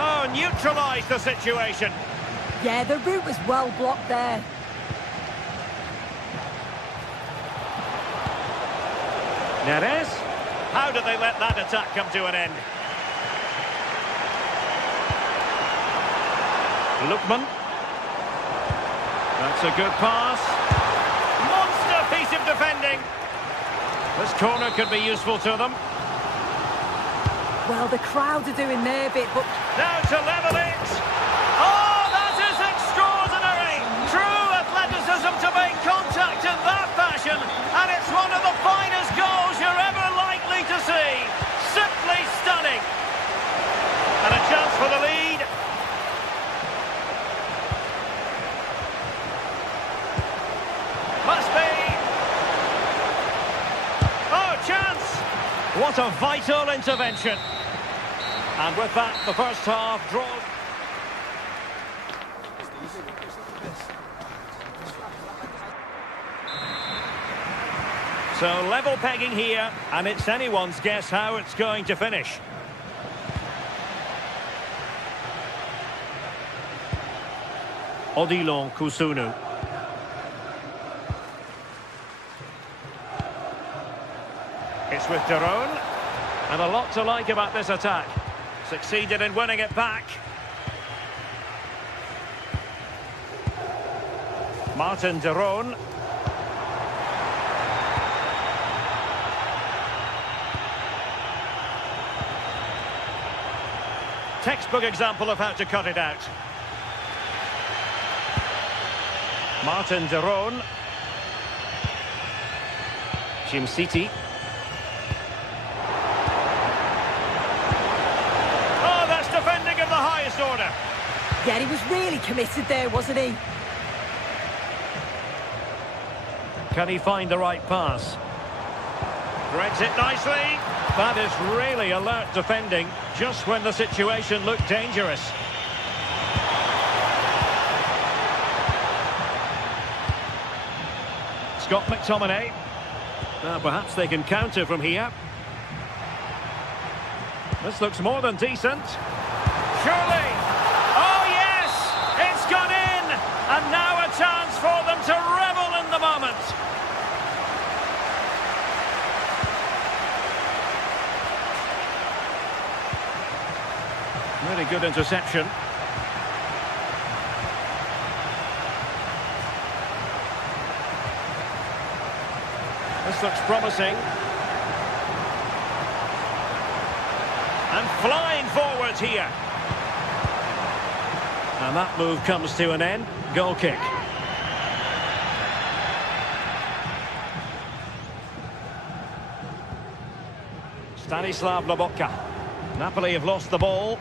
Oh, neutralised the situation. Yeah, the route was well blocked there. Neres. How did they let that attack come to an end? Lookman. That's a good pass. Monster piece of defending. This corner could be useful to them. Well, the crowd are doing their bit, but... Now to level it. Oh, that is extraordinary. True athleticism to make contact in that fashion. And it's one of the finest goals you're ever likely to see. Simply stunning. And a chance for the lead. Must be. Oh, chance. What a vital intervention. And with that, the first half draws. So level pegging here, and it's anyone's guess how it's going to finish. Odilon Kusunu. It's with Daron, and a lot to like about this attack. Succeeded in winning it back. Martin Daron. Textbook example of how to cut it out. Martin Daron. City. Defending of the highest order. Yeah, he was really committed there, wasn't he? Can he find the right pass? Threads it nicely. That is really alert defending, just when the situation looked dangerous. Scott McTominay. Now perhaps they can counter from here. This looks more than decent. Surely. Oh, yes! It's gone in! And now a chance for them to revel in the moment. Really good interception. This looks promising. And flying forwards here. And that move comes to an end. Goal kick. Stanislav Lobotka. Napoli have lost the ball.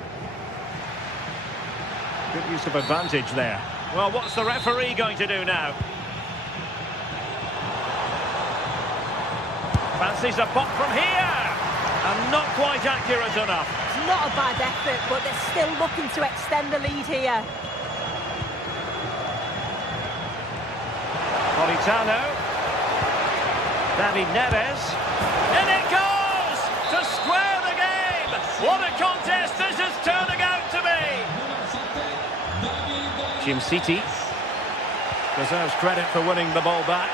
Good use of advantage there. Well, what's the referee going to do now? Fancies a pop from here. And not quite accurate enough. It's not a bad effort, but they're still looking to extend the lead here. Politano. David Neres. In it goes! To square the game! What a contest this is turning out to be! City deserves credit for winning the ball back.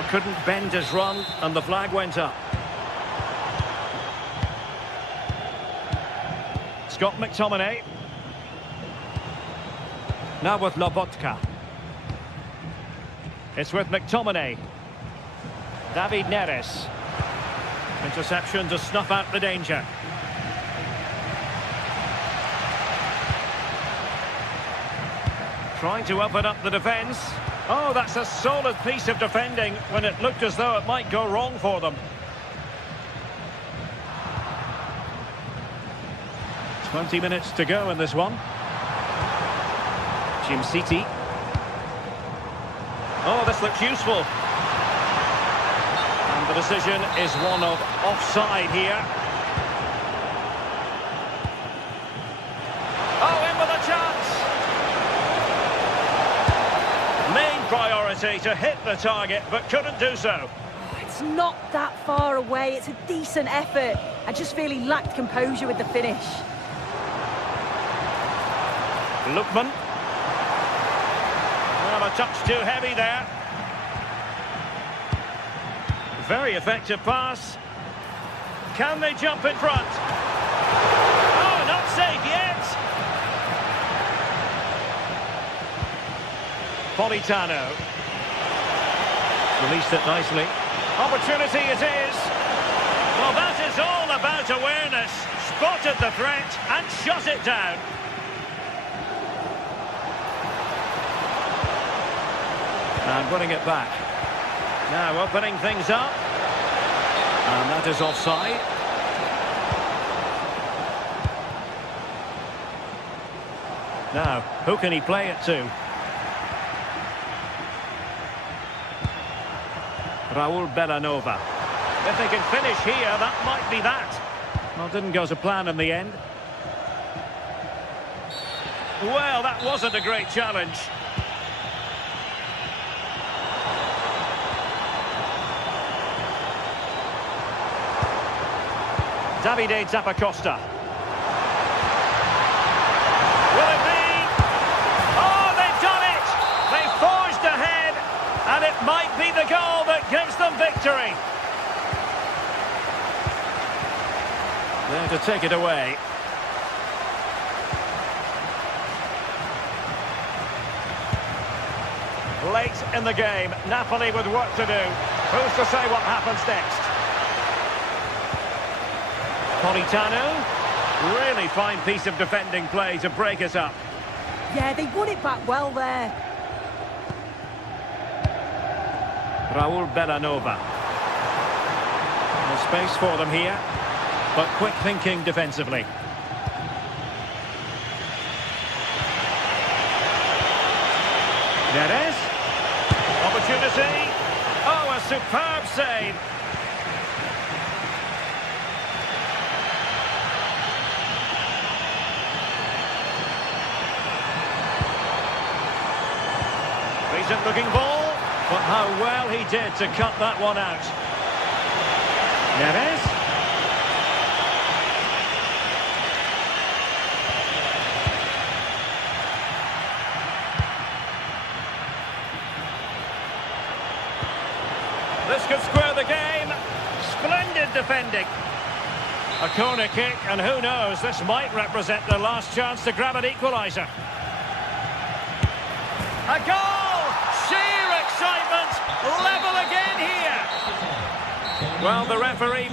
Well, couldn't bend his run, and the flag went up. Scott McTominay. Now with Lobotka. It's with McTominay. David Neres. Interception to snuff out the danger. Trying to open up the defence. Oh, that's a solid piece of defending when it looked as though it might go wrong for them. 20 minutes to go in this one. Jim City. Oh, this looks useful. And the decision is one of offside here. Oh, in with a chance. Main priority to hit the target, but couldn't do so. It's not that far away. It's a decent effort. I just feel he lacked composure with the finish. Lookman. Well, a touch too heavy there. Very effective pass. Can they jump in front? Oh, not safe yet. Politano. Released it nicely. Opportunity it is. Well, that is all about awareness. Spotted the threat and shut it down. And winning it back. Now opening things up. And that is offside. Now, who can he play it to? Raul Bellanova. If they can finish here, that might be that. Well, didn't go to plan in the end. Well, that wasn't a great challenge. Davide Zappacosta. Will it be? Oh, they've done it! They've forged ahead, and it might be the goal that gives them victory. There to take it away. Late in the game, Napoli with work to do. Who's to say what happens next? Politano, really fine piece of defending play to break us up. Yeah, they won it back well there. Raul Bellanova. No space for them here, but quick thinking defensively. Neres. Opportunity. Oh, a superb save. Decent looking ball, but how well he did to cut that one out. Neres. This could square the game. Splendid defending. A corner kick, and who knows, this might represent their last chance to grab an equaliser. A goal! Sheer excitement! Level again here! Well, the referee...